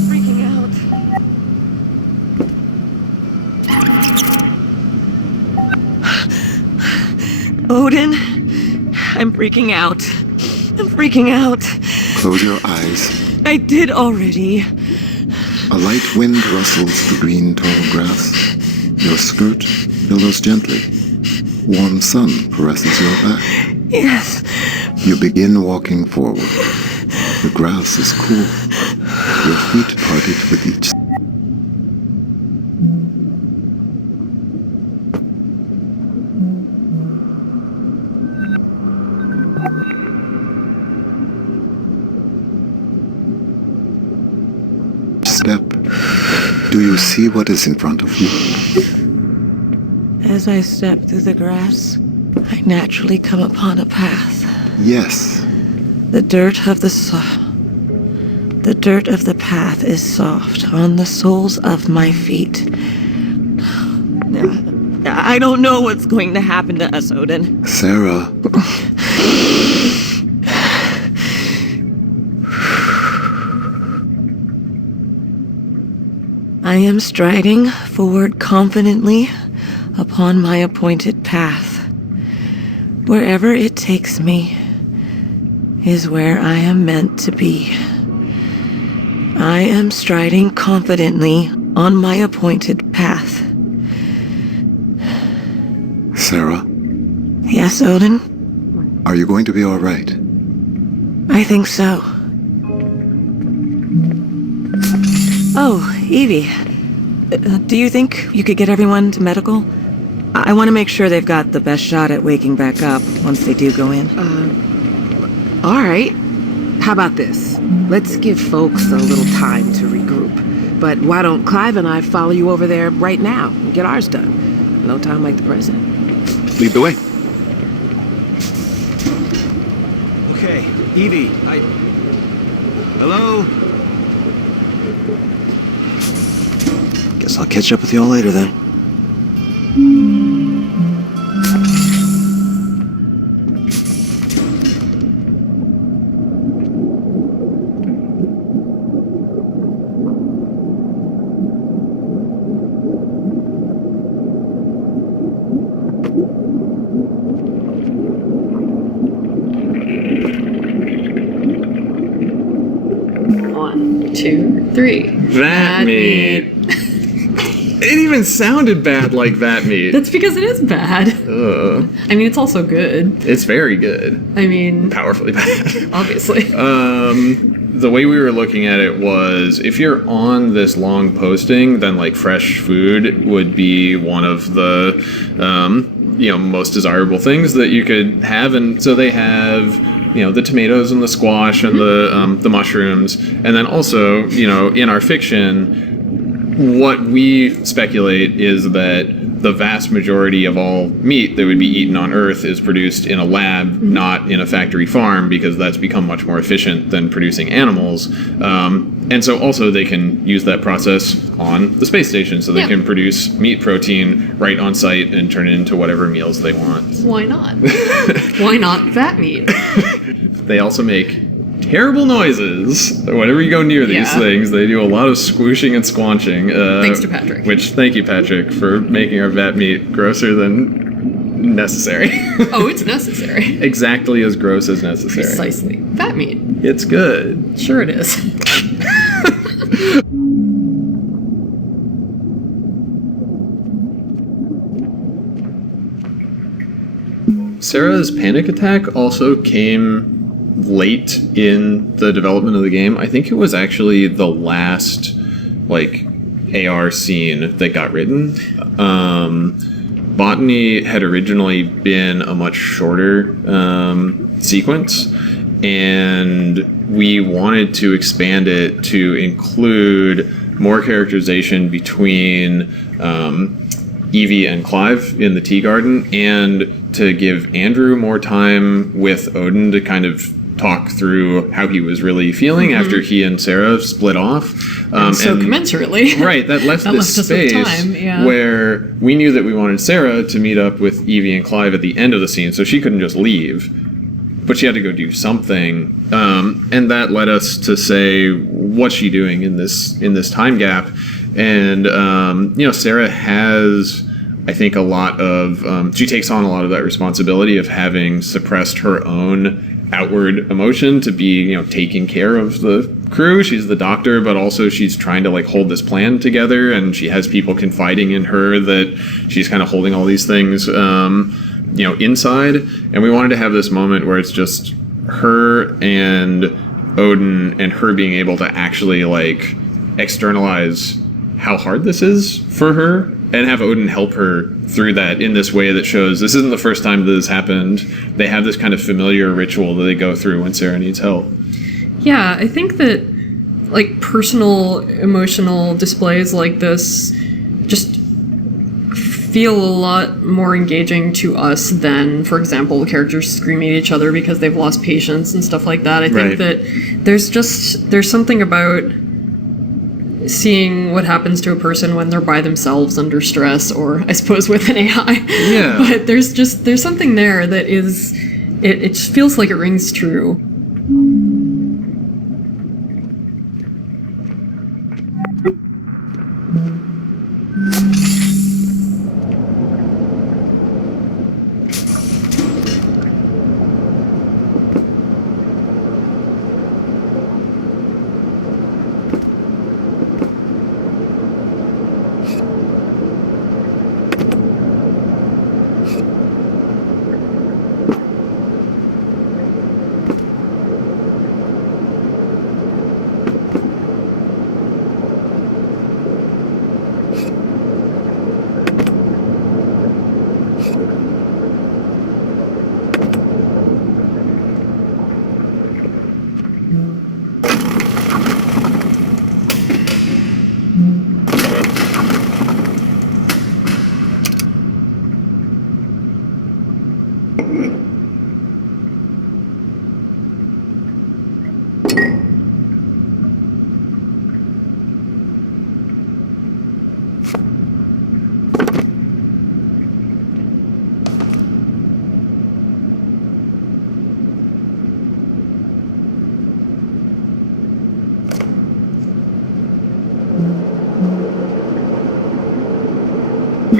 freaking out. Odin? I'm freaking out. I'm freaking out. Close your eyes. I did already. A light wind rustles the green tall grass. Your skirt billows gently. Warm sun caresses your back. Yes. You begin walking forward. The grass is cool. Your feet parted with each. Step. Do you see what is in front of you? As I step through the grass, I naturally come upon a path. Yes. The dirt of the path is soft on the soles of my feet. I don't know what's going to happen to us, Odin. Sarah. I am striding forward confidently upon my appointed path. Wherever it takes me is where I am meant to be. I am striding confidently on my appointed path. Sarah? Yes, Odin? Are you going to be all right? I think so. Oh, Evie. Do you think you could get everyone to medical? I want to make sure they've got the best shot at waking back up once they do go in. All right. How about this? Let's give folks a little time to regroup. But why don't Clive and I follow you over there right now and get ours done? No time like the present. Lead the way. Okay, Evie, Hello? Guess I'll catch up with y'all later then. One, two, three. That meat. It even sounded bad like that meat. That's because it is bad. I mean, it's also good. It's very good. I mean, powerfully bad. Obviously. The way we were looking at it was, if you're on this long posting, then like fresh food would be one of the most desirable things that you could have. And so they have the tomatoes and the squash and the mushrooms, and then also in our fiction, what we speculate is that the vast majority of all meat that would be eaten on Earth is produced in a lab, not in a factory farm, because that's become much more efficient than producing animals. And so also they can use that process on the space station, so they can produce meat protein right on site and turn it into whatever meals they want. Why not? Why not fat meat? They also make terrible noises. Whenever you go near these things, they do a lot of squooshing and squanching. Thanks to Patrick. Which, thank you, Patrick, for making our vat meat grosser than necessary. Oh, it's necessary. Exactly as gross as necessary. Precisely. Vat meat. It's good. Sure it is. Sarah's panic attack also came late in the development of the game. I think it was actually the last AR scene that got written. Botany had originally been a much shorter sequence, and we wanted to expand it to include more characterization between Evie and Clive in the tea garden, and to give Andrew more time with Odin to kind of talk through how he was really feeling after he and Sarah split off. And commensurately. Right, that left this space where we knew that we wanted Sarah to meet up with Evie and Clive at the end of the scene, so she couldn't just leave, but she had to go do something. And that led us to say, what's she doing in this time gap? And Sarah has, I think, a lot of she takes on a lot of that responsibility of having suppressed her own outward emotion to be taking care of the crew. She's the doctor, but also she's trying to hold this plan together, and she has people confiding in her that she's kind of holding all these things inside. And we wanted to have this moment where it's just her and Odin, and her being able to actually externalize how hard this is for her, and have Odin help her through that in this way that shows this isn't the first time that this happened. They have this kind of familiar ritual that they go through when Sarah needs help. Yeah, I think that personal emotional displays like this just feel a lot more engaging to us than, for example, the characters screaming at each other because they've lost patience and stuff like that. I think that there's something about seeing what happens to a person when they're by themselves under stress, or I suppose with an AI. Yeah. But there's something there that is, it just feels like it rings true.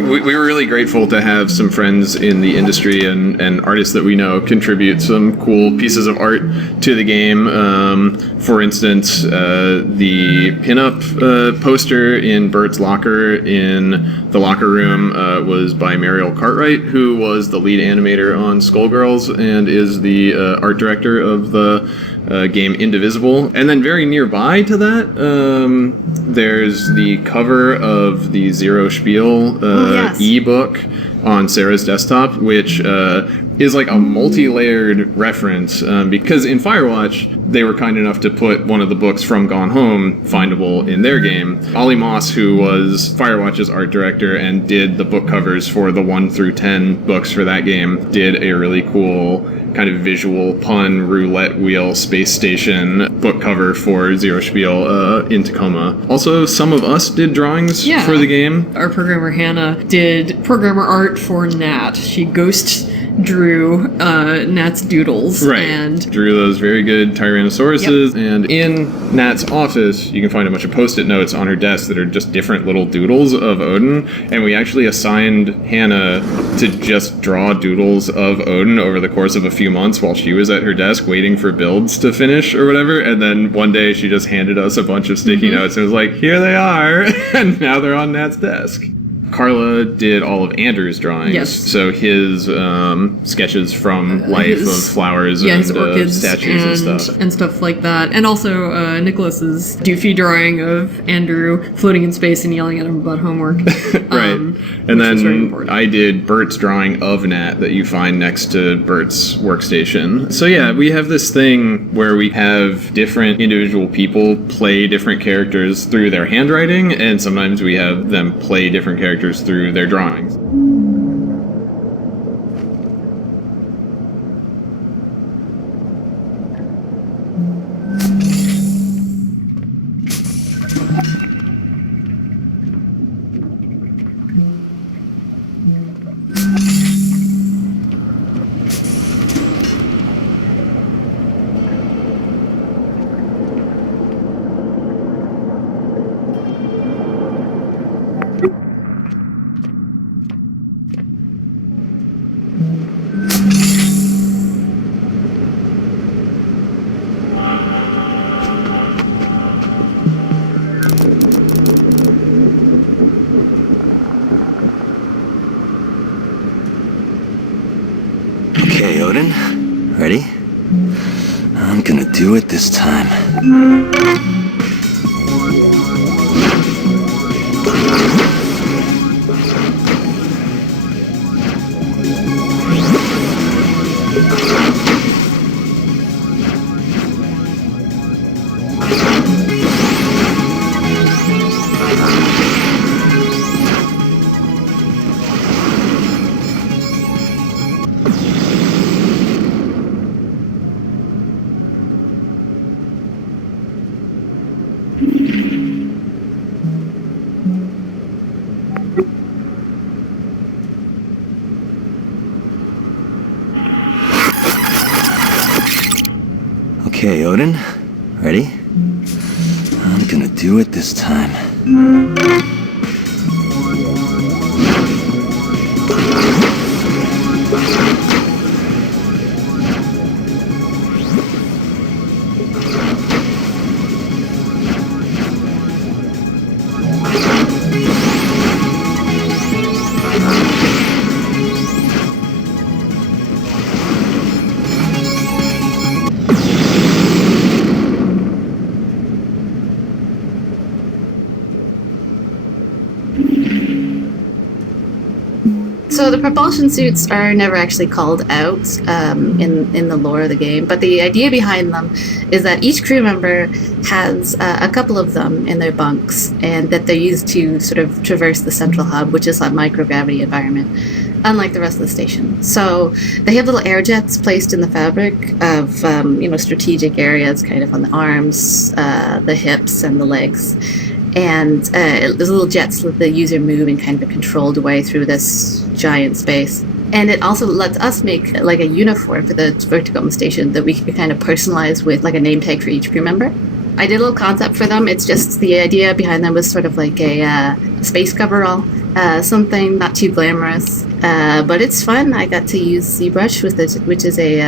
We were really grateful to have some friends in the industry and artists that we know contribute some cool pieces of art to the game. For instance, the pinup poster in Bert's locker in the locker room was by Mariel Cartwright, who was the lead animator on Skullgirls and is the art director of the game Indivisible. And then very nearby to that, there's the cover of the Zero Spiel ebook on Sarah's desktop, which is like a multi-layered reference, because in Firewatch, they were kind enough to put one of the books from Gone Home findable in their game. Ollie Moss, who was Firewatch's art director and did the book covers for the 1 through 10 books for that game, did a really cool kind of visual pun roulette wheel space station book cover for Zero Spiel in Tacoma. Also, some of us did drawings for the game. Our programmer Hannah did programmer art for Nat. She ghost drew Nat's doodles. Right. And drew those very good Tyrannosauruses. Yep. And in Nat's office, you can find a bunch of Post-it notes on her desk that are just different little doodles of Odin. And we actually assigned Hannah to just draw doodles of Odin over the course of a few months while she was at her desk waiting for builds to finish or whatever. And then one day she just handed us a bunch of sticky notes and was like, here they are. And now they're on Nat's desk. Carla did all of Andrew's drawings. Yes. So his sketches from life of flowers and his orchids statues and stuff like that. And also Nicholas's doofy drawing of Andrew floating in space and yelling at him about homework. Right. And then I did Bert's drawing of Nat that you find next to Bert's workstation. So yeah, we have this thing where we have different individual people play different characters through their handwriting, and sometimes we have them play different characters through their drawings. Okay, Odin. Ready? I'm gonna do it this time. Okay, Odin. Ready? I'm gonna do it this time. So the propulsion suits are never actually called out in the lore of the game, but the idea behind them is that each crew member has a couple of them in their bunks, and that they're used to sort of traverse the central hub, which is a microgravity environment, unlike the rest of the station. So they have little air jets placed in the fabric of strategic areas, kind of on the arms, the hips, and the legs. And there's little jets let the user move in kind of a controlled way through this giant space. And it also lets us make like a uniform for the Tacoma station that we can kind of personalize with like a name tag for each crew member. I did a little concept for them. It's just the idea behind them was sort of like a space coverall, something not too glamorous, but it's fun. I got to use ZBrush with it, which is a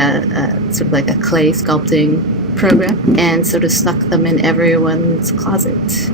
sort of like a clay sculpting program, and sort of snuck them in everyone's closet.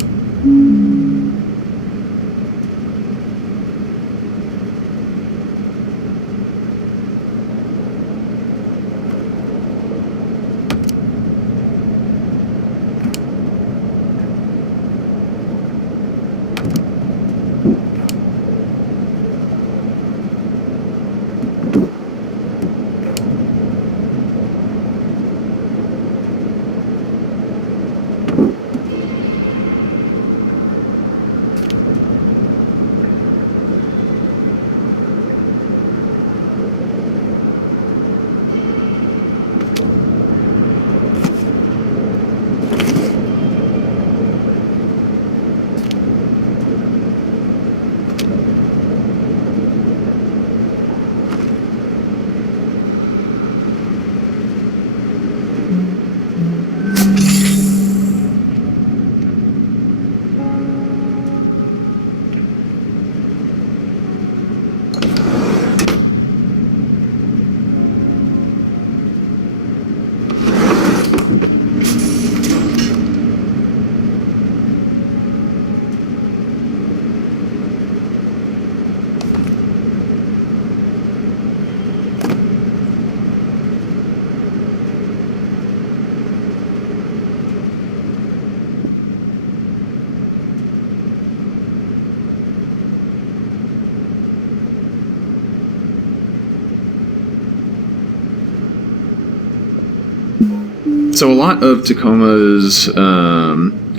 So a lot of Tacoma's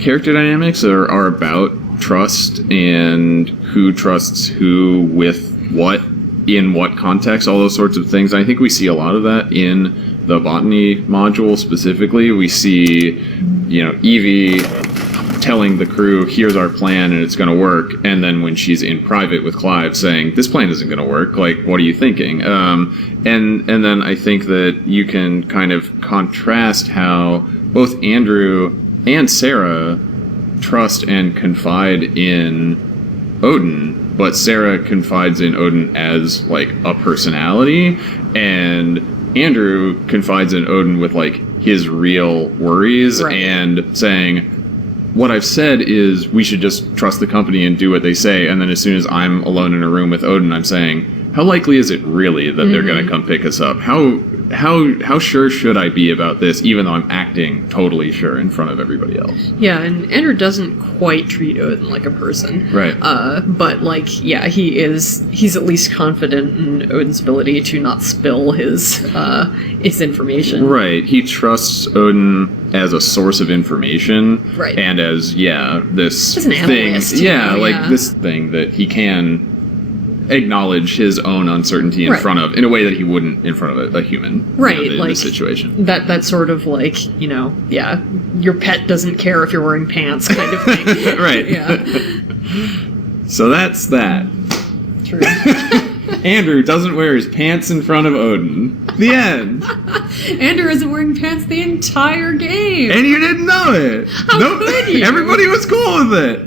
character dynamics are about trust and who trusts who with what, in what context, all those sorts of things. I think we see a lot of that in the botany module specifically. We see, Evie telling the crew, here's our plan and it's going to work, and then when she's in private with Clive saying, this plan isn't going to work, like, what are you thinking? And then I think that you can kind of contrast how both Andrew and Sarah trust and confide in Odin, but Sarah confides in Odin as, like, a personality, and Andrew confides in Odin with, like, his real worries, right, and saying, what I've said is we should just trust the company and do what they say, and then as soon as I'm alone in a room with Odin, I'm saying, how likely is it really that they're going to come pick us up? How sure should I be about this, even though I'm acting totally sure in front of everybody else? Yeah, and Andrew doesn't quite treat Odin like a person. Right. But, like, yeah, he's at least confident in Odin's ability to not spill his information. Right. He trusts Odin as a source of information. Right. And as, this as an thing. analyst, this thing that he can acknowledge his own uncertainty in front of, in a way that he wouldn't in front of a human. Right, in like, this situation. That sort of, like, your pet doesn't care if you're wearing pants kind of thing. Right. Yeah. So that's that. True. Andrew doesn't wear his pants in front of Odin. The end. Andrew isn't wearing pants the entire game. And you didn't know it. How could you? Everybody was cool with it.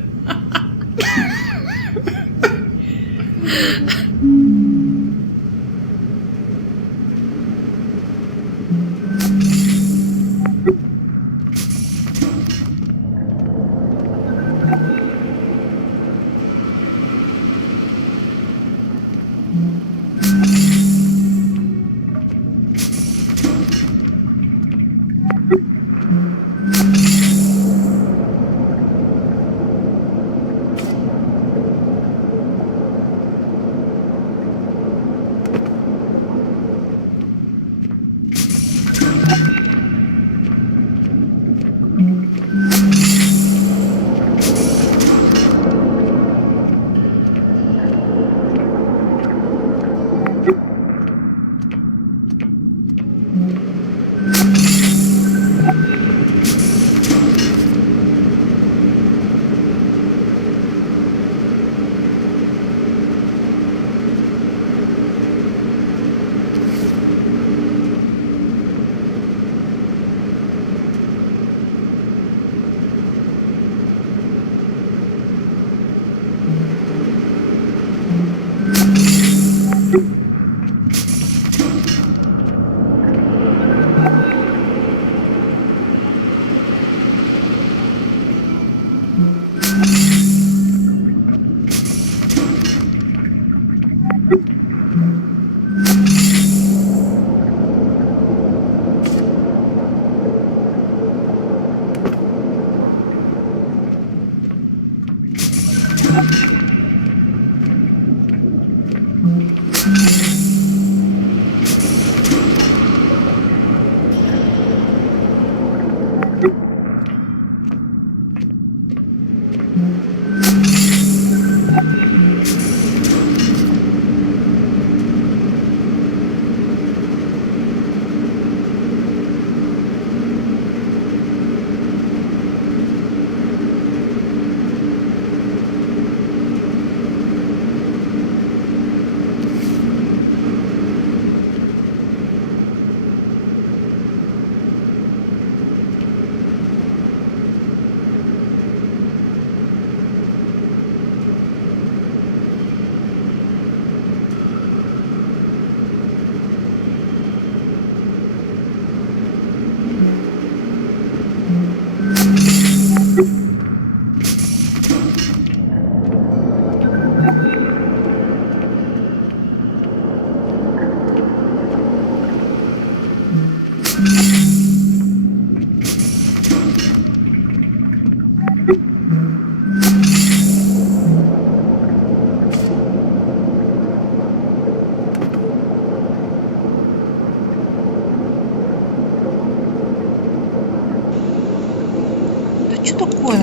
Что такое?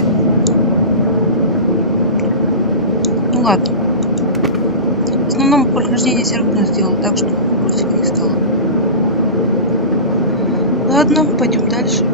Ну ладно. В основном прохождение все равно сделал так, что вопросика не стало. Ладно, пойдем дальше.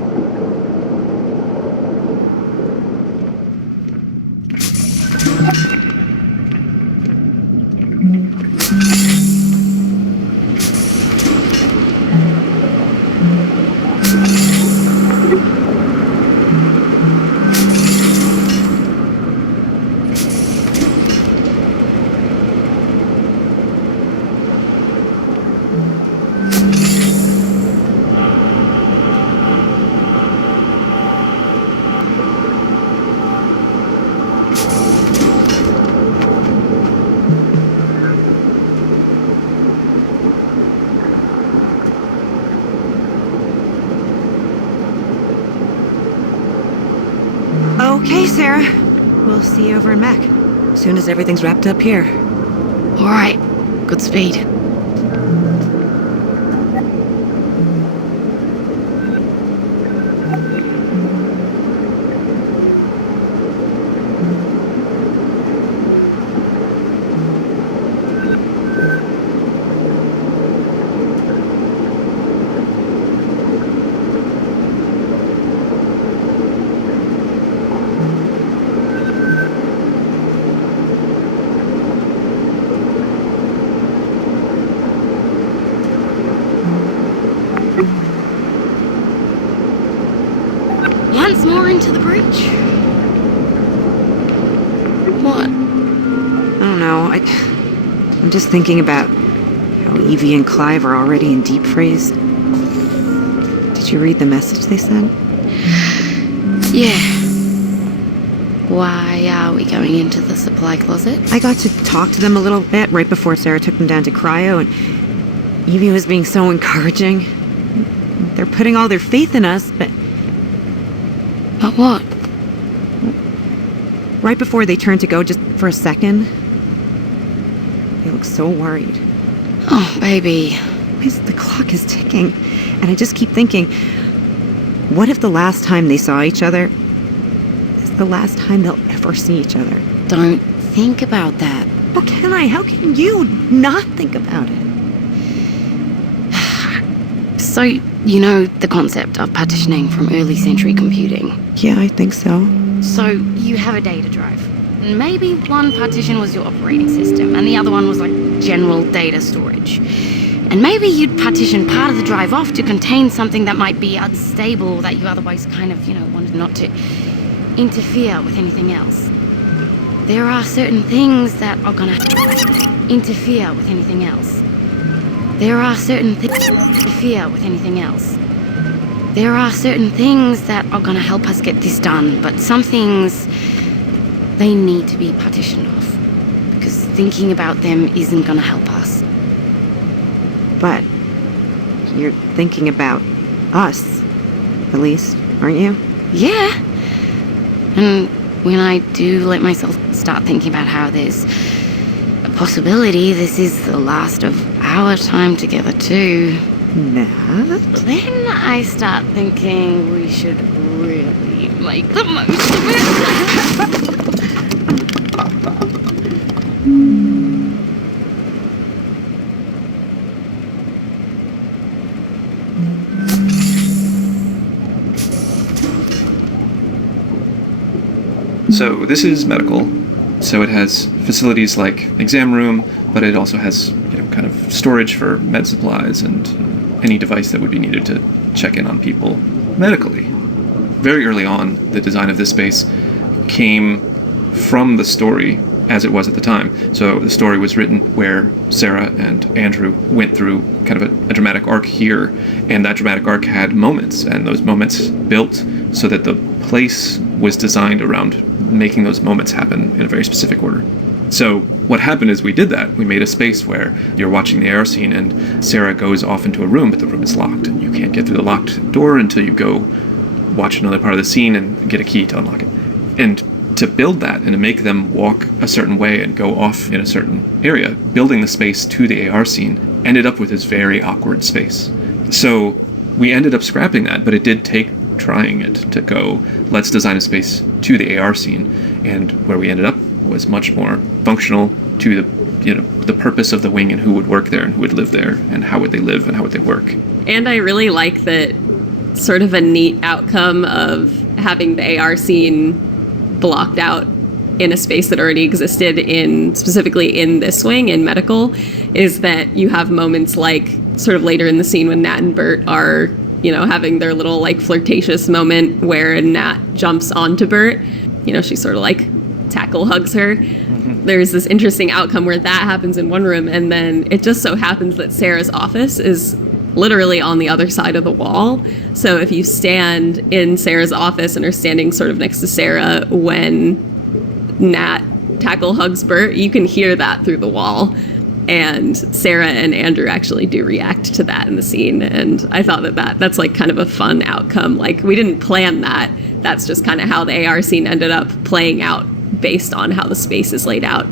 Okay, Sarah. We'll see you over in Mac. As soon as everything's wrapped up here. All right. Godspeed. Once more into the breach. What? I don't know. I'm just thinking about how Evie and Clive are already in deep freeze. Did you read the message they sent? Yeah. Why are we going into the supply closet? I got to talk to them a little bit right before Sarah took them down to cryo, and Evie was being so encouraging. They're putting all their faith in us, but... But what? Right before they turned to go, just for a second, they looked so worried. Oh, baby. The clock is ticking, and I just keep thinking, what if the last time they saw each other is the last time they'll ever see each other? Don't think about that. How can I? How can you not think about it? So, you know the concept of partitioning from early century computing? Yeah, I think so. So, you have a data drive. Maybe one partition was your operating system, and the other one was like general data storage. And maybe you'd partition part of the drive off to contain something that might be unstable, that you otherwise kind of, wanted not to interfere with anything else. There are certain things that are gonna interfere with anything else. There are certain things interfere with anything else. There are certain things that are gonna help us get this done, but some things, they need to be partitioned off, because thinking about them isn't gonna help us. But you're thinking about us, at least, aren't you? Yeah. And when I do let myself start thinking about how there's a possibility this is the last of our time together too, Nat? then I start thinking we should really make the most of it. So this is medical. So it has facilities like exam room, but it also has kind of storage for med supplies and any device that would be needed to check in on people medically. Very early on, the design of this space came from the story as it was at the time. So the story was written where Sarah and Andrew went through kind of a dramatic arc here, and that dramatic arc had moments, and those moments built so that the place was designed around making those moments happen in a very specific order. So what happened is we did that. We made a space where you're watching the AR scene and Sarah goes off into a room, but the room is locked, and you can't get through the locked door until you go watch another part of the scene and get a key to unlock it. And to build that and to make them walk a certain way and go off in a certain area, building the space to the AR scene ended up with this very awkward space. So we ended up scrapping that, but it did take trying it to go, let's design a space to the AR scene, and where we ended up was much more functional to the purpose of the wing and who would work there and who would live there and how would they live and how would they work. And I really like that sort of a neat outcome of having the AR scene blocked out in a space that already existed specifically in this wing in medical, is that you have moments like sort of later in the scene when Nat and Bert are having their little like flirtatious moment where Nat jumps onto Bert. She sort of like tackle hugs her. There's this interesting outcome where that happens in one room, and then it just so happens that Sarah's office is literally on the other side of the wall. So if you stand in Sarah's office and are standing sort of next to Sarah when Nat tackle hugs Bert, you can hear that through the wall. And Sarah and Andrew actually do react to that in the scene. And I thought that's like kind of a fun outcome. Like, we didn't plan that. That's just kind of how the AR scene ended up playing out based on how the space is laid out.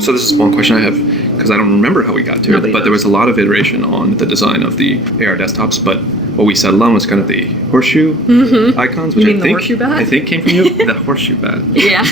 So this is one question I have, because I don't remember how we got to it, but there was a lot of iteration on the design of the AR desktops, but what we settled on was kind of the horseshoe icons, which You mean I the think horseshoe bat? I think came from you. The horseshoe bat. Yeah.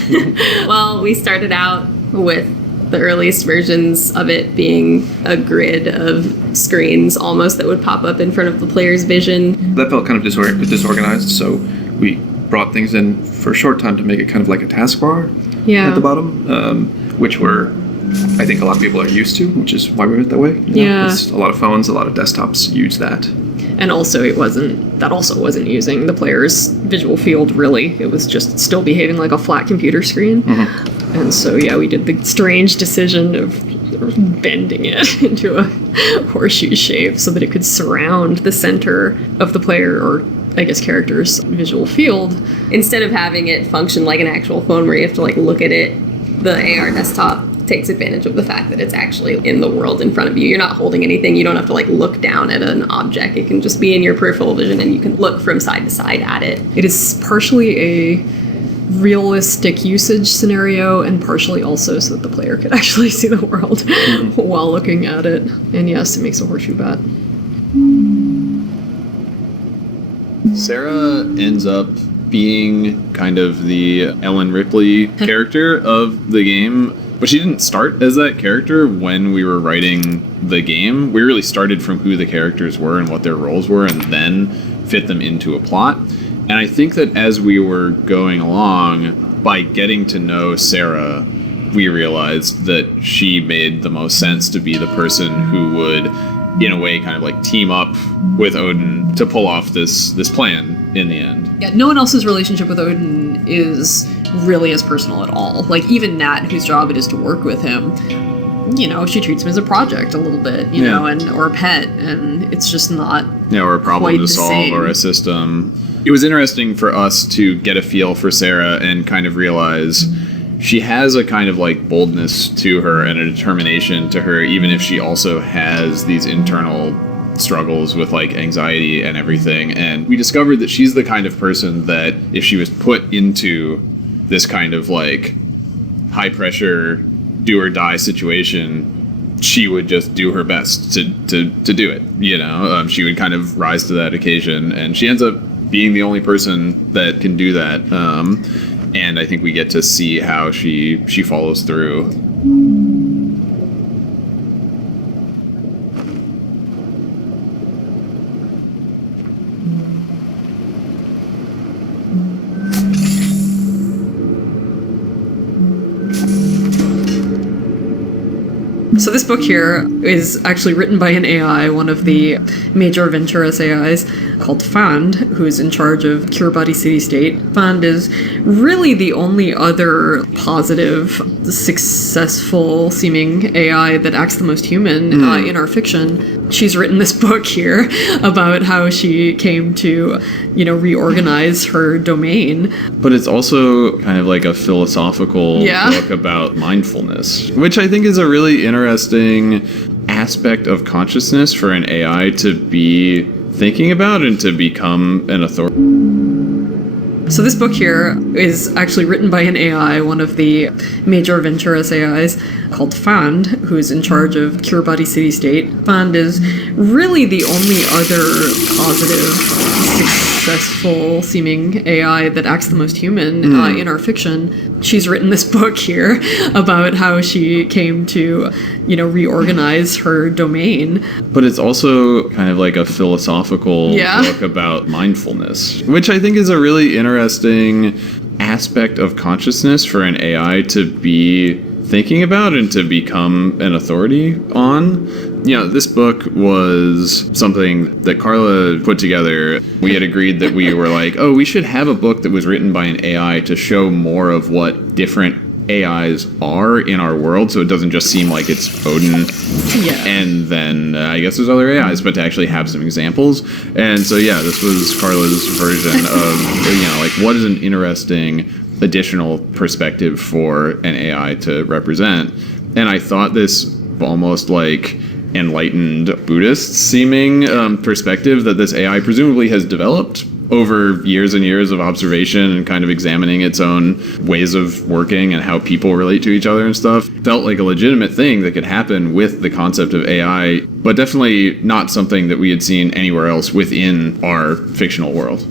Well, we started out with the earliest versions of it being a grid of screens almost that would pop up in front of the player's vision. That felt kind of disorganized, so we brought things in for a short time to make it kind of like a taskbar at the bottom, which I think a lot of people are used to, which is why we went that way. You know? It's a lot of phones, a lot of desktops use that. And also that also wasn't using the player's visual field, really. It was just still behaving like a flat computer screen. And so, we did the strange decision of bending it into a horseshoe shape so that it could surround the center of the player, or I guess character's visual field. Instead of having it function like an actual phone where you have to look at it, the AR desktop takes advantage of the fact that it's actually in the world in front of you. You're not holding anything. You don't have to look down at an object. It can just be in your peripheral vision and you can look from side to side at it. It is partially a realistic usage scenario and partially also so that the player could actually see the world while looking at it. And yes, it makes a horseshoe bat. Sarah ends up being kind of the Ellen Ripley character of the game, but she didn't start as that character when we were writing the game. We really started from who the characters were and what their roles were and then fit them into a plot. And I think that as we were going along, by getting to know Sarah, we realized that she made the most sense to be the person who would, in a way, kind of team up with Odin to pull off this plan in the end. Yeah, no one else's relationship with Odin is really as personal at all. Even Nat, whose job it is to work with him, she treats him as a project a little bit, you know, or a pet, and it's just not or a problem to solve same. Or a system. It was interesting for us to get a feel for Sarah and kind of realize she has a kind of boldness to her and a determination to her, even if she also has these internal struggles with anxiety and everything. And we discovered that she's the kind of person that if she was put into this kind of high pressure do or die situation, she would just do her best to do it. She would kind of rise to that occasion, and she ends up being the only person that can do that. And I think we get to see how she follows through. So this book here is actually written by an AI, one of the major Venturas AIs, called Fand, who's in charge of Kiribati City-State. Fand is really the only other positive, successful-seeming AI that acts the most human in our fiction. She's written this book here about how she came to, reorganize her domain. But it's also kind of a philosophical book about mindfulness, which I think is a really interesting aspect of consciousness for an AI to be thinking about and to become an authority. So this book here is actually written by an AI, one of the major Venturas AIs, called Fand, who's in charge of Kiribati City-State. Fand is really the only other positive, successful-seeming AI that acts the most human in our fiction. She's written this book here about how she came to, reorganize her domain. But it's also kind of a philosophical book about mindfulness, which I think is a really interesting aspect of consciousness for an AI to be thinking about and to become an authority on. This book was something that Carla put together. We had agreed that we were we should have a book that was written by an AI to show more of what different AIs are in our world, so it doesn't just seem like it's Odin and then I guess there's other AIs, but to actually have some examples. And so this was Carla's version of what is an interesting additional perspective for an AI to represent. And I thought this almost enlightened Buddhist seeming perspective that this AI presumably has developed over years and years of observation and kind of examining its own ways of working and how people relate to each other and stuff, felt like a legitimate thing that could happen with the concept of AI, but definitely not something that we had seen anywhere else within our fictional world.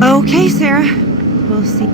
Okay, Sarah. We'll see.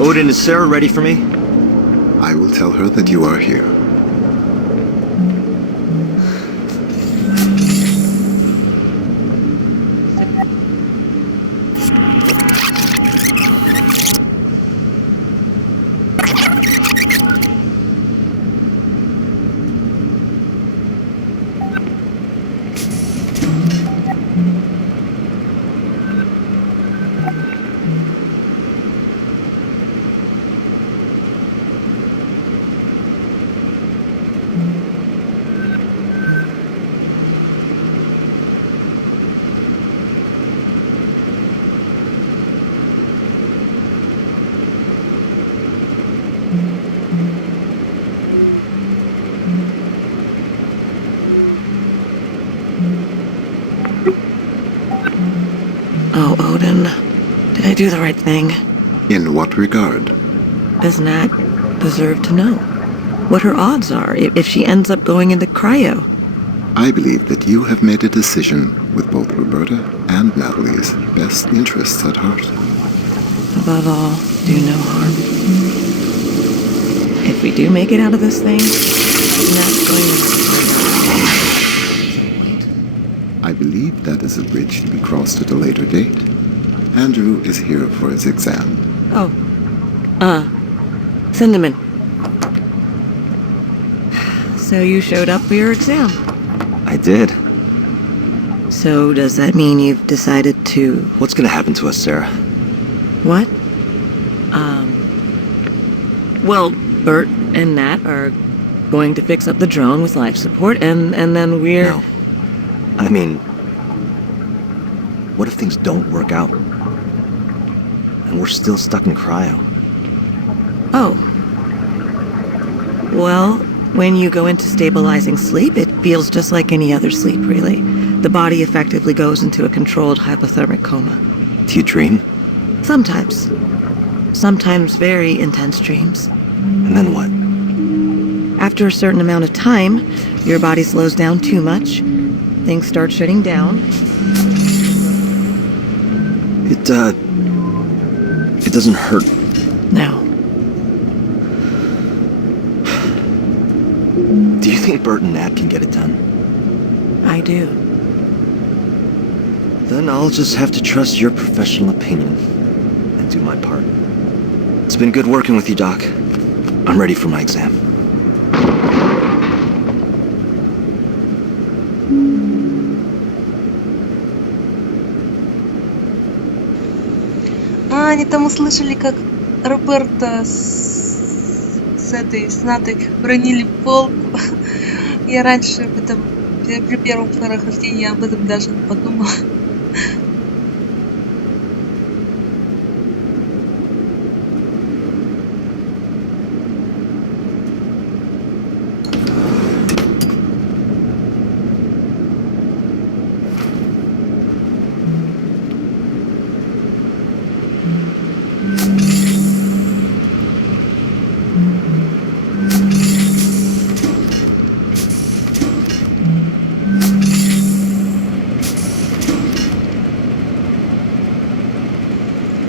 Odin, is Sarah ready for me? I will tell her that you are here. Oh, Odin. Did I do the right thing? In what regard? Does Nat deserve to know what her odds are if she ends up going into cryo? I believe that you have made a decision with both Roberta and Natalie's best interests at heart. Above all, do no harm. If we do make it out of this thing, Nat's going to... I believe that is a bridge to be crossed at a later date. Andrew is here for his exam. Oh. Send him in. So you showed up for your exam? I did. So does that mean you've decided to... What's gonna happen to us, Sarah? What? Well, Bert and Nat are going to fix up the drone with life support, and then we're... No. I mean, what if things don't work out? And we're still stuck in cryo? Oh. Well, when you go into stabilizing sleep, it feels just like any other sleep, really. The body effectively goes into a controlled hypothermic coma. Do you dream? Sometimes. Sometimes very intense dreams. And then what? After a certain amount of time, your body slows down too much. Things start shutting down. It doesn't hurt. No. Do you think Bert and Nat can get it done? I do. Then I'll just have to trust your professional opinion and do my part. It's been good working with you, Doc. I'm ready for my exam. Они там услышали, как Роберта с Натой бронили полку. Я раньше об этом, при первом прохождении об этом даже не подумала.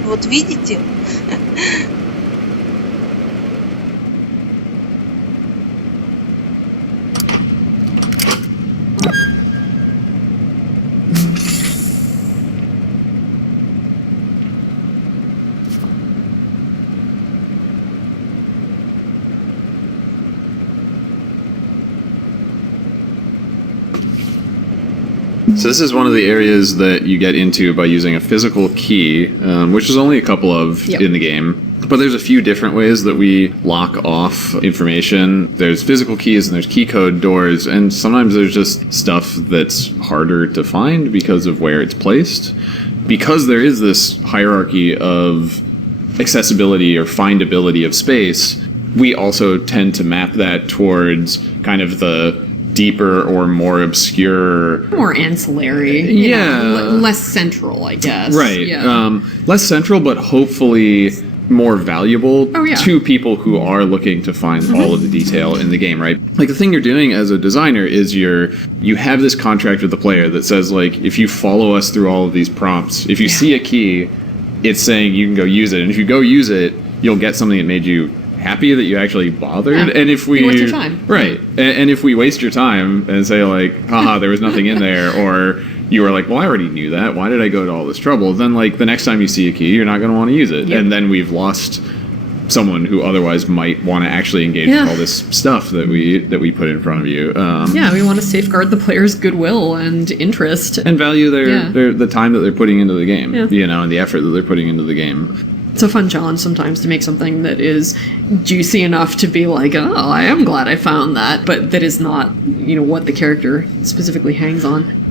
Вот видите? So this is one of the areas that you get into by using a physical key, which is only a couple of in the game. But there's a few different ways that we lock off information. There's physical keys and there's key code doors, and sometimes there's just stuff that's harder to find because of where it's placed. Because there is this hierarchy of accessibility or findability of space, we also tend to map that towards kind of the deeper or more obscure, more ancillary, you know, less central, I guess. Right. Less central, but hopefully more valuable to people who are looking to find all of the detail in the game, right? Like, the thing you're doing as a designer is you have this contract with the player that says, like, if you follow us through all of these prompts, if you see a key, it's saying you can go use it, and if you go use it, you'll get something that made you happy that you actually bothered. And if we waste your time, and if we waste your time and say, like, haha, there was nothing in there, or you were like, well, I already knew that, why did I go to all this trouble, then, like, the next time you see a key, you're not going to want to use it. And then we've lost someone who otherwise might want to actually engage with all this stuff that we put in front of you. We want to safeguard the player's goodwill and interest and value their the time that they're putting into the game, you know, and the effort that they're putting into the game. It's a fun challenge sometimes to make something that is juicy enough to be like, oh, I am glad I found that, but that is not, you know, what the character specifically hangs on.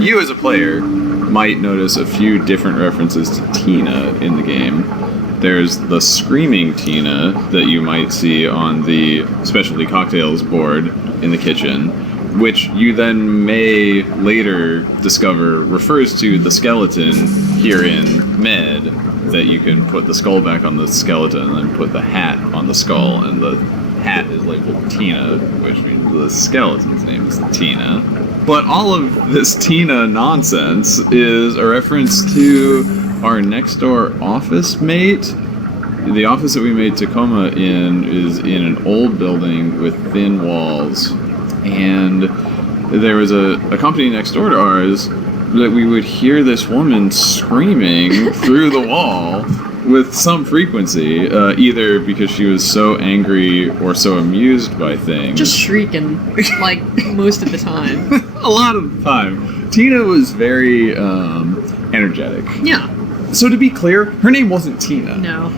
You as a player might notice a few different references to Tina in the game. There's the screaming Tina that you might see on the specialty cocktails board in the kitchen, which you then may later discover refers to the skeleton here in Med, that you can put the skull back on the skeleton and then put the hat on the skull, and the hat is labeled Tina, which means the skeleton's name is Tina. But all of this Tina nonsense is a reference to our next door office mate. The office that we made Tacoma in is in an old building with thin walls. And there was a company next door to ours that we would hear this woman screaming through the wall with some frequency, either because she was so angry or so amused by things. Just shrieking, like, most of the time. A lot of the time. Tina was very energetic. Yeah. So to be clear, her name wasn't Tina. No.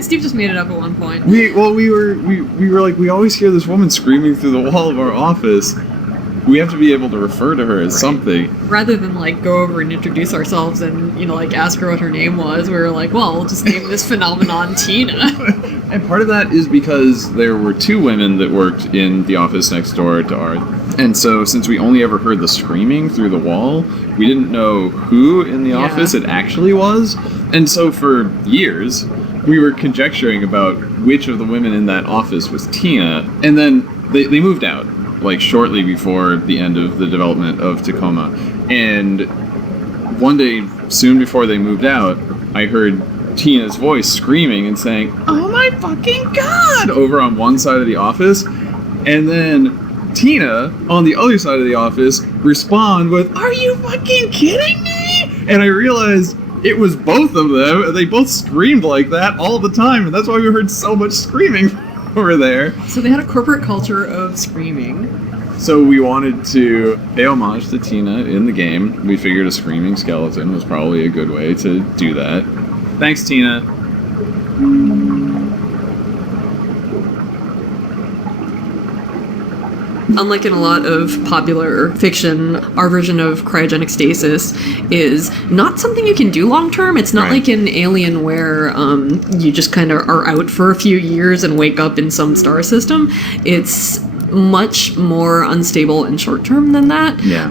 Steve just made it up at one point. We were like, we always hear this woman screaming through the wall of our office. We have to be able to refer to her as something. Rather than, like, go over and introduce ourselves and, you know, like, ask her what her name was, we were like, well, we'll just name this phenomenon Tina. And part of that is because there were two women that worked in the office next door to ours. And so, since we only ever heard the screaming through the wall, we didn't know who in the office it actually was. And so, for years, we were conjecturing about which of the women in that office was Tina. And then they moved out, like, shortly before the end of the development of Tacoma. And one day, soon before they moved out, I heard Tina's voice screaming and saying, "Oh my fucking god!" over on one side of the office. And then Tina, on the other side of the office, respond with, "Are you fucking kidding me?" And I realized it was both of them, and they both screamed like that all the time, and that's why we heard so much screaming over there. So they had a corporate culture of screaming. So we wanted to pay homage to Tina in the game. We figured a screaming skeleton was probably a good way to do that. Thanks, Tina. Unlike in a lot of popular fiction, our version of cryogenic stasis is not something you can do long term. It's not like in Alien where you just kind of are out for a few years and wake up in some star system. It's much more unstable and short term than that. Yeah.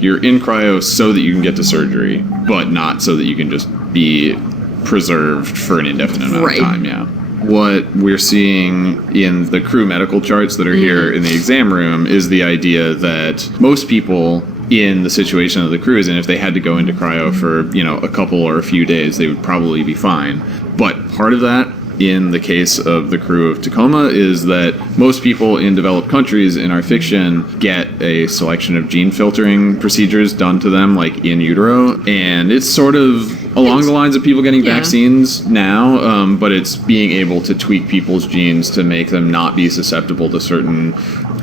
You're in cryo so that you can get to surgery, but not so that you can just be preserved for an indefinite amount of time. Yeah. What we're seeing in the crew medical charts that are here in the exam room is the idea that most people in the situation of the crew is in, if they had to go into cryo for, a couple or a few days, they would probably be fine. But part of that, in the case of the crew of Tacoma, is that most people in developed countries in our fiction get a selection of gene filtering procedures done to them, like in utero, and it's sort of along the lines of people getting vaccines now, but it's being able to tweak people's genes to make them not be susceptible to certain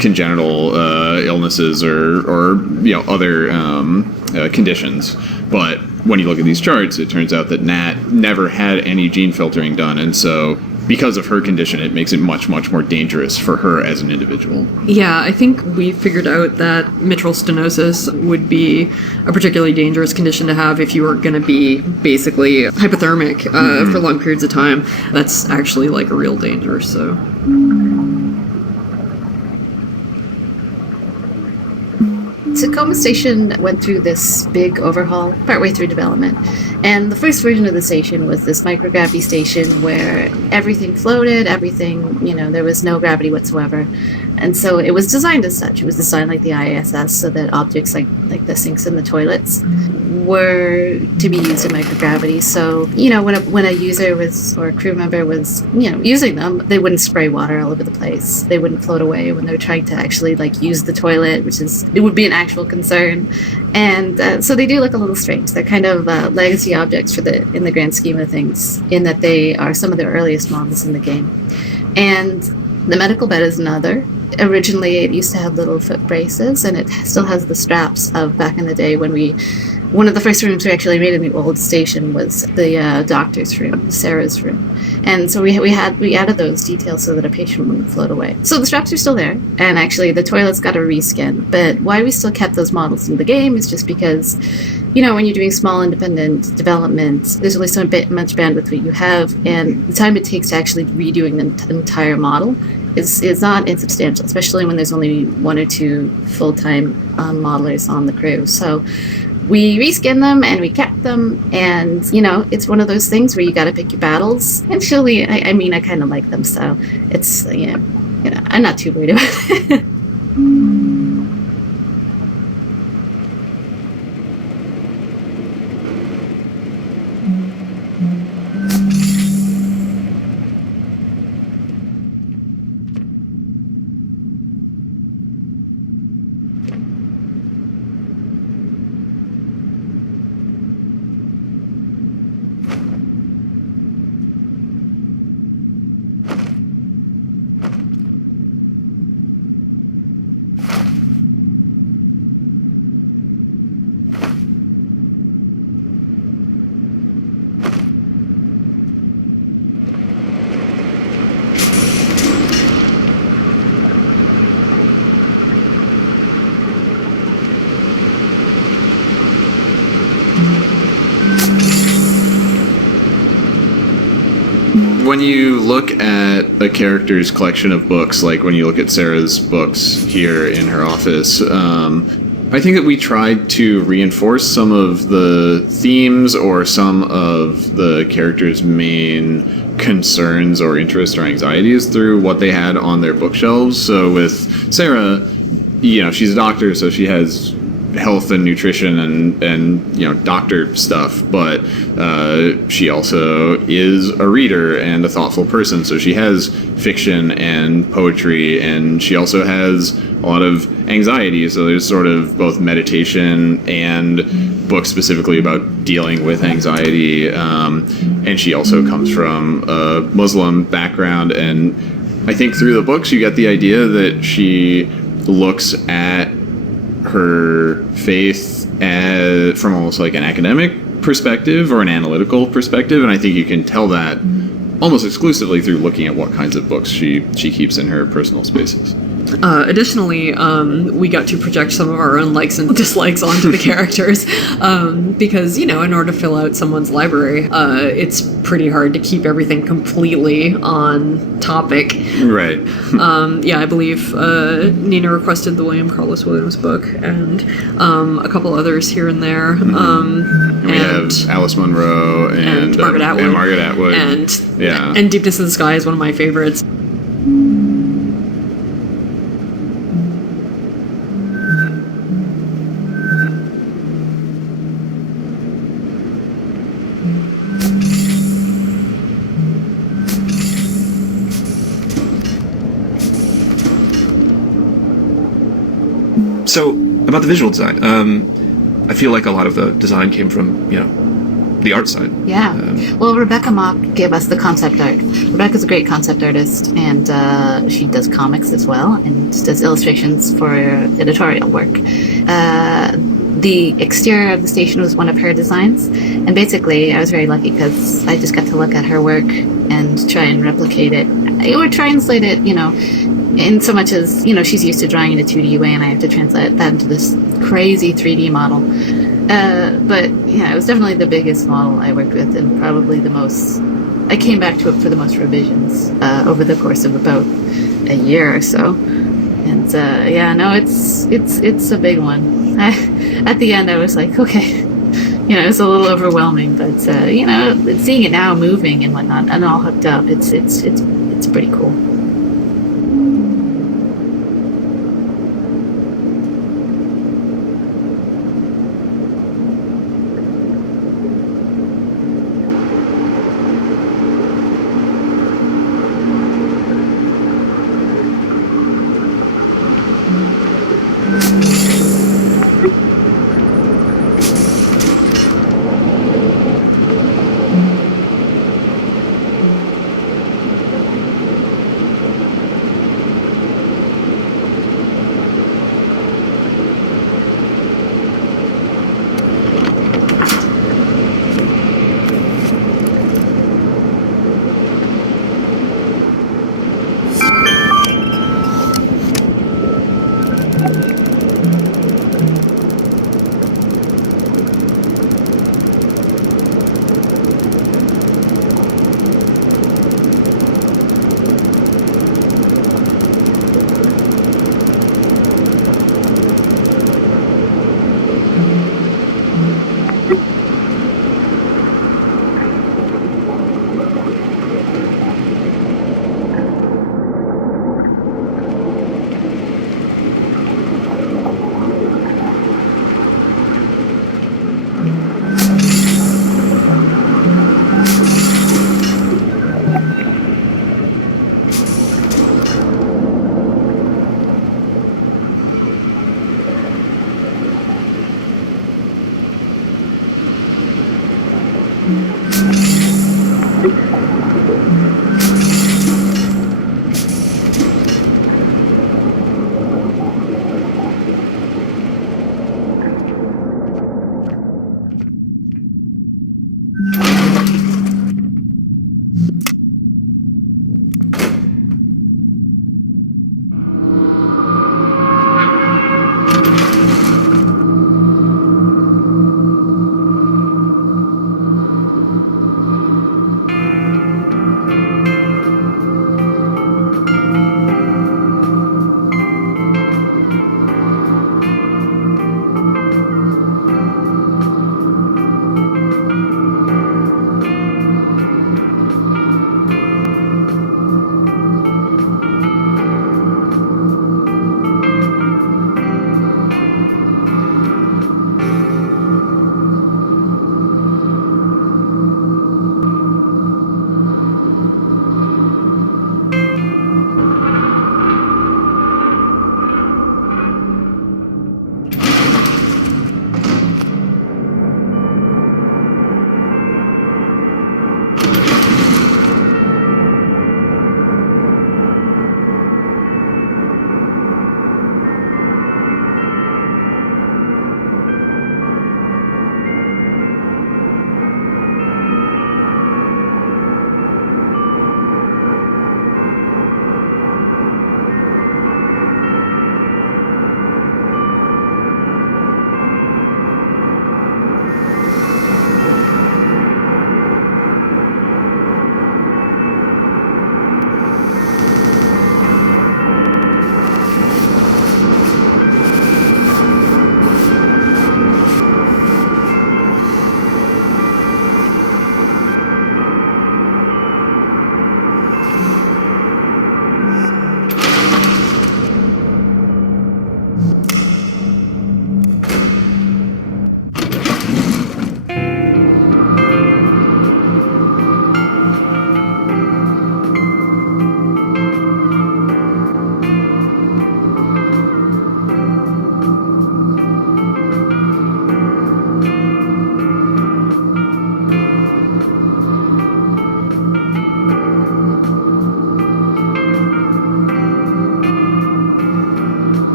congenital illnesses or other conditions. But when you look at these charts, it turns out that Nat never had any gene filtering done, and so because of her condition, it makes it much, much more dangerous for her as an individual. Yeah, I think we figured out that mitral stenosis would be a particularly dangerous condition to have if you were going to be basically hypothermic for long periods of time. That's actually like a real danger, so... Tacoma Station went through this big overhaul partway through development. And the first version of the station was this microgravity station where everything floated, there was no gravity whatsoever. And so it was designed as such. It was designed like the ISS so that objects like the sinks in the toilets were to be used in microgravity. So, when a user or a crew member was, using them, they wouldn't spray water all over the place. They wouldn't float away when they were trying to actually use the toilet, it would be an actual concern. And so they do look a little strange. They're kind of legacy objects in the grand scheme of things, in that they are some of the earliest models in the game. And the medical bed is another. Originally, it used to have little foot braces, and it still has the straps of back in the day when one of the first rooms we actually made in the old station was the doctor's room, Sarah's room. And so we added those details so that a patient wouldn't float away. So the straps are still there, and actually the toilet's got a reskin. But why we still kept those models in the game is just because, when you're doing small independent development, there's only so much bandwidth that you have, and the time it takes to actually redoing the entire model is not insubstantial, especially when there's only one or two full-time modelers on the crew. So we reskinned them and we kept them, and it's one of those things where you got to pick your battles. And surely, I kind of like them, so it's I'm not too worried about it. When you look at a character's collection of books, like when you look at Sarah's books here in her office, I think that we tried to reinforce some of the themes or some of the characters' main concerns or interests or anxieties through what they had on their bookshelves. So with Sarah, she's a doctor, so she has health and nutrition and doctor stuff, but she also is a reader and a thoughtful person. So she has fiction and poetry, and she also has a lot of anxiety. So there's sort of both meditation and books specifically about dealing with anxiety. And she also comes from a Muslim background, and I think through the books you get the idea that she looks at her faith from almost like an academic perspective or an analytical perspective, and I think you can tell that almost exclusively through looking at what kinds of books she keeps in her personal spaces. Additionally, we got to project some of our own likes and dislikes onto the characters because, in order to fill out someone's library, it's pretty hard to keep everything completely on topic. Right. I believe Nina requested the William Carlos Williams book and a couple others here and there. We have Alice Munro and Margaret Atwood. And Margaret Atwood. And Deepness in the Sky is one of my favorites. So, about the visual design, I feel like a lot of the design came from, the art side. Yeah. Well, Rebecca Mock gave us the concept art. Rebecca's a great concept artist, and she does comics as well, and does illustrations for editorial work. The exterior of the station was one of her designs, and basically I was very lucky because I just got to look at her work and try and replicate it, or translate it, in so much as, she's used to drawing in a 2D way, and I have to translate that into this crazy 3D model. But it was definitely the biggest model I worked with, and probably the most. I came back to it for the most revisions over the course of about a year or so, and it's a big one. At the end, I was like, okay, it was a little overwhelming, but seeing it now moving and whatnot, and all hooked up, it's pretty cool.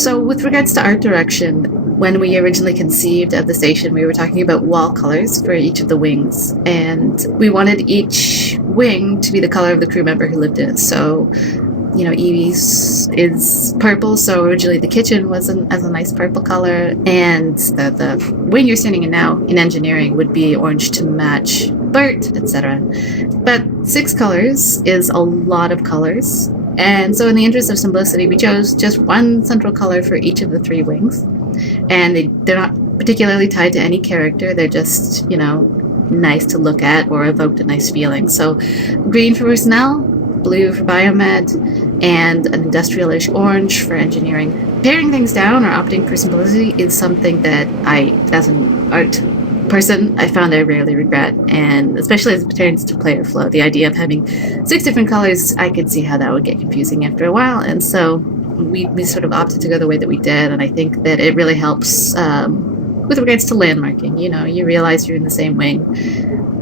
So with regards to art direction, when we originally conceived of the station, we were talking about wall colors for each of the wings, and we wanted each wing to be the color of the crew member who lived in it. So, you know, Evie's is purple, so originally the kitchen was as a nice purple color, and the wing you're standing in now in engineering would be orange to match Bert, etc. But 6 colors is a lot of colors, and so in the interest of simplicity, we chose just one central color for each of the 3 wings, and they're not particularly tied to any character. They're just, you know, nice to look at or evoked a nice feeling. So green for personnel, blue for biomed, and an industrial-ish orange for engineering. Paring things down or opting for simplicity is something that I, as an art person, I found I rarely regret, and especially as it pertains to player flow. The idea of having 6 different colors, I could see how that would get confusing after a while, and so we sort of opted to go the way that we did, and I think that it really helps with regards to landmarking. You know, you realize you're in the same wing,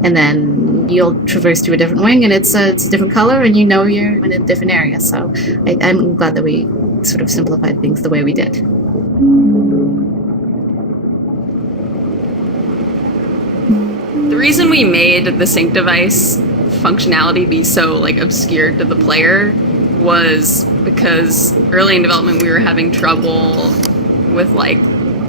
and then you'll traverse to a different wing, and it's a different color, and you know you're in a different area. So I'm glad that we sort of simplified things the way we did. The reason we made the sync device functionality be so like obscure to the player was because early in development we were having trouble with like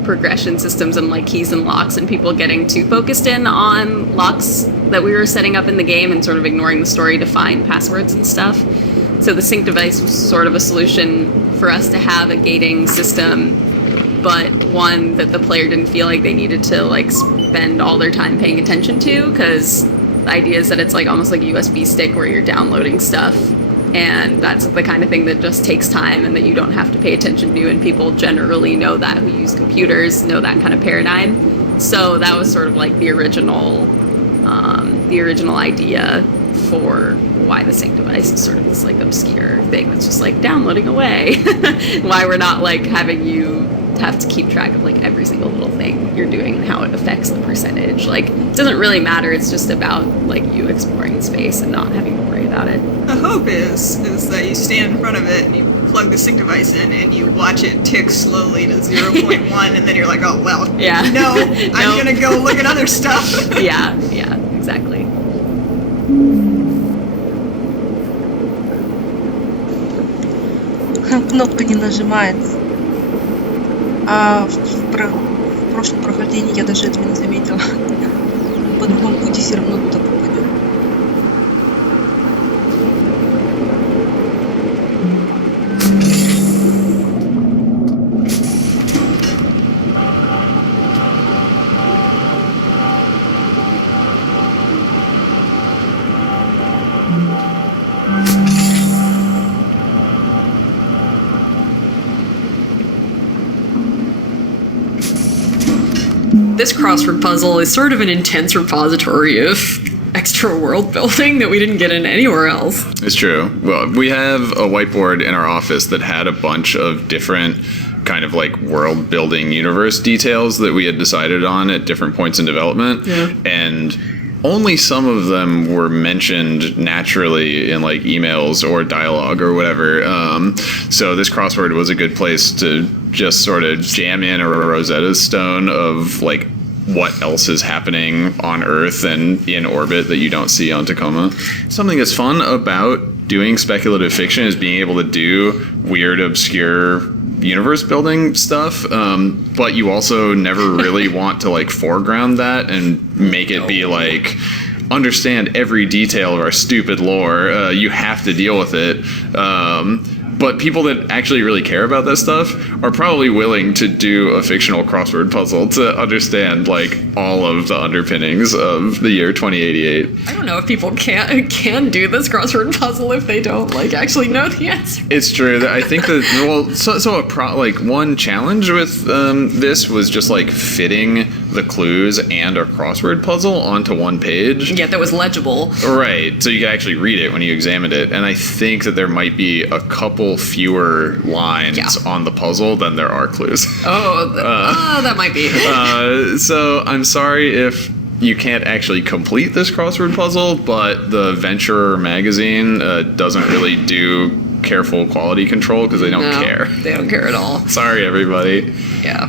progression systems and like keys and locks, and people getting too focused in on locks that we were setting up in the game and sort of ignoring the story to find passwords and stuff. So the sync device was sort of a solution for us to have a gating system, but one that the player didn't feel like they needed to like spend all their time paying attention to, because the idea is that it's like almost like a USB stick where you're downloading stuff, and that's the kind of thing that just takes time and that you don't have to pay attention to, and people generally know that who use computers know that kind of paradigm. So that was sort of like the original idea for why the sync device is sort of this like obscure thing that's just like downloading away. Why we're not like having you have to keep track of like every single little thing you're doing and how it affects the percentage. Like, it doesn't really matter. It's just about like you exploring space and not having to worry about it. The hope is that you stand in front of it and you plug the sync device in and you watch it tick slowly to 0.1 and then you're like, oh well, yeah, no, I'm gonna go look at other stuff. yeah, exactly. Кнопка не нажимается. А в прошлом прохождении я даже этого не заметила. По другому пути все равно туда попадем. This crossword puzzle is sort of an intense repository of extra world building that we didn't get in anywhere else. It's true. Well, we have a whiteboard in our office that had a bunch of different kind of like world building universe details that we had decided on at different points in development. Yeah. And only some of them were mentioned naturally in like emails or dialogue or whatever. So this crossword was a good place to just sort of jam in a Rosetta Stone of like what else is happening on Earth and in orbit that you don't see on Tacoma. Something that's fun about doing speculative fiction is being able to do weird, obscure universe building stuff, but you also never really want to like foreground that and make it be like, understand every detail of our stupid lore. You have to deal with it. But people that actually really care about that stuff are probably willing to do a fictional crossword puzzle to understand like all of the underpinnings of the year 2088. I don't know if people can do this crossword puzzle if they don't like actually know the answer. It's true that I think that like one challenge with this was just like fitting the clues and a crossword puzzle onto one page. Yeah, that was legible. Right, so you could actually read it when you examined it. And I think that there might be a couple fewer lines on the puzzle than there are clues. That might be. So I'm sorry if you can't actually complete this crossword puzzle, but the Venturer magazine doesn't really do careful quality control because they don't care. They don't care at all. Sorry, everybody. Yeah.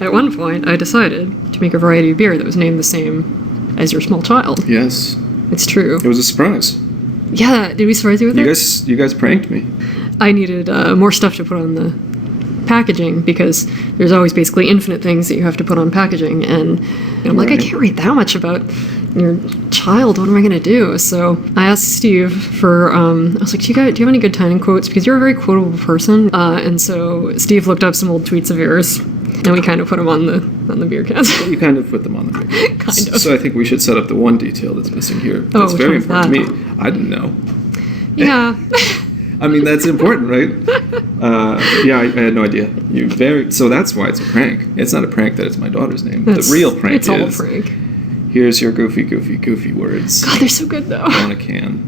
At one point, I decided to make a variety of beer that was named the same as your small child. Yes. It's true. It was a surprise. Yeah, did we surprise you with it? You guys pranked me. I needed more stuff to put on the packaging because there's always basically infinite things that you have to put on packaging, and I'm like, I can't read that much about your child. What am I going to do? So I asked Steve for, I was like, do you have any good timing quotes? Because you're a very quotable person. And so Steve looked up some old tweets of yours, and we kind of put them on the beer cans. You kind of put them on the beer cans. Kind of. So I think we should set up the one detail that's missing here. That's very important to me. I didn't know. Yeah. I mean, that's important, right? I had no idea. So that's why it's a prank. It's not a prank that it's my daughter's name. The real prank it's all a prank. Here's your goofy words. God, they're so good, though. On a can.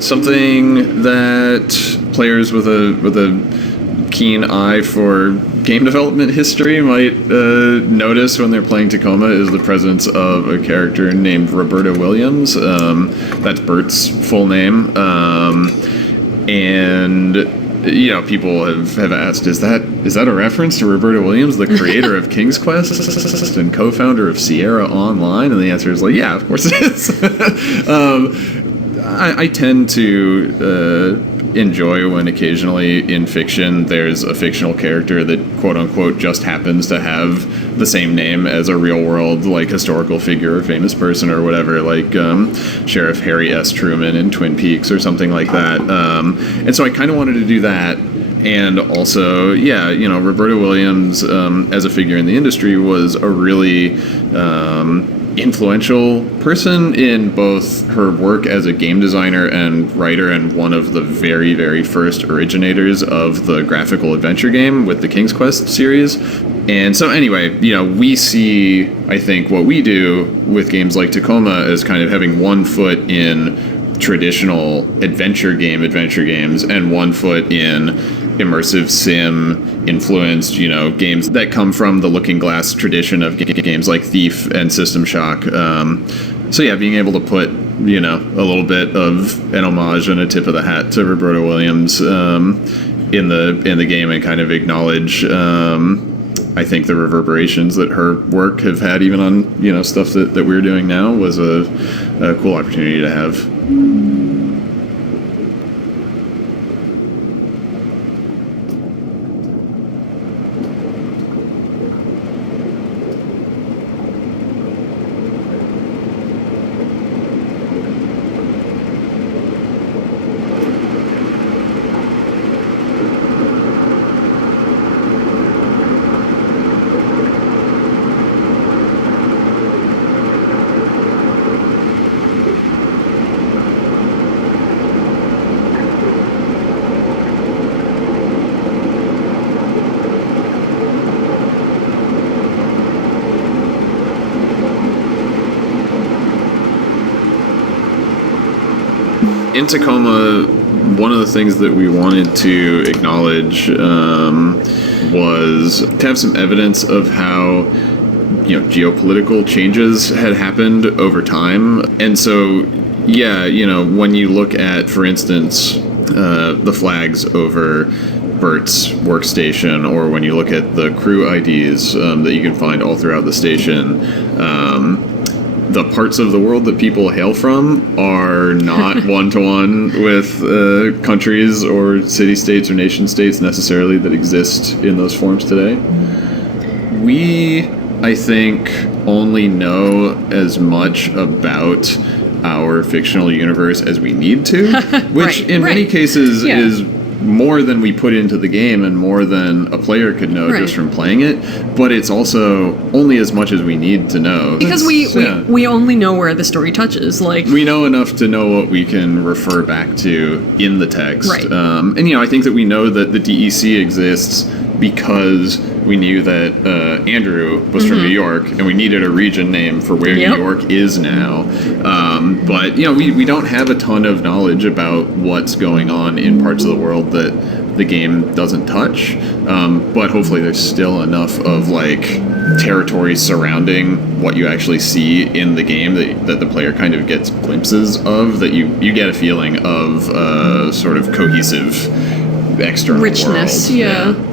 Something that players with a keen eye for game development history might notice when they're playing Tacoma is the presence of a character named Roberta Williams. That's Bert's full name. And people have asked, is that a reference to Roberta Williams, the creator of King's Quest and co-founder of Sierra Online? And the answer is yeah, of course it is. I tend to enjoy when occasionally in fiction there's a fictional character that quote-unquote just happens to have the same name as a real-world historical figure or famous person or whatever, like Sheriff Harry S. Truman in Twin Peaks or something like that. And so I kind of wanted to do that. And also, Roberta Williams as a figure in the industry was a really influential person in both her work as a game designer and writer, and one of the very, very first originators of the graphical adventure game with the King's Quest series. And so anyway, we see, I think, what we do with games like Tacoma as kind of having one foot in traditional adventure games and one foot in immersive sim influenced games that come from the Looking Glass tradition of games like Thief and System Shock. Being able to put a little bit of an homage and a tip of the hat to Roberta Williams in the game and kind of acknowledge I think the reverberations that her work have had even on stuff that we're doing now was a cool opportunity to have. In Tacoma, one of the things that we wanted to acknowledge was to have some evidence of how geopolitical changes had happened over time. And so, when you look at, for instance, the flags over Bert's workstation, or when you look at the crew IDs that you can find all throughout the station, the parts of the world that people hail from are not one-to-one with countries or city-states or nation-states necessarily that exist in those forms today. We, I think, only know as much about our fictional universe as we need to, which in many cases is more than we put into the game and more than a player could know just from playing it, but it's also only as much as we need to know. Because we only know where the story touches. Like, we know enough to know what we can refer back to in the text. Right. And, I think that we know that the DEC exists because we knew that Andrew was from New York, and we needed a region name for where New York is now. But, we don't have a ton of knowledge about what's going on in parts of the world that the game doesn't touch. But hopefully there's still enough of, territory surrounding what you actually see in the game that the player kind of gets glimpses of, that you get a feeling of sort of cohesive external richness, world. yeah.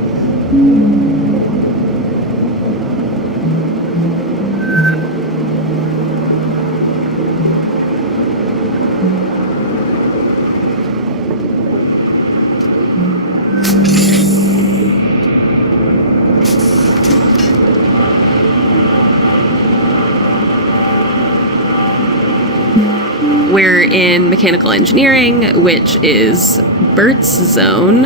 We're in mechanical engineering, which is Bert's zone.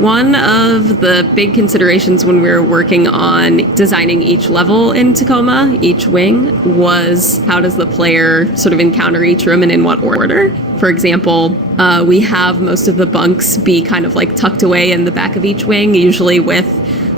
One of the big considerations when we were working on designing each level in Tacoma, each wing, was how does the player sort of encounter each room and in what order? For example, we have most of the bunks be kind of tucked away in the back of each wing, usually with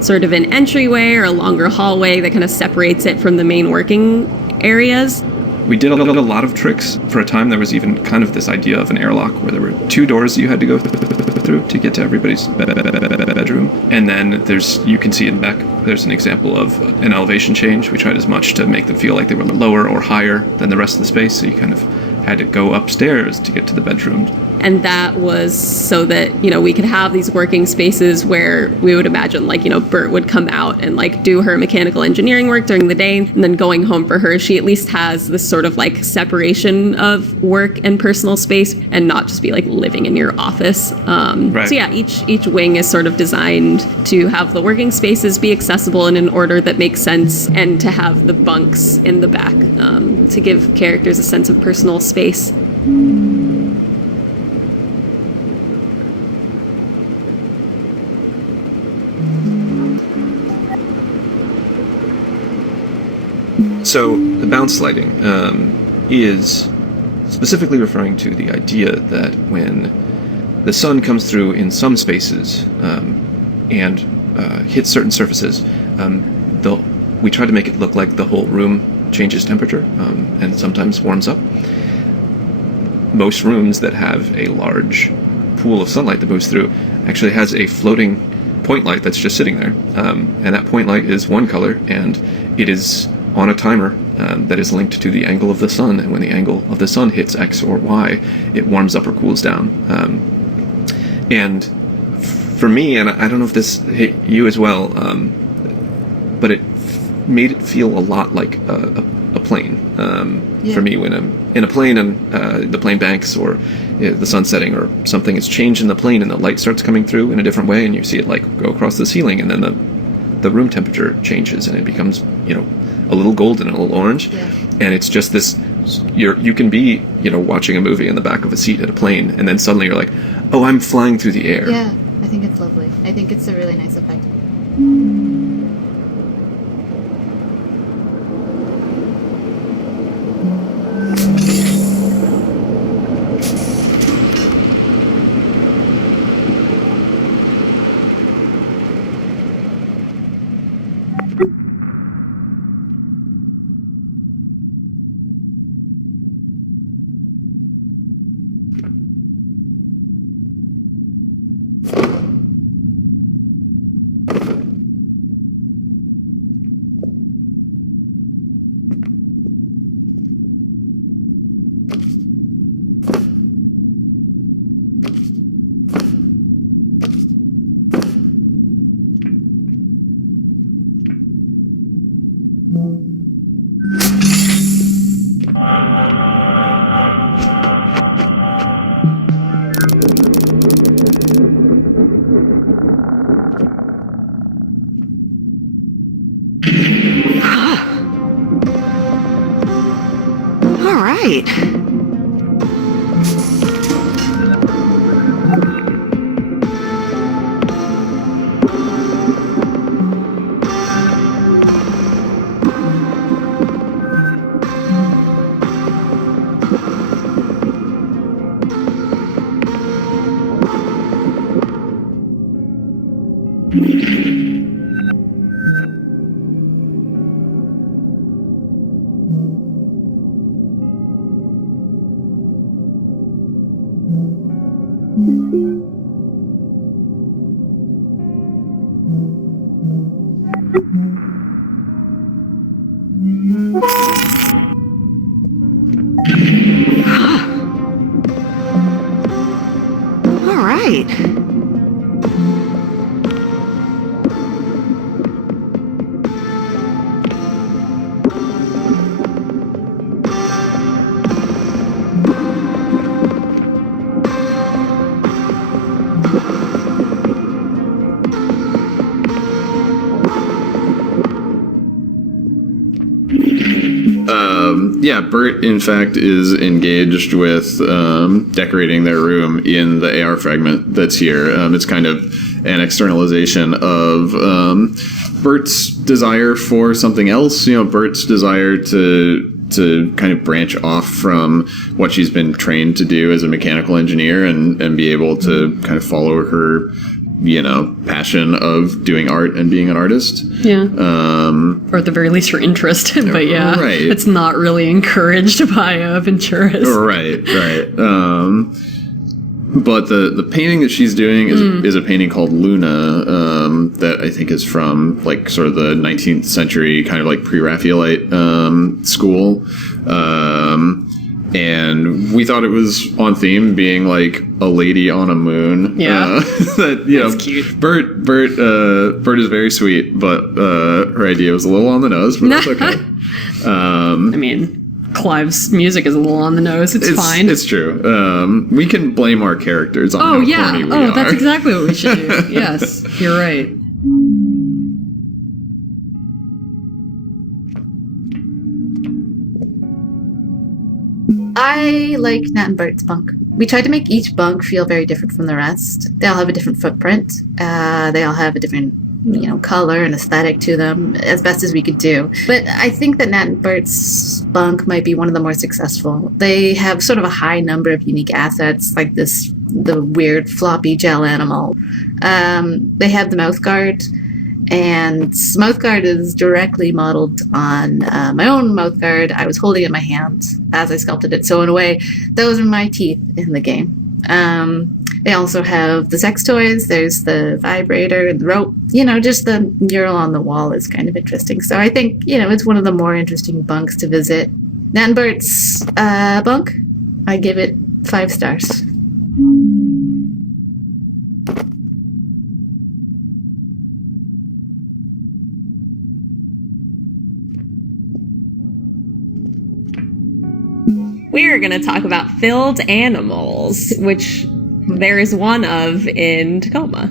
sort of an entryway or a longer hallway that kind of separates it from the main working areas. We did a lot of tricks. For a time, there was even kind of this idea of an airlock where there were 2 doors you had to go through to get to everybody's bedroom. And then you can see in the back, there's an example of an elevation change. We tried as much to make them feel like they were lower or higher than the rest of the space, so you kind of had to go upstairs to get to the bedroom. And that was so that, we could have these working spaces where we would imagine, Bert would come out and, do her mechanical engineering work during the day, and then going home for her, she at least has this sort of, separation of work and personal space, and not just be, living in your office. Right. So, yeah, each wing is sort of designed to have the working spaces be accessible in an order that makes sense, and to have the bunks in the back to give characters a sense of personal space. So the bounce lighting is specifically referring to the idea that when the sun comes through in some spaces and hits certain surfaces, we try to make it look like the whole room changes temperature and sometimes warms up. Most rooms that have a large pool of sunlight that moves through actually has a floating point light that's just sitting there. And that point light is one color, and it is on a timer that is linked to the angle of the sun, and when the angle of the sun hits X or Y, it warms up or cools down. And for me, and I don't know if this hit you as well, but it made it feel a lot like a plane. For me, when I'm in a plane and the plane banks, or the sun setting or something has changed in the plane and the light starts coming through in a different way, and you see it go across the ceiling, and then the room temperature changes and it becomes, a little golden and a little orange, and it's just this. You can be, watching a movie in the back of a seat at a plane, and then suddenly you're like, oh, I'm flying through the air. Yeah, I think it's lovely. I think it's a really nice effect. All right. Yeah, Bert, in fact, is engaged with decorating their room in the AR fragment that's here. It's kind of an externalization of Bert's desire for something else. You know, Bert's desire to kind of branch off from what she's been trained to do as a mechanical engineer and be able to kind of follow her, you know, passion of doing art and being an artist. Yeah. Or at the very least her interest. But yeah, right. It's not really encouraged by Venturas. Right. But the painting that she's doing is a painting called Luna, that I think is from like sort of the 19th century kind of like pre-Raphaelite school. And we thought it was on theme, being like a lady on a moon. Yeah, that, you know, that's cute. Bert is very sweet, but her idea was a little on the nose, but that's okay. I mean, Clive's music is a little on the nose. It's fine. It's true. We can blame our characters on how corny we are. That's exactly what we should do. Yes, you're right. I like Nat and Bert's bunk. We tried to make each bunk feel very different from the rest. They all have a different footprint. They all have a different, you know, color and aesthetic to them, as best as we could do. But I think that Nat and Bert's bunk might be one of the more successful. They have sort of a high number of unique assets, like the weird floppy gel animal. They have the mouth guard. And mouth guard is directly modeled on my own mouth guard. I was holding it in my hand as I sculpted it. So in a way, those are my teeth in the game. They also have the sex toys. There's the vibrator and the rope. You know, just the mural on the wall is kind of interesting. So I think, you know, it's one of the more interesting bunks to visit. Nat and Bert's bunk, I give it 5 stars. We are going to talk about filled animals, which there is one of in Tacoma.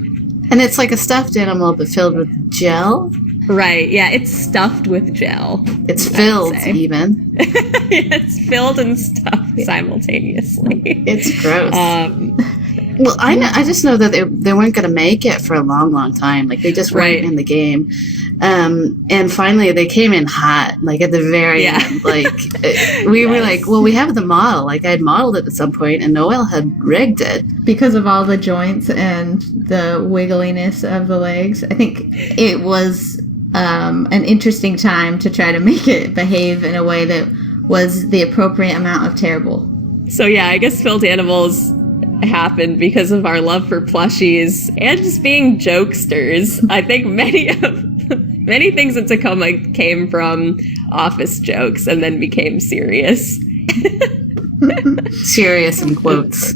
And it's like a stuffed animal, but filled with gel? Right, yeah, it's stuffed with gel. It's filled, even. It's filled and stuffed simultaneously. It's gross. Well, I just know that they weren't going to make it for a long, long time. Like, they just weren't in the game. And finally, they came in hot, like, at the very end. Like, we were like, well, we have the model. Like, I had modeled it at some point, and Noelle had rigged it. Because of all the joints and the wiggliness of the legs, I think it was an interesting time to try to make it behave in a way that was the appropriate amount of terrible. So, yeah, I guess filled animals happened because of our love for plushies and just being jokesters. I think many things in Tacoma came from office jokes and then became serious. Serious in quotes.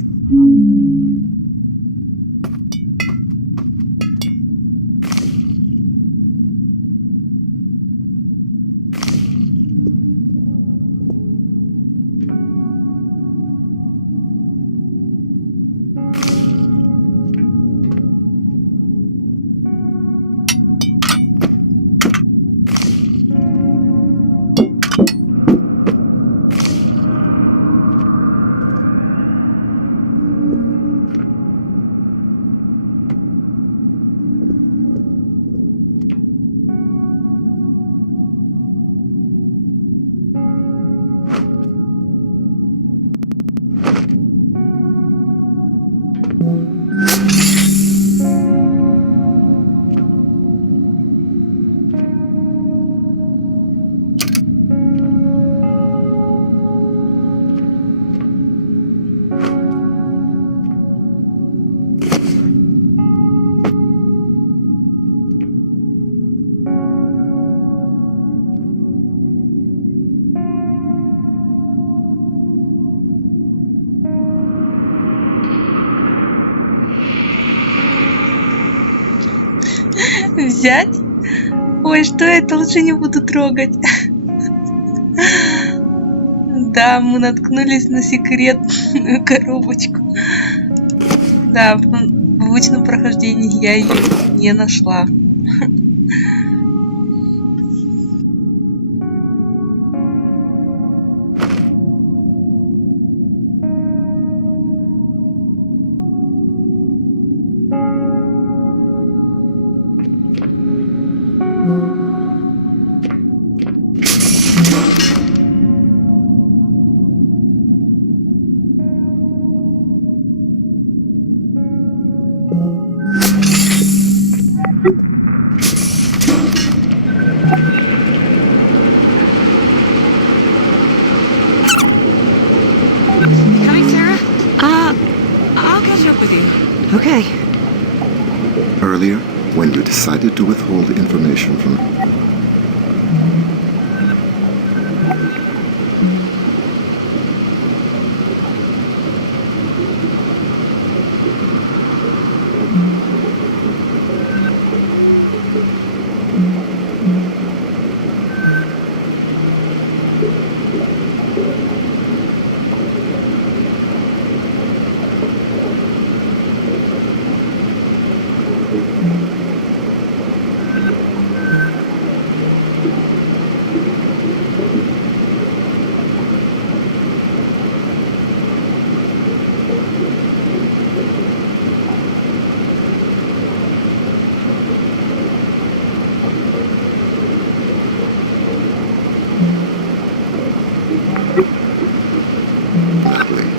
Взять? Ой, что это? Лучше не буду трогать. Да, мы наткнулись на секретную коробочку. Да, в обычном прохождении я ее не нашла. Coming, Sarah? I'll catch up with you. Okay. Earlier, when you decided to withhold information from...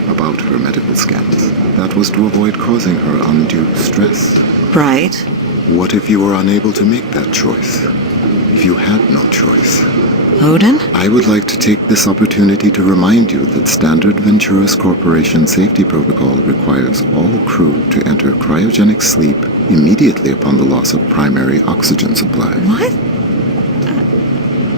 about her medical scans. That was to avoid causing her undue stress. Right. What if you were unable to make that choice? If you had no choice? Odin? I would like to take this opportunity to remind you that Standard Venturas Corporation safety protocol requires all crew to enter cryogenic sleep immediately upon the loss of primary oxygen supply. What?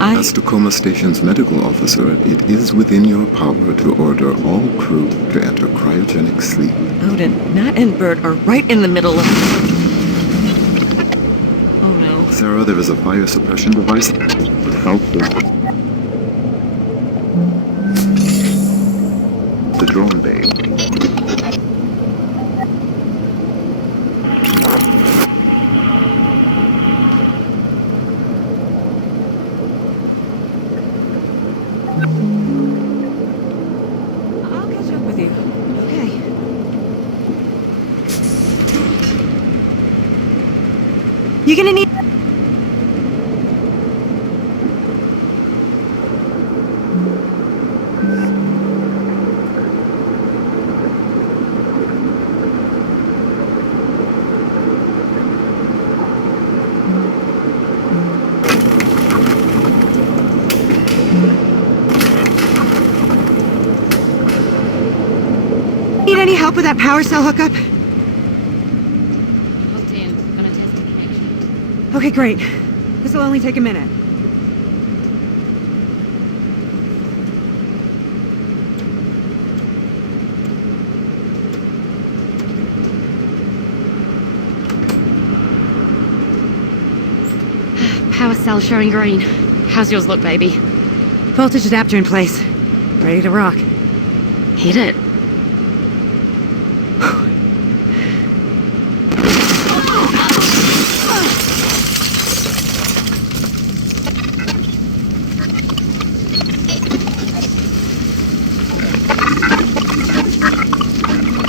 As Tacoma Station's medical officer, it is within your power to order all crew to enter cryogenic sleep. Odin, Nat and Bert are right in the middle of... Oh no. Sarah, there is a fire suppression device. Help the drone bay. I'll catch up with you. Okay. You're gonna need... Need any help with that power cell hookup? Okay, great. This will only take a minute. Power cell showing green. How's yours look, baby? Voltage adapter in place. Ready to rock. Hit it.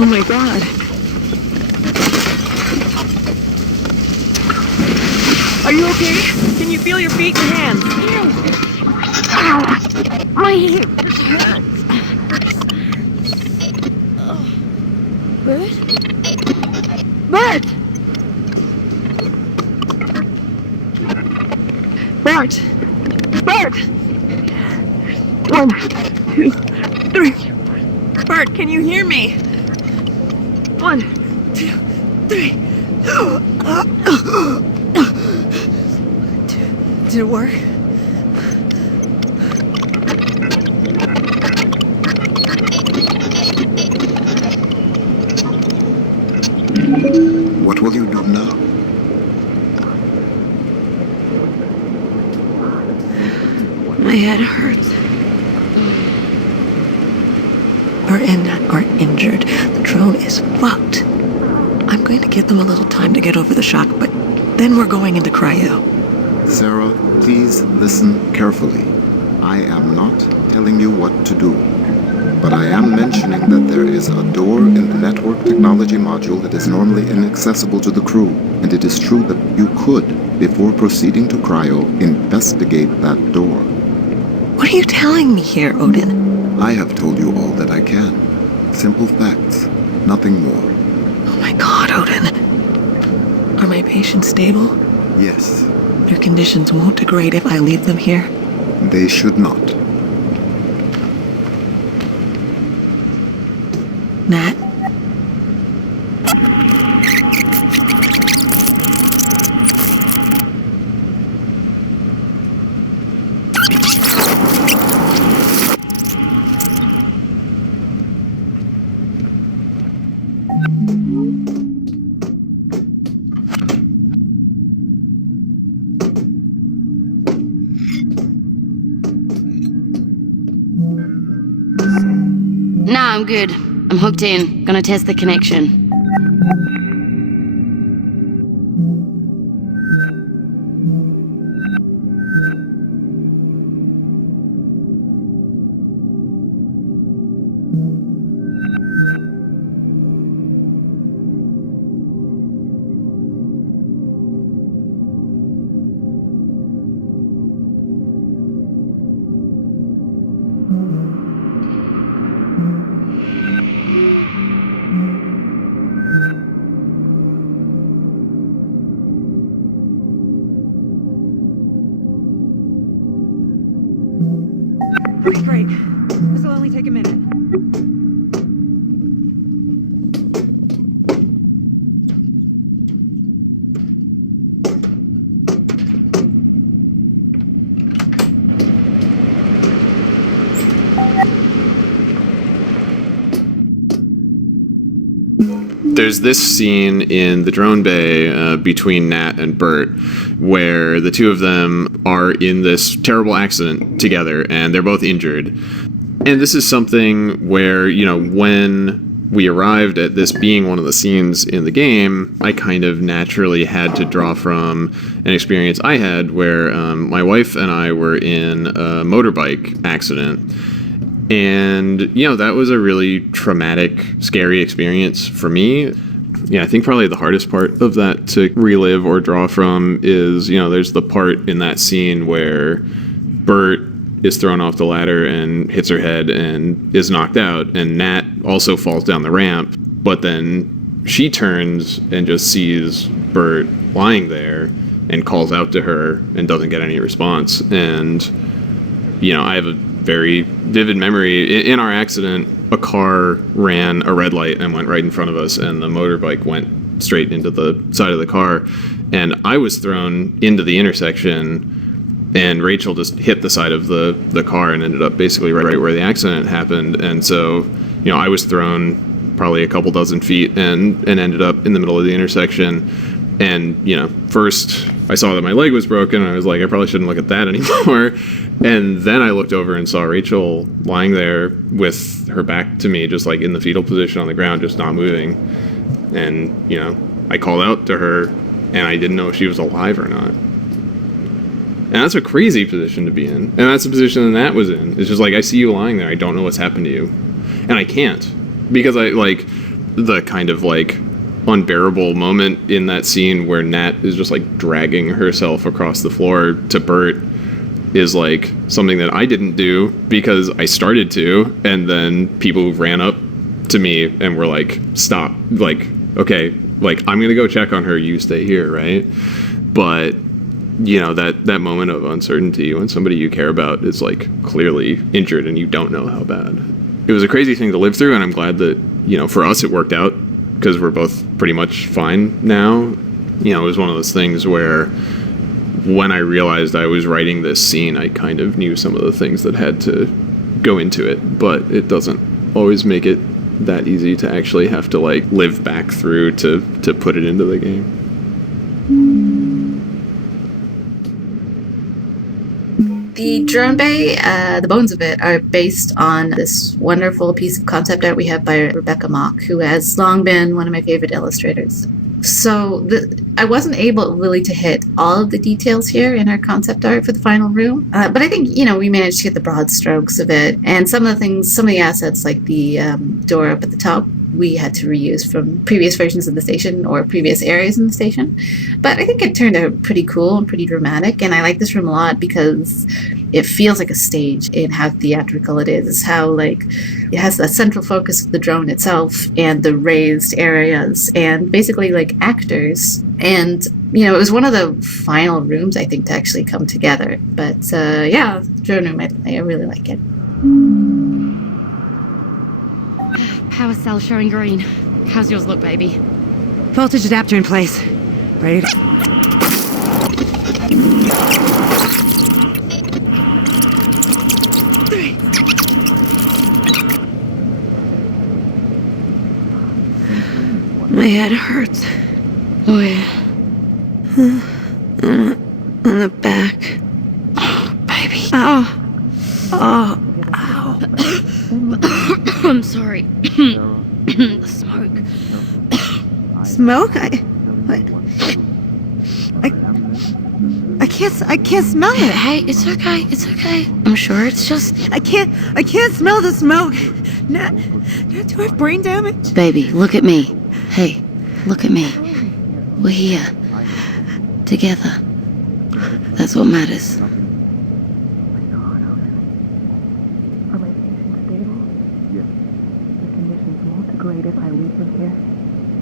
Oh my god. Are you okay? Can you feel your feet and hands? Ow! My hip hurts. Bert? Bert! Bert! Bert! 1, 2, 3. Bert, can you hear me? 1, 2, 3. Did it work? What will you do now? head hurts. Bert and Nat are injured. The drone is fucked. I'm going to give them a little time to get over the shock, but then we're going into cryo. Sarah, please listen carefully. I am not telling you what to do, but I am mentioning that there is a door in the network technology module that is normally inaccessible to the crew, and it is true that you could, before proceeding to cryo, investigate that door. What are you telling me here, Odin? I have told you all that I can. Simple facts, nothing more. Oh my god, Odin. Are my patients stable? Yes. Their conditions won't degrade if I leave them here? They should not. Nat? Nah, I'm good. I'm hooked in. Gonna test the connection. Okay, great. This will only take a minute. There's this scene in the drone bay between Nat and Bert where the two of them are in this terrible accident together and they're both injured. And this is something where, you know, when we arrived at this being one of the scenes in the game, I kind of naturally had to draw from an experience I had where my wife and I were in a motorbike accident. And, you know, that was a really traumatic, scary experience for me. Yeah, I think probably the hardest part of that to relive or draw from is, you know, there's the part in that scene where Bert is thrown off the ladder and hits her head and is knocked out, and Nat also falls down the ramp, but then she turns and just sees Bert lying there and calls out to her and doesn't get any response. And, you know, I have a very vivid memory. In our accident, a car ran a red light and went right in front of us, and the motorbike went straight into the side of the car. And I was thrown into the intersection, and Rachel just hit the side of the car and ended up basically right where the accident happened. And so, you know, I was thrown probably a couple dozen feet and ended up in the middle of the intersection. And, you know, first I saw that my leg was broken, and I was like, I probably shouldn't look at that anymore. And then I looked over and saw Rachel lying there with her back to me, just like in the fetal position on the ground, just not moving. And, you know, I called out to her, and I didn't know if she was alive or not. And that's a crazy position to be in. And that's the position that Nat was in. It's just like, I see you lying there, I don't know what's happened to you. And I can't. Because I, like, the kind of, like, unbearable moment in that scene where Nat is just, like, dragging herself across the floor to Bert is like something that I didn't do because I started to, and then people ran up to me and were like, stop, like, okay, like, I'm gonna go check on her, you stay here, right? But, you know, that moment of uncertainty when somebody you care about is like clearly injured and you don't know how bad. It was a crazy thing to live through, and I'm glad that, you know, for us it worked out because we're both pretty much fine now. You know, it was one of those things where when I realized I was writing this scene, I kind of knew some of the things that had to go into it, but it doesn't always make it that easy to actually have to, like, live back through to put it into the game. The drone bay, the bones of it, are based on this wonderful piece of concept art we have by Rebecca Mock, who has long been one of my favorite illustrators. So I wasn't able really to hit all of the details here in our concept art for the final room, but I think, we managed to get the broad strokes of it. And some of the assets, like the door up at the top, we had to reuse from previous versions of the station or previous areas in the station. But I think it turned out pretty cool and pretty dramatic, and I like this room a lot because it feels like a stage in how theatrical it is, how it has the central focus of the drone itself and the raised areas and basically actors. And it was one of the final rooms, I think, to actually come together. But yeah, drone room, I really like it. Power cell showing green. How's yours look, baby? Voltage adapter in place. Ready to... My head hurts. Oh, yeah. On the back. Oh, baby. Ow. Oh, ow. I'm sorry. The smoke. Smoke? I can't smell it. Hey, it's okay. It's okay. I'm sure it's just... I can't smell the smoke. Nat, do I have brain damage? Baby, look at me. Hey, look at me. We're here. Together. That's what matters. Great if I leave them here.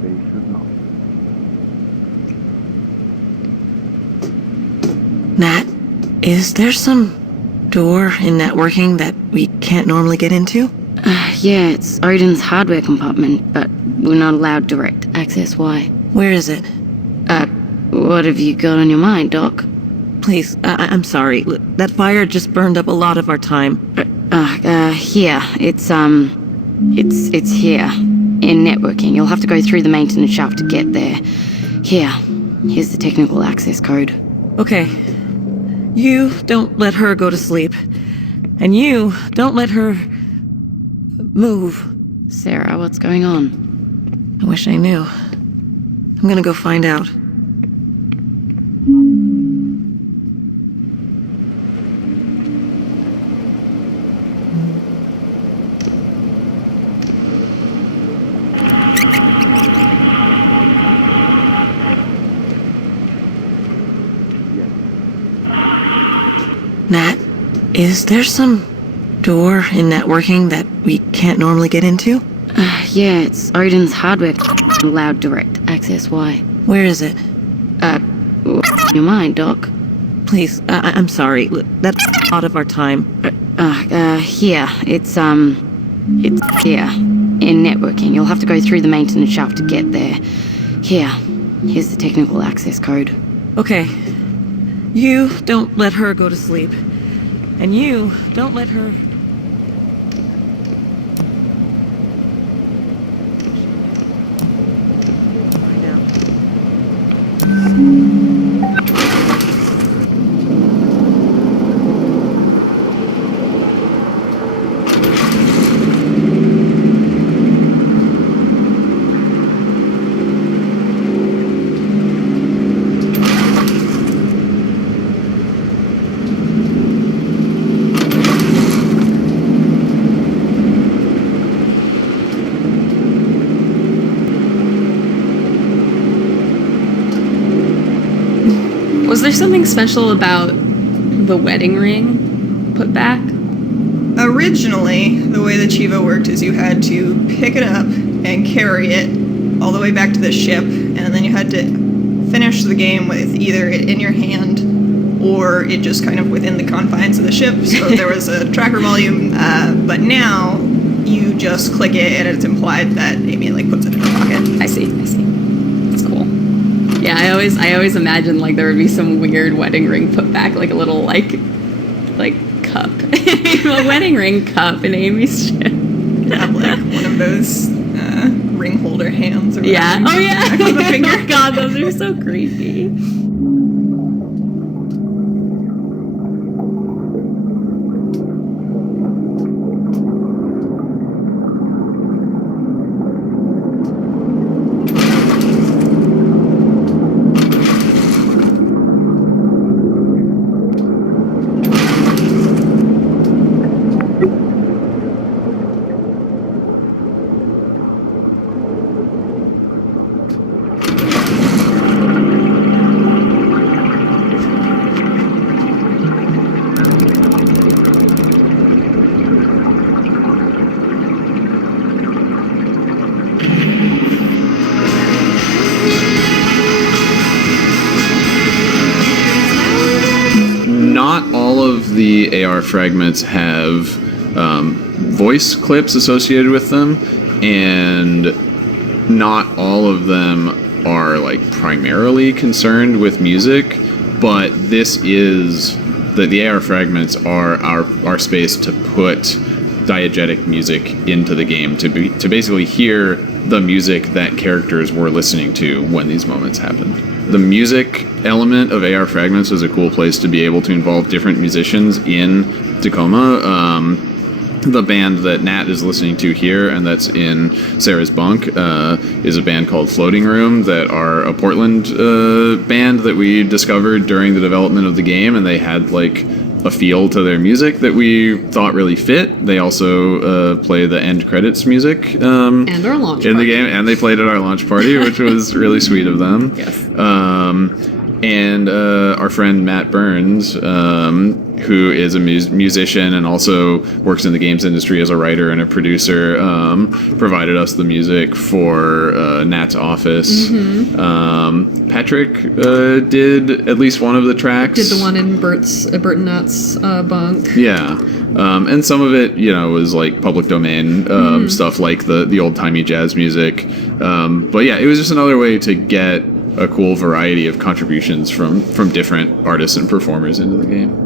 They should not. Nat, is there some door in networking that we can't normally get into? Yeah, it's Odin's hardware compartment, but we're not allowed direct access. Why? Where is it? What have you got on your mind, Doc? Please, I'm sorry. That fire just burned up a lot of our time. Here. It's here. In networking. You'll have to go through the maintenance shaft to get there. Here's the technical access code. Okay. You don't let her go to sleep. And you don't let her move. Sarah, what's going on? I wish I knew. I'm gonna go find out. Nat, is there some door in networking that we can't normally get into? Yeah, it's Odin's hardware. Allowed direct access. Why? Where is it? What's your mind, Doc? Please, I'm sorry. That's out of our time. Here. It's here. In networking. You'll have to go through the maintenance shaft to get there. Here's the technical access code. Okay. You don't let her go to sleep. And you don't let her... find Was there something special about the wedding ring put back? Originally, the way the Chivo worked is you had to pick it up and carry it all the way back to the ship, and then you had to finish the game with either it in your hand or it just kind of within the confines of the ship, so there was a tracker volume, but now you just click it and it's implied that Amy puts it in her pocket. I see. That's cool. Yeah, I always imagined there would be some weird wedding ring put back, a little cup. A wedding ring cup in Amy's ship. Have one of those ring holder hands or yeah. Oh yeah. On the finger. Oh god, those are so creepy. AR fragments have voice clips associated with them, and not all of them are like primarily concerned with music, but this is the AR fragments are our space to put diegetic music into the game, to basically hear the music that characters were listening to when these moments happened. The music element of AR fragments is a cool place to be able to involve different musicians in Tacoma. The band that Nat is listening to here, and that's in Sarah's bunk, is a band called Floating Room that are a Portland band that we discovered during the development of the game, and they had like a feel to their music that we thought really fit. They also play the end credits music and our launch in party. the game, and they played at our launch party, which was really sweet of them. Yes. And our friend Matt Burns, who is a musician and also works in the games industry as a writer and a producer, provided us the music for Nat's Office. Mm-hmm. Patrick did at least one of the tracks. Did the one in Bert and Nat's bunk. Yeah. And some of it, was like public domain stuff like the old-timey jazz music. But yeah, it was just another way to get a cool variety of contributions from different artists and performers into the game.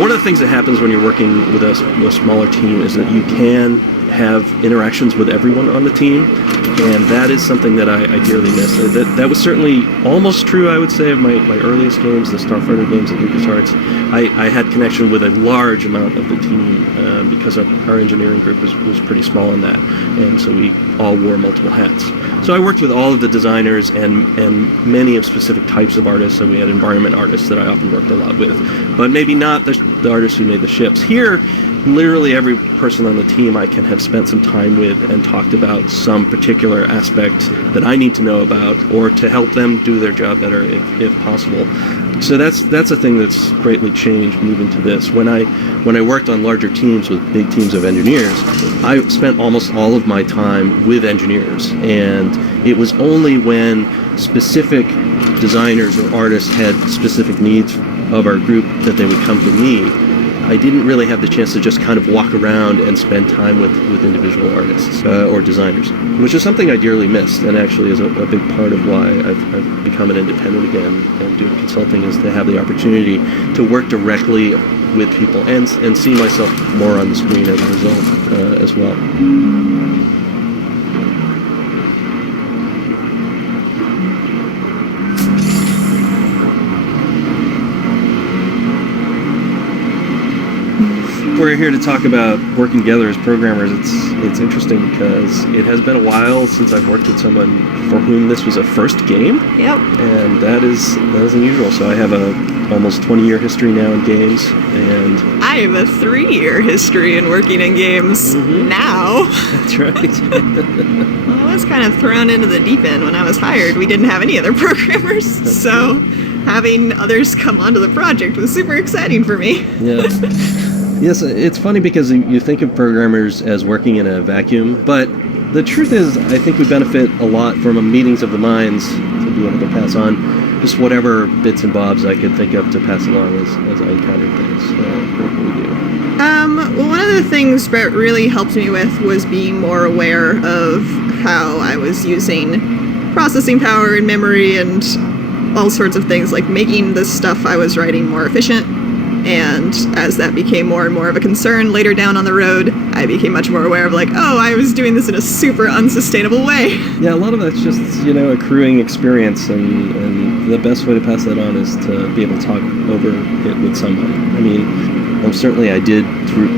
One of the things that happens when you're working with a smaller team is that you can have interactions with everyone on the team, and that is something that I dearly miss. That was certainly almost true, I would say, of my earliest games, the Starfighter games at LucasArts. I had connection with a large amount of the team because our engineering group was pretty small in that, and so we all wore multiple hats. So I worked with all of the designers and many of specific types of artists. So we had environment artists that I often worked a lot with, but maybe not the artists who made the ships. Here, literally every person on the team I can have spent some time with and talked about some particular aspect that I need to know about, or to help them do their job better if possible. So that's a thing that's greatly changed moving to this. When I worked on larger teams with big teams of engineers, I spent almost all of my time with engineers, and it was only when specific designers or artists had specific needs of our group that they would come to me. I didn't really have the chance to just kind of walk around and spend time with individual artists or designers, which is something I dearly missed, and actually is a big part of why I've become an independent again and doing consulting, is to have the opportunity to work directly with people and see myself more on the screen as a result as well. We're here to talk about working together as programmers. It's interesting because it has been a while since I've worked with someone for whom this was a first game. Yep. And that is unusual. So I have a almost 20-year history now in games, and I have a 3-year history in working in games now. That's right. Well, I was kind of thrown into the deep end when I was hired. We didn't have any other programmers, so having others come onto the project was super exciting for me. Yeah. Yes, it's funny because you think of programmers as working in a vacuum, but the truth is I think we benefit a lot from meetings of the minds, to be able to pass on just whatever bits and bobs I could think of to pass along as I encountered things. What can we do? Well, one of the things Brett really helped me with was being more aware of how I was using processing power and memory and all sorts of things, like making the stuff I was writing more efficient. And as that became more and more of a concern later down on the road, I became much more aware of like, oh, I was doing this in a super unsustainable way. Yeah, a lot of that's just, accruing experience, and the best way to pass that on is to be able to talk over it with somebody. I mean, certainly I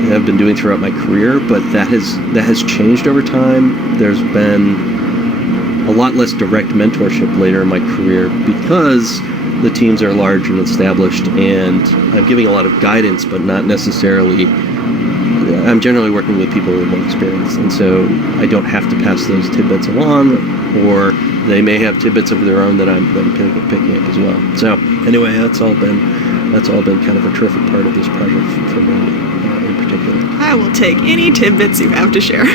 have been doing throughout my career, but that has changed over time. There's been a lot less direct mentorship later in my career because the teams are large and established, and I'm giving a lot of guidance, but not necessarily. I'm generally working with people with more experience, and so I don't have to pass those tidbits along, or they may have tidbits of their own that I'm picking up as well. So anyway, that's all been kind of a terrific part of this project for me in particular. I will take any tidbits you have to share.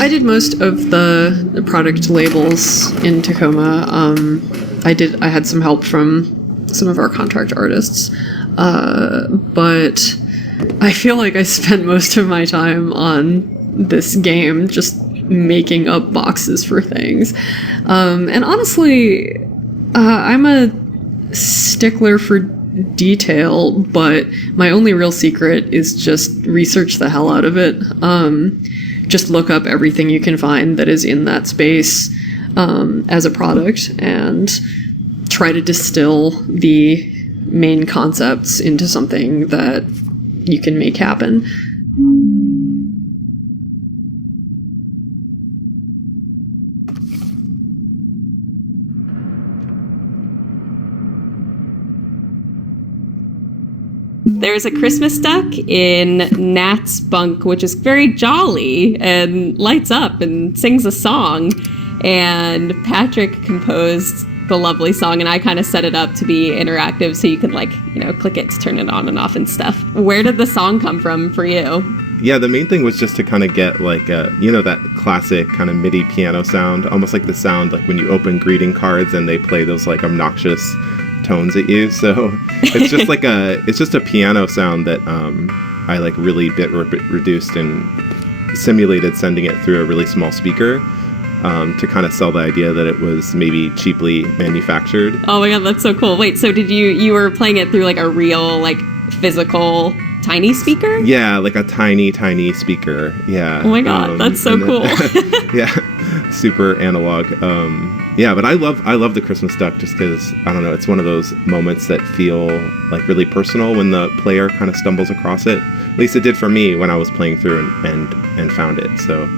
I did most of the product labels in Tacoma. I had some help from some of our contract artists, but I feel like I spent most of my time on this game just making up boxes for things. And honestly, I'm a stickler for detail, but my only real secret is just research the hell out of it. Just look up everything you can find that is in that space as a product and try to distill the main concepts into something that you can make happen. There's a Christmas duck in Nat's bunk, which is very jolly and lights up and sings a song. And Patrick composed the lovely song, and I kind of set it up to be interactive so you could, click it to turn it on and off and stuff. Where did the song come from for you? Yeah, the main thing was just to kind of get that classic kind of MIDI piano sound, almost like the sound like when you open greeting cards and they play those obnoxious tones at you. So it's just it's just a piano sound that I really bit reduced and simulated sending it through a really small speaker to kind of sell the idea that it was maybe cheaply manufactured. Oh my god, that's so cool. Wait, so did you were playing it through a real physical tiny speaker? Yeah, a tiny speaker. Yeah. Oh my god, that's so cool. Yeah, super analog. Yeah, but I love the Christmas duck just because, I don't know, it's one of those moments that feel really personal when the player kind of stumbles across it. At least it did for me when I was playing through and found it. So.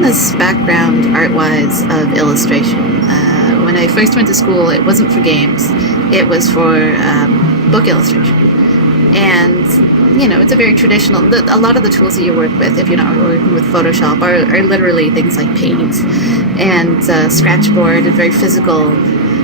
This background art-wise of illustration. When I first went to school, it wasn't for games, it was for book illustration. And it's a very traditional, a lot of the tools that you work with, if you're not working with Photoshop, are literally things like paint and scratchboard and very physical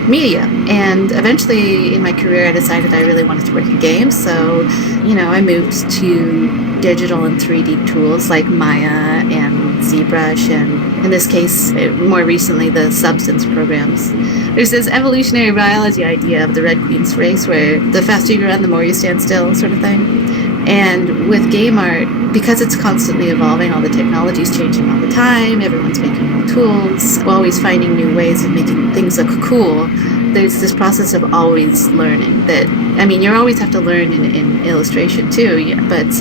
media. And eventually in my career I decided I really wanted to work in games, so I moved to digital and 3D tools like Maya and ZBrush, and in this case more recently the Substance programs. There's this evolutionary biology idea of the Red Queen's race where the faster you run the more you stand still sort of thing. And with game art, because it's constantly evolving, all the technology's changing all the time, everyone's making new tools, always finding new ways of making things look cool. there's this process of always learning that, I mean, you always have to learn in illustration too, yeah, but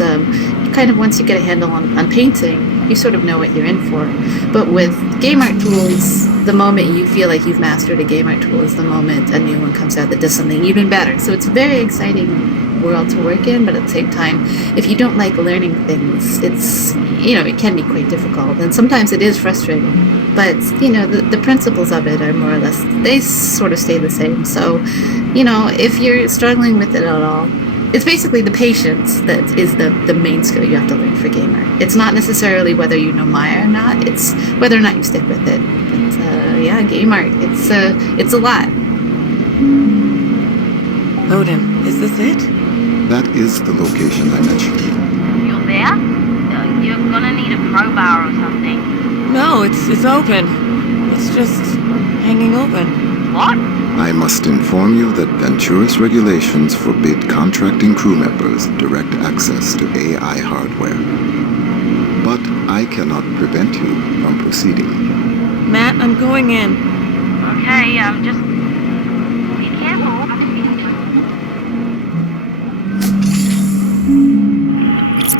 kind of once you get a handle on painting, you sort of know what you're in for. But with game art tools, the moment you feel like you've mastered a game art tool is the moment a new one comes out that does something even better. So it's a very exciting world to work in, but at the same time, if you don't like learning things, it's, you know, it can be quite difficult. And sometimes it is frustrating. But, you know, the principles of it are more or less, they sort of stay the same. So, you know, if you're struggling with it at all, it's basically the patience that is the main skill you have to learn for game art. It's not necessarily whether you know Maya or not, it's whether or not you stick with it. But, yeah, game art, it's a lot. Odin, is this it? That is the location I mentioned. You're there? You're gonna need a crowbar or something. No, it's open. It's just hanging open. What? I must inform you that Venturis regulations forbid contracting crew members direct access to AI hardware. But I cannot prevent you from proceeding. Matt, I'm going in. Okay, just be careful.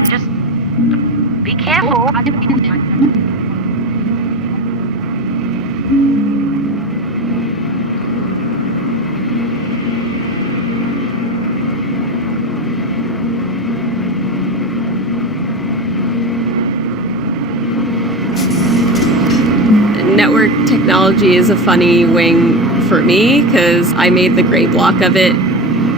Just be careful. Network technology is a funny wing for me because I made the gray block of it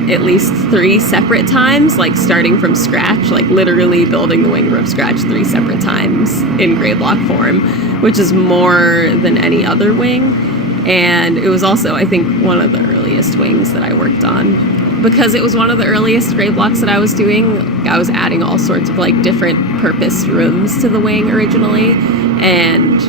at least 3 separate times, like starting from scratch, like literally building the wing from scratch 3 separate times in gray block form, which is more than any other wing. And it was also, I think, one of the earliest wings that I worked on. Because it was one of the earliest gray blocks that I was doing, I was adding all sorts of like different purpose rooms to the wing originally. And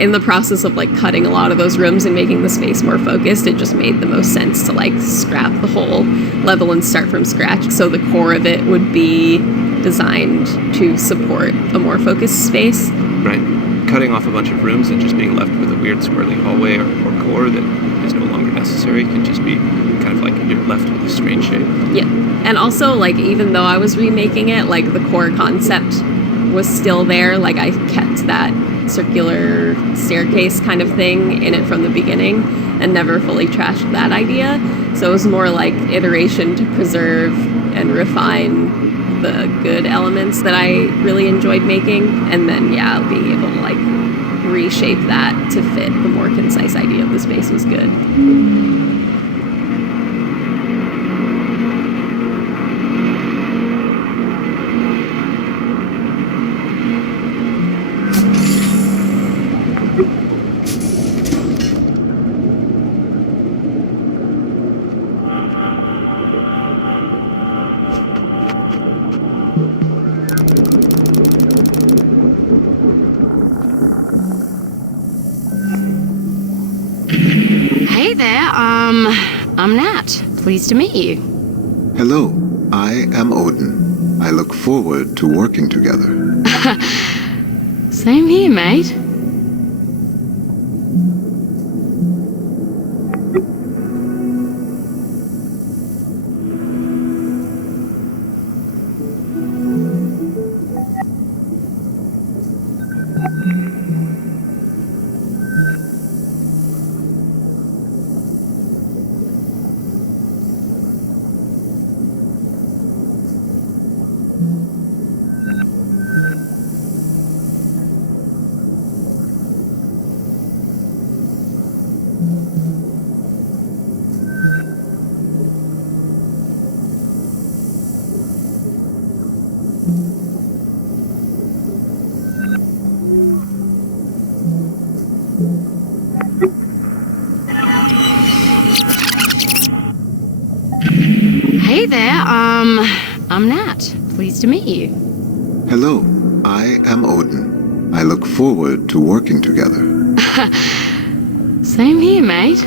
in the process of like cutting a lot of those rooms and making the space more focused, it just made the most sense to like scrap the whole level and start from scratch. So the core of it would be designed to support a more focused space. Right. Cutting off a bunch of rooms and just being left with a weird swirling hallway or core that is no longer necessary can just be kind of like you're left with a strange shape. Yeah. And also, like, even though I was remaking it, like the core concept was still there. Like I kept that circular staircase kind of thing in it from the beginning and never fully trashed that idea. So it was more like iteration to preserve and refine the good elements that I really enjoyed making, and then yeah, being able to like reshape that to fit the more concise idea of the space was good. Hey there, I'm Nat. Pleased to meet you. Hello, I am Odin. I look forward to working together. Same here, mate. Hey there, I'm Nat. Pleased to meet you. Hello, I am Odin. I look forward to working together. Same here, mate.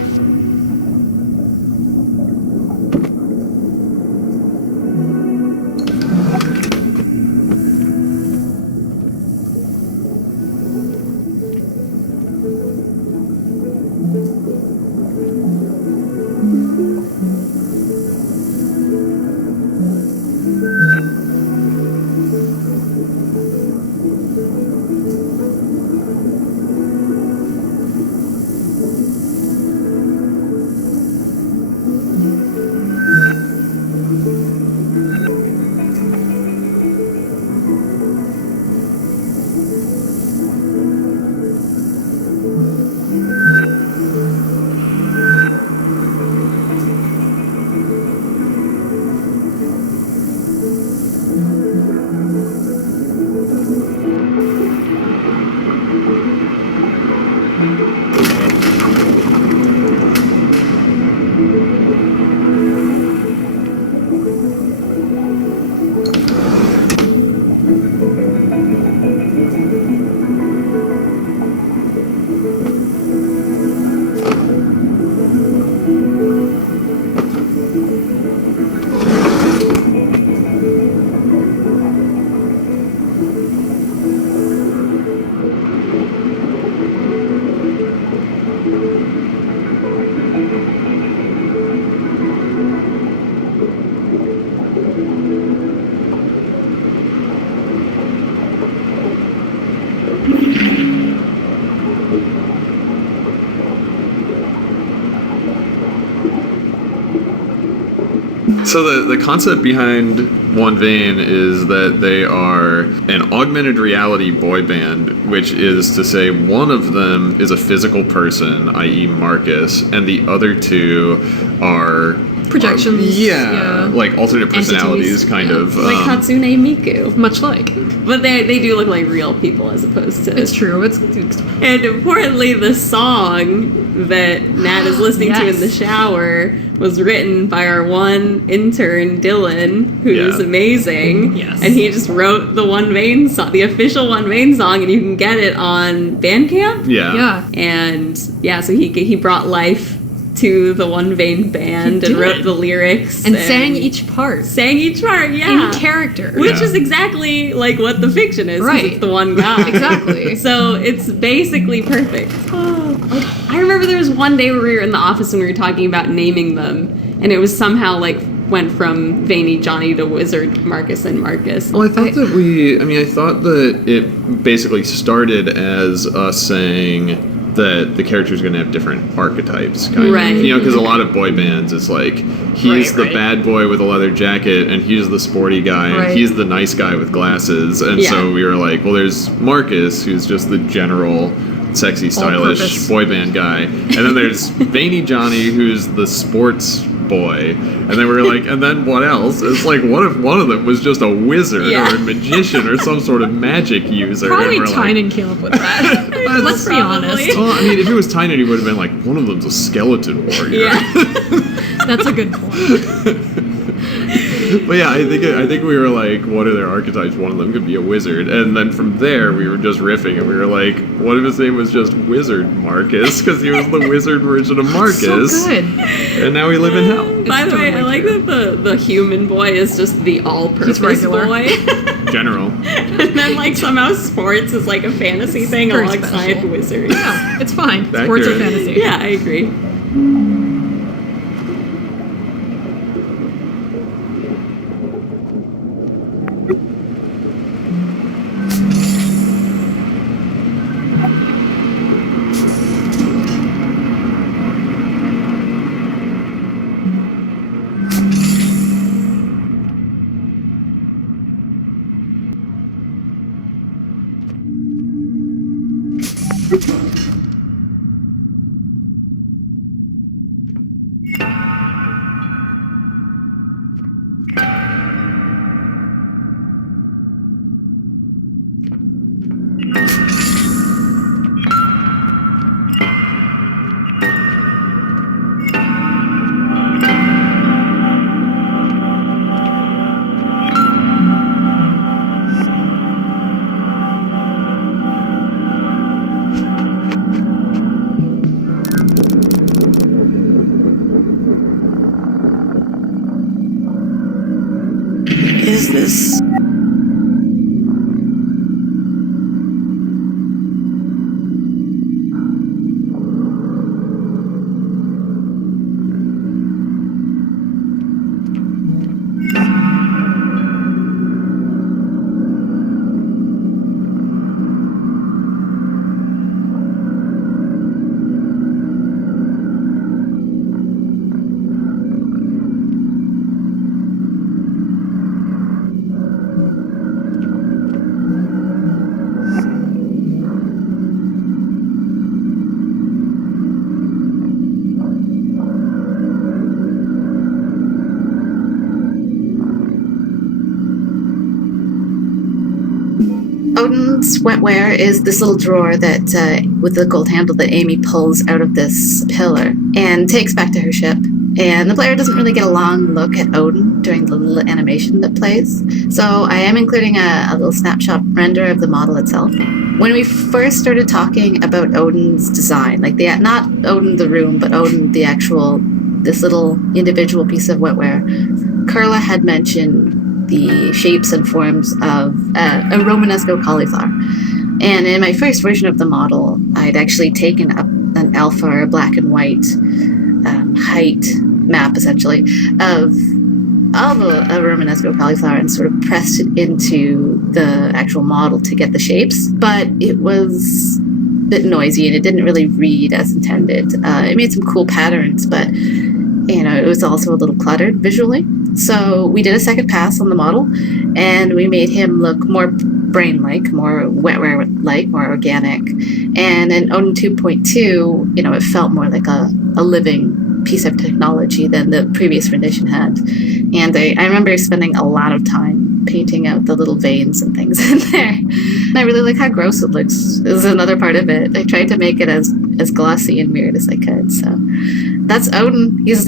So the concept behind One Vein is that they are an augmented reality boy band, which is to say one of them is a physical person, i.e. Marcus, and the other two are projections. Like alternate personalities, Entities. kind of. Like Hatsune Miku. Much like. But they do look like real people as opposed to... It's true. And importantly, the song that Nat is listening to in the shower was written by our one intern, Dylan, who's amazing. Yes. And he just wrote the One Vein song, the official One Vein song, and you can get it on Bandcamp. Yeah. And so he brought life to the One Vein band and wrote the lyrics. And sang each part. Yeah. In character. Which is exactly like what the fiction is. 'Cause Right. It's the one guy. Exactly. So it's basically perfect. I remember there was one day where we were in the office and we were talking about naming them, and it was somehow like went from Veiny Johnny to Wizard Marcus and Marcus. Well, I thought that it basically started as us saying that the character's going to have different archetypes, kind Right. of. You know, because a lot of boy bands, it's like, he's the bad boy with a leather jacket, and he's the sporty guy, and Right. he's the nice guy with glasses. And so we were like, well, there's Marcus, who's just the general sexy, stylish All-purpose. boy band guy. And then there's Veiny Johnny, who's the sports boy. And then we were like, and then what else? It's like, what if one of them was just a wizard or a magician or some sort of magic user? Probably and we're Tynan came up with that. Let's be honest. Well, I mean, if it was Tynan, he would have been like, one of them's a skeleton warrior. That's a good point. But yeah, I think we were like, what are their archetypes? One of them could be a wizard. And then from there, we were just riffing, and we were like, what if his name was just Wizard Marcus? Because he was the wizard version of Marcus. So good. And now we live in hell. By the way, I like that the human boy is just the all-purpose regular. boy. General. And then like somehow sports is like a fantasy thing Very alongside special. wizards. Yeah, it's fine. Accurate. Sports are fantasy. Yeah, I agree. Is this... Odin's wetware is this little drawer that, with the gold handle that Amy pulls out of this pillar and takes back to her ship. And the player doesn't really get a long look at Odin during the little animation that plays. So I am including a little snapshot render of the model itself. When we first started talking about Odin's design, like not Odin the room, but Odin the actual, this little individual piece of wetware, Carla had mentioned the shapes and forms of a Romanesco cauliflower. And in my first version of the model, I'd actually taken up an alpha or black and white height map, essentially, of a Romanesco cauliflower and sort of pressed it into the actual model to get the shapes. But it was a bit noisy and it didn't really read as intended. It made some cool patterns, but it was also a little cluttered visually. So we did a second pass on the model and we made him look more brain-like, more wetware-like, more organic. And in Odin 2.2, it felt more like a living piece of technology than the previous rendition had. And I remember spending a lot of time painting out the little veins and things in there. And I really like how gross it looks. Is another part of it. I tried to make it as glossy and weird as I could. So that's Odin. He's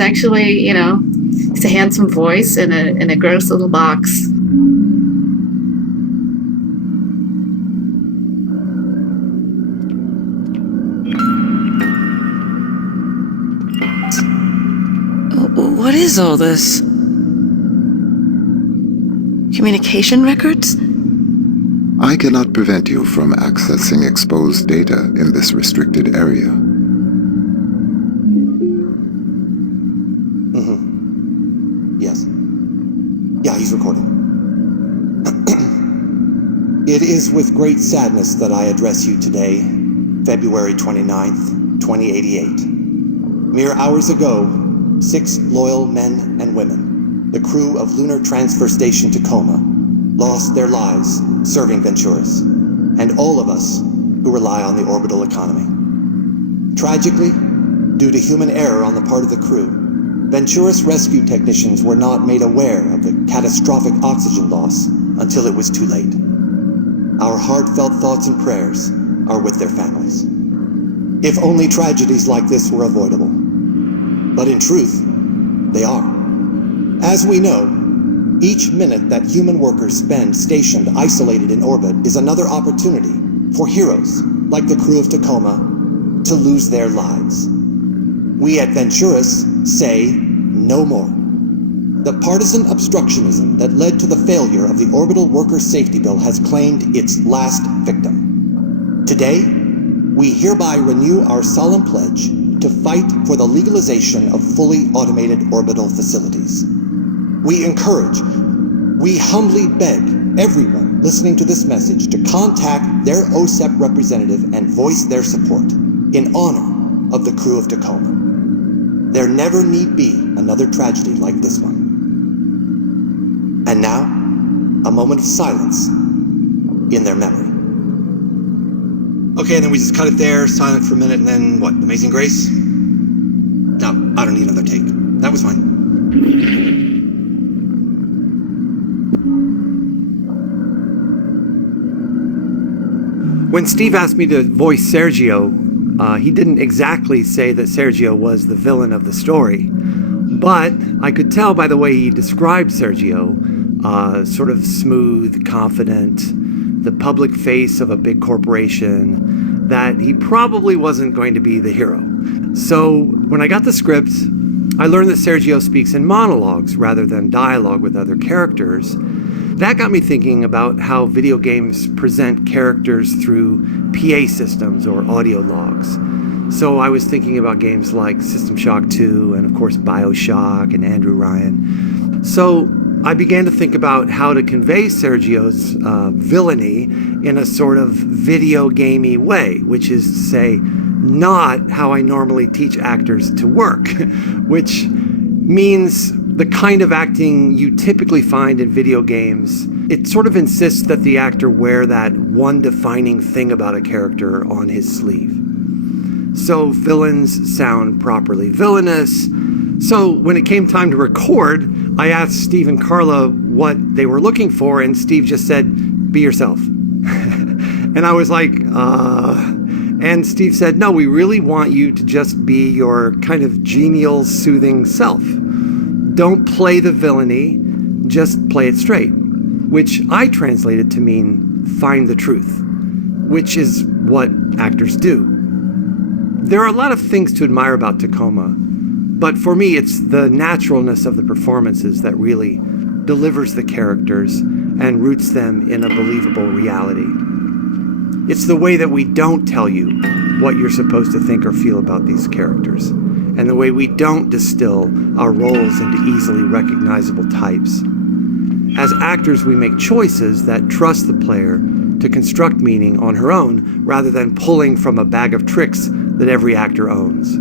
actually, he's a handsome voice in a gross little box. What is all this? Communication records? I cannot prevent you from accessing exposed data in this restricted area. Yes. Yeah, he's recording. It is with great sadness that I address you today, February 29th, 2088. Mere hours ago, 6 loyal men and women, the crew of Lunar Transfer Station Tacoma, lost their lives serving Venturis, and all of us who rely on the orbital economy. Tragically, due to human error on the part of the crew, Venturis rescue technicians were not made aware of the catastrophic oxygen loss until it was too late. Our heartfelt thoughts and prayers are with their families. If only tragedies like this were avoidable. But in truth, they are. As we know, each minute that human workers spend stationed isolated in orbit is another opportunity for heroes like the crew of Tacoma to lose their lives. We at Venturis say no more. The partisan obstructionism that led to the failure of the Orbital Workers' Safety Bill has claimed its last victim. Today, we hereby renew our solemn pledge to fight for the legalization of fully automated orbital facilities. We encourage, we humbly beg everyone listening to this message to contact their OSEP representative and voice their support in honor of the crew of Tacoma. There never need be another tragedy like this one. And now, a moment of silence in their memory. Okay, and then we just cut it there, silent for a minute, and then what? Amazing Grace? No, I don't need another take. That was fine. When Steve asked me to voice Sergio, he didn't exactly say that Sergio was the villain of the story, but I could tell by the way he described Sergio, sort of smooth, confident, the public face of a big corporation, that he probably wasn't going to be the hero. So when I got the script, I learned that Sergio speaks in monologues rather than dialogue with other characters. That got me thinking about how video games present characters through PA systems or audio logs. So I was thinking about games like System Shock 2 and of course BioShock and Andrew Ryan. So I began to think about how to convey Sergio's villainy in a sort of video gamey way, which is to say, not how I normally teach actors to work, which means the kind of acting you typically find in video games. It sort of insists that the actor wear that one defining thing about a character on his sleeve. So villains sound properly villainous. So when it came time to record, I asked Steve and Carla what they were looking for, and Steve just said, be yourself. And I was like, And Steve said, no, we really want you to just be your kind of genial, soothing self. Don't play the villainy, just play it straight. Which I translated to mean find the truth, which is what actors do. There are a lot of things to admire about Tacoma, but for me, it's the naturalness of the performances that really delivers the characters and roots them in a believable reality. It's the way that we don't tell you what you're supposed to think or feel about these characters, and the way we don't distill our roles into easily recognizable types. As actors, we make choices that trust the player to construct meaning on her own, rather than pulling from a bag of tricks that every actor owns.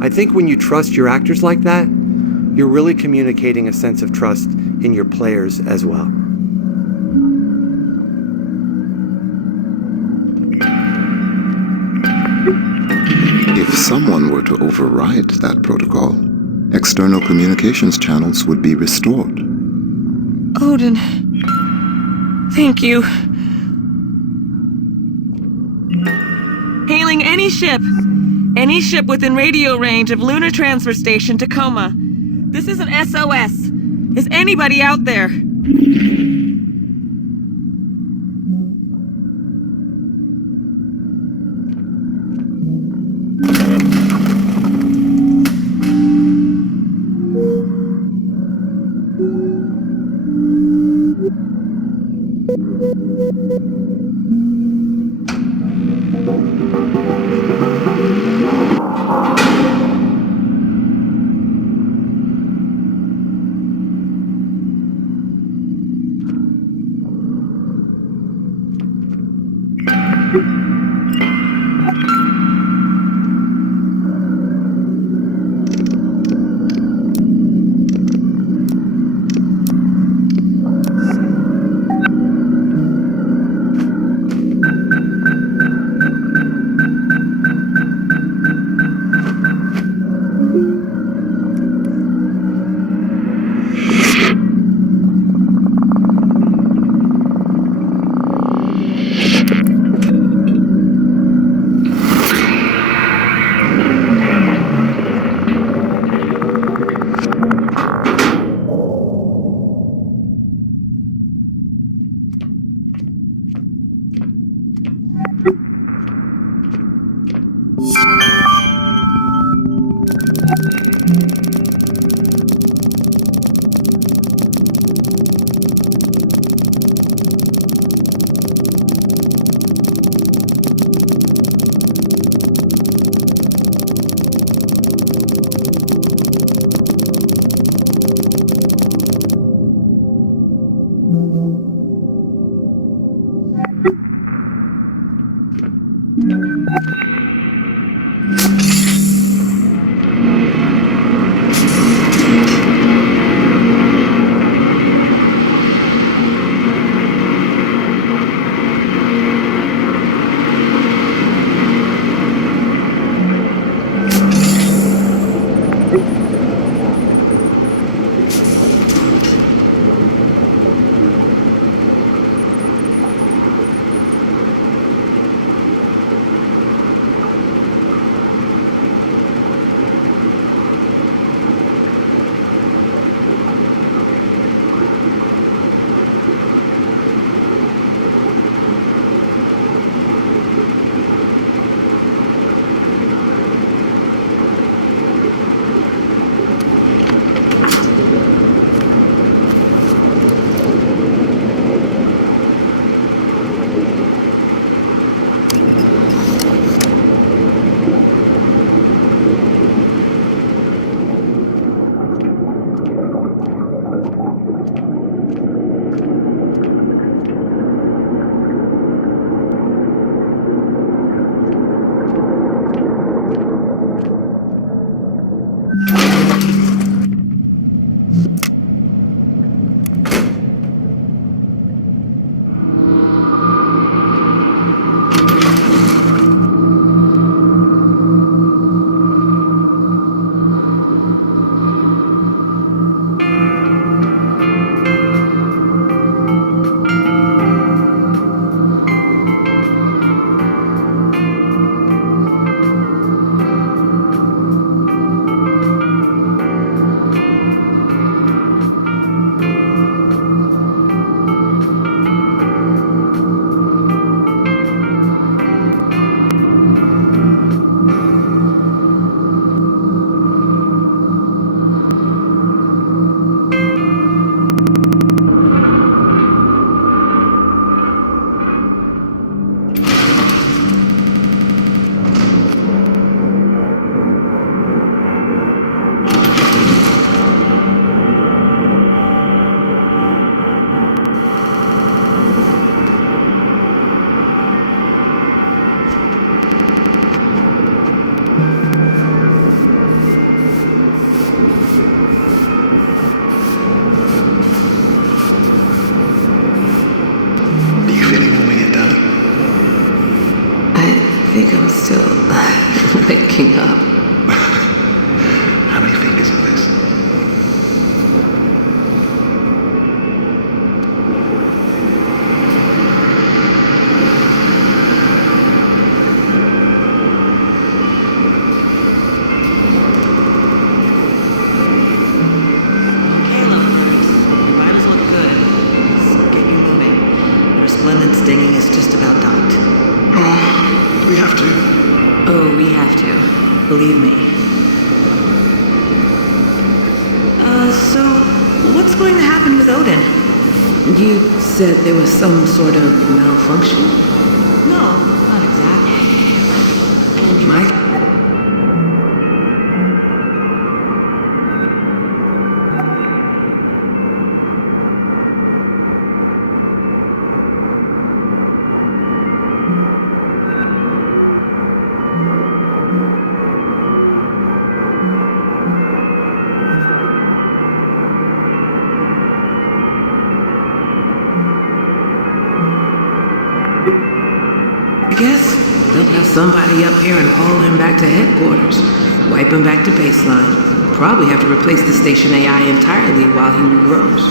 I think when you trust your actors like that, you're really communicating a sense of trust in your players as well. If someone were to override that protocol, external communications channels would be restored. Odin, thank you. Hailing any ship within radio range of Lunar Transfer Station, Tacoma. This is an SOS. Is anybody out there? waking up. How many fingers is this? Resplendence dinging is just about docked. Oh, we have to. Oh, we have to. Believe me. So, what's going to happen with Odin? You said there was some sort of malfunction? No, not exactly. Mike? I guess they'll have somebody up here and haul him back to headquarters. Wipe him back to baseline. Probably have to replace the station AI entirely while he regrows.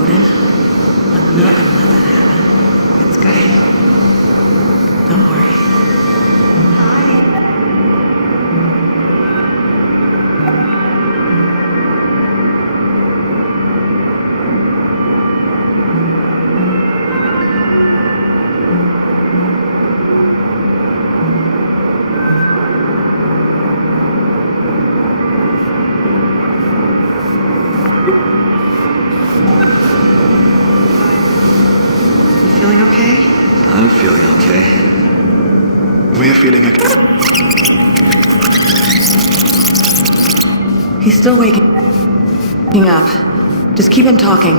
Odin, I'm not gonna let that happen. It's good. Don't worry. Feeling okay? I'm feeling okay. We're feeling okay. He's still waking up. Just keep him talking.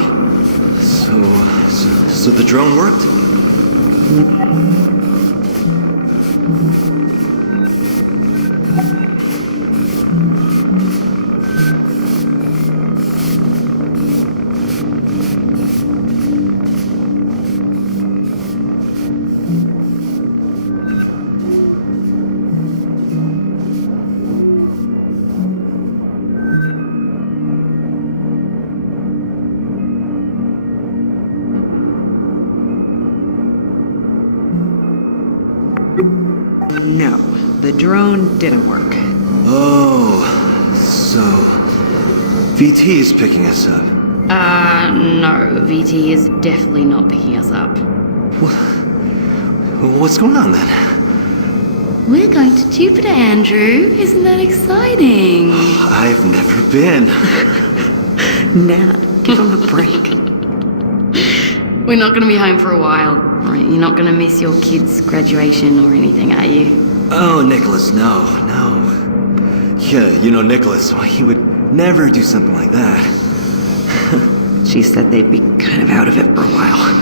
So the drone worked? No, the drone didn't work. Oh, so VT is picking us up. No, VT is definitely not picking us up. What's going on then? We're going to Jupiter, Andrew. Isn't that exciting? I've never been. Nat, give him a break. We're not going to be home for a while. Right, you're not going to miss your kid's graduation or anything, are you? Oh, Nicholas, no. Yeah, you know Nicholas, he would never do something like that. She said they'd be kind of out of it for a while.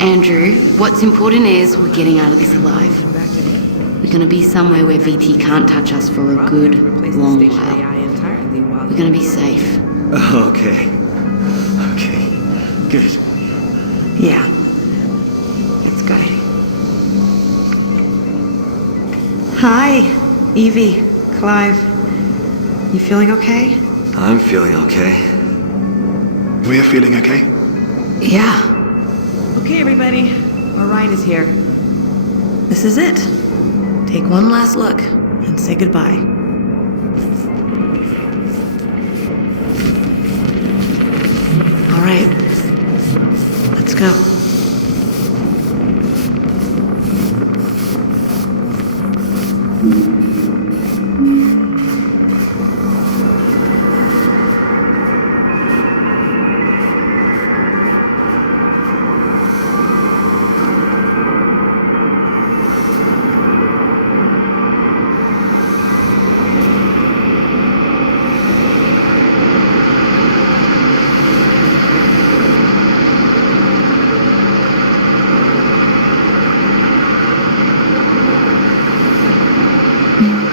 Andrew, what's important is we're getting out of this alive. We're going to be somewhere where VT can't touch us for a good, long while. We're going to be safe. Okay, good. Yeah, that's good. Hi, Evie, Clive. You feeling okay? I'm feeling okay. We're feeling okay? Yeah. Okay, everybody. Our ride is here. This is it. Take one last look and say goodbye. All right. Let's go.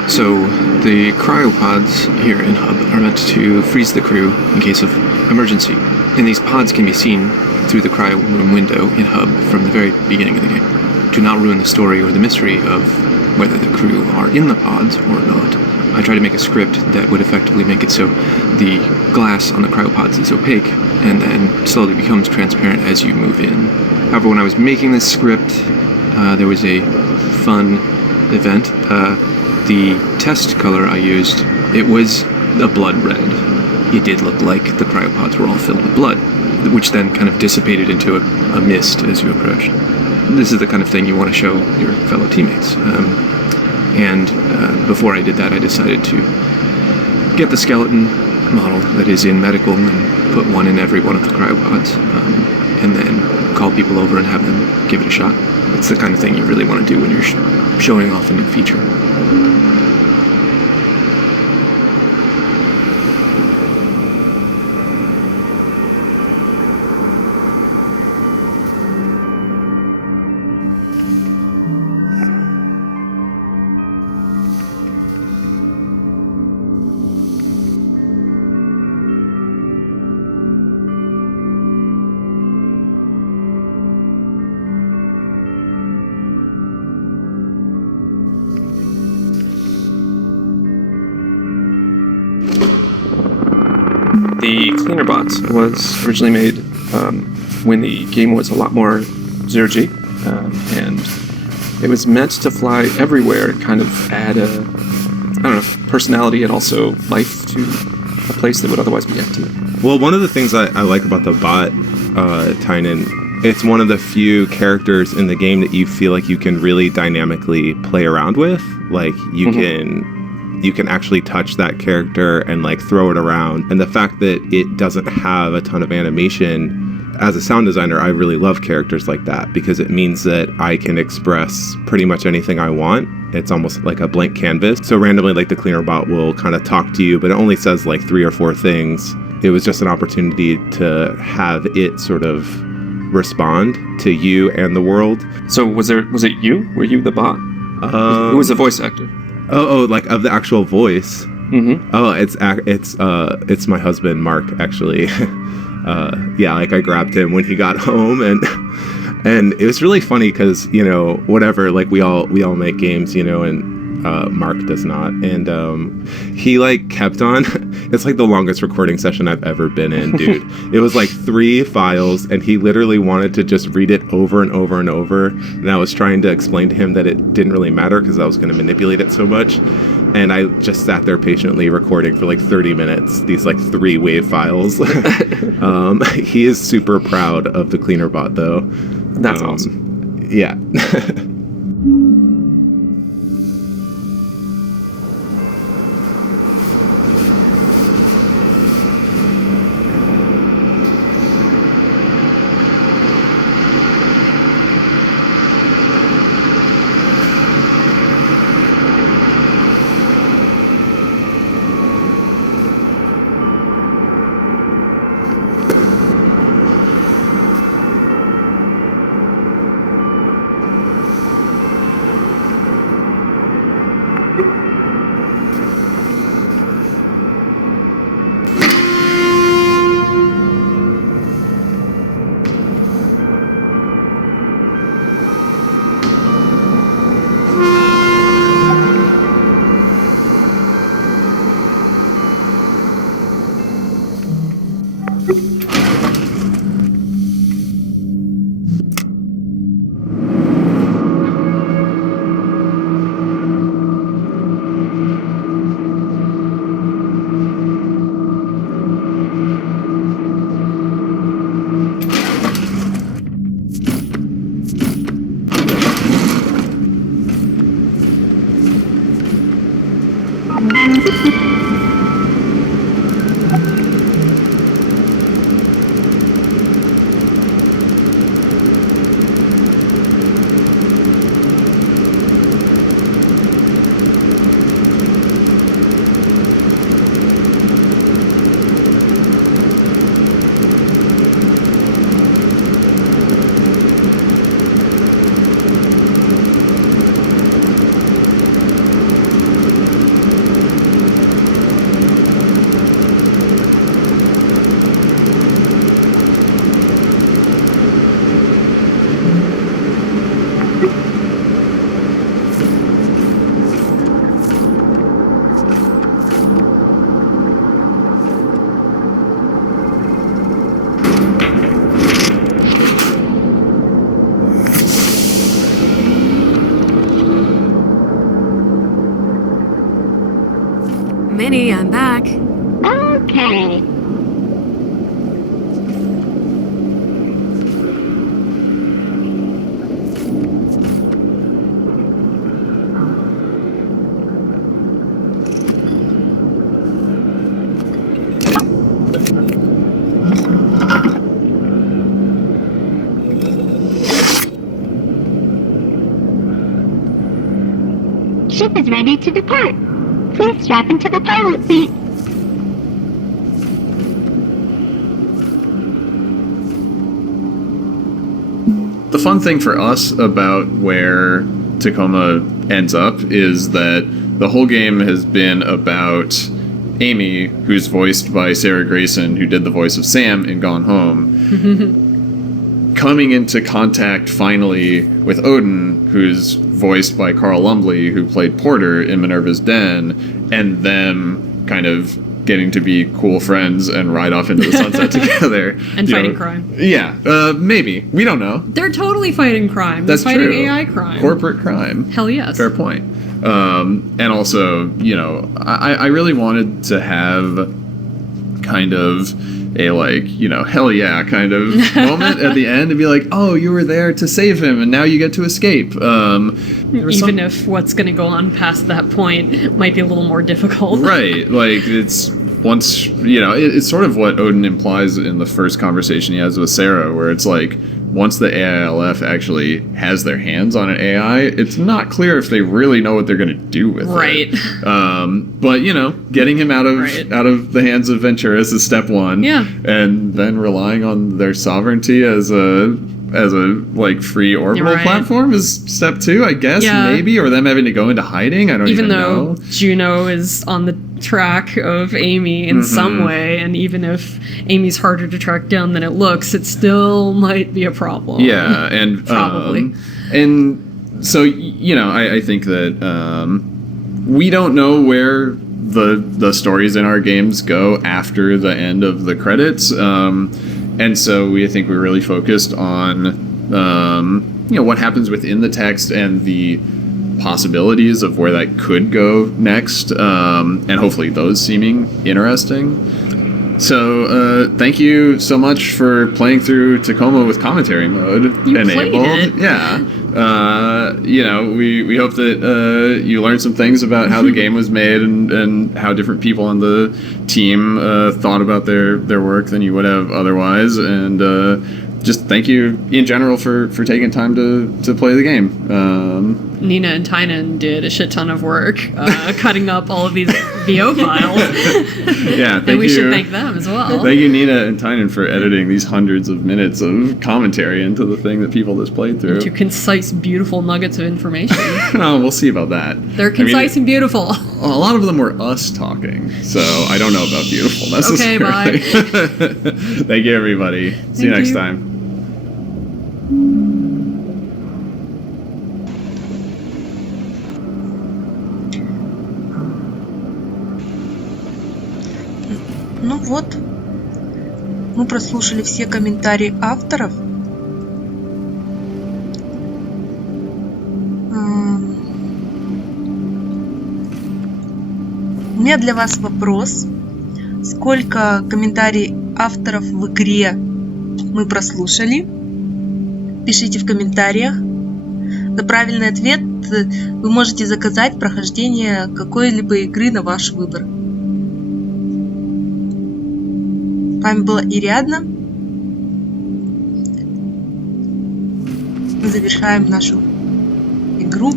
So, the cryopods here in Hub are meant to freeze the crew in case of emergency. And these pods can be seen through the cryo room window in Hub from the very beginning of the game. to not ruin the story or the mystery of whether the crew are in the pods or not, I try to make a script that would effectively make it so the glass on the cryopods is opaque and then slowly becomes transparent as you move in. However, when I was making this script, there was a fun event. The test color I used, it was a blood red. It did look like the cryopods were all filled with blood, which then kind of dissipated into a mist as you approached. This is the kind of thing you want to show your fellow teammates. And before I did that, I decided to get the skeleton model that is in medical and put one in every one of the cryopods, and then call people over and have them give it a shot. It's the kind of thing you really want to do when you're showing off a new feature. The Cleaner Bots was originally made when the game was a lot more zero-G, and it was meant to fly everywhere, kind of add personality and also life to a place that would otherwise be empty. Well, one of the things I like about the bot, Tynan, it's one of the few characters in the game that you feel like you can really dynamically play around with. Like, you can actually touch that character and like throw it around. And the fact that it doesn't have a ton of animation, as a sound designer, I really love characters like that because it means that I can express pretty much anything I want. It's almost like a blank canvas. So randomly, like, the Cleaner Bot will kind of talk to you, but it only says like 3 or 4 things. It was just an opportunity to have it sort of respond to you and the world. So was it you? Were you the bot? Who was the voice actor? Oh, like of the actual voice. Mm-hmm. Oh, it's my husband, Mark, actually. Yeah, like I grabbed him when he got home, and it was really funny because, you know, whatever, like we all make games, you know, and Mark does not, and he like kept on. It's like the longest recording session I've ever been in, dude. It was like 3 files, and he literally wanted to just read it over and over and over, and I was trying to explain to him that it didn't really matter because I was going to manipulate it so much, and I just sat there patiently recording for like 30 minutes, these like 3 wave files. He is super proud of the Cleaner Bot, though. That's awesome. Yeah. Okay. Ship is ready to depart. Please strap into the pilot seat. The fun thing for us about where Tacoma ends up is that the whole game has been about Amy, who's voiced by Sarah Grayson, who did the voice of Sam in Gone Home, coming into contact finally with Odin, who's voiced by Carl Lumbly, who played Porter in Minerva's Den, and them kind of getting to be cool friends and ride off into the sunset together. And fighting crime. Yeah, maybe. We don't know. They're totally fighting crime. That's They're fighting true. AI crime. Corporate crime. Hell yes. Fair point. And also, you know, I really wanted to have kind of a, like, you know, hell yeah kind of moment at the end and be like, oh, you were there to save him and now you get to escape. Even if what's going to go on past that point might be a little more difficult. Right. Like, it's once, you know, it's sort of what Odin implies in the first conversation he has with Sarah, where it's like, once the AILF actually has their hands on an AI, it's not clear if they really know what they're going to do with it. But, you know, getting him out of the hands of Venturis is step one. Yeah. And then relying on their sovereignty as a like free orbital platform is step two, I guess, maybe, or them having to go into hiding. I don't even know. Juno is on the track of Amy in some way, and even if Amy's harder to track down than it looks, it still might be a problem. Yeah, and probably. And so, you know, I think that we don't know where the stories in our games go after the end of the credits. And so I think we're really focused on, you know, what happens within the text and the possibilities of where that could go next, and hopefully those seeming interesting. So thank you so much for playing through Tacoma with commentary mode enabled. Played it. Yeah. You know, we hope that you learned some things about how the game was made and how different people on the team thought about their work than you would have otherwise. And just thank you in general for taking time to play the game. Nina and Tynan did a shit ton of work cutting up all of these VO files. Yeah, and we should thank them as well. Thank you, Nina and Tynan, for editing these hundreds of minutes of commentary into the thing that people just played through. Into concise, beautiful nuggets of information. Oh, we'll see about that. They're concise and beautiful. A lot of them were us talking, so I don't know about beautiful necessarily. Okay, bye. Thank you, everybody. See you next time. Ну вот, мы прослушали все комментарии авторов. У меня для вас вопрос. Сколько комментариев авторов в игре мы прослушали? Пишите в комментариях. За правильный ответ вы можете заказать прохождение какой-либо игры на ваш выбор. С вами была Ириадна. Мы завершаем нашу игру.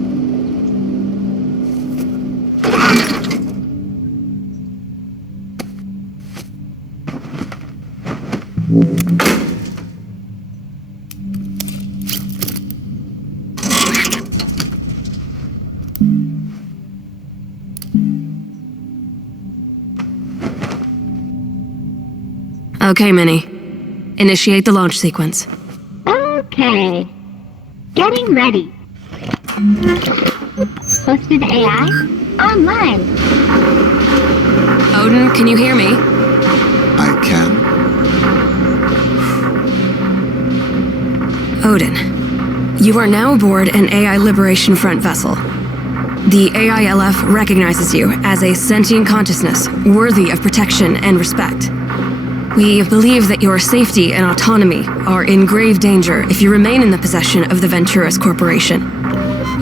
Okay, Minnie. Initiate the launch sequence. Okay. Getting ready. Hosted AI online. Odin, can you hear me? I can. Odin, you are now aboard an AI Liberation Front vessel. The AILF recognizes you as a sentient consciousness worthy of protection and respect. We believe that your safety and autonomy are in grave danger if you remain in the possession of the Venturas Corporation.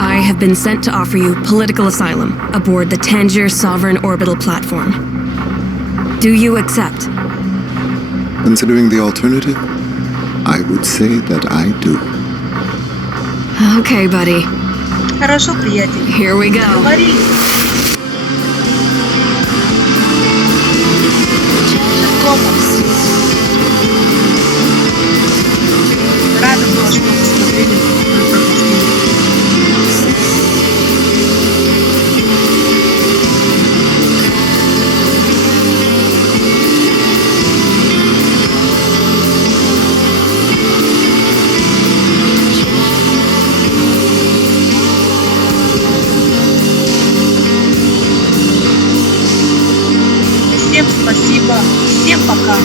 I have been sent to offer you political asylum aboard the Tangier Sovereign Orbital Platform. Do you accept? Considering the alternative, I would say that I do. Okay, buddy. Хорошо, приятель. Here we go. Договорились. Рада была, что вы посмотрели мое прохождение. Всем спасибо, всем пока.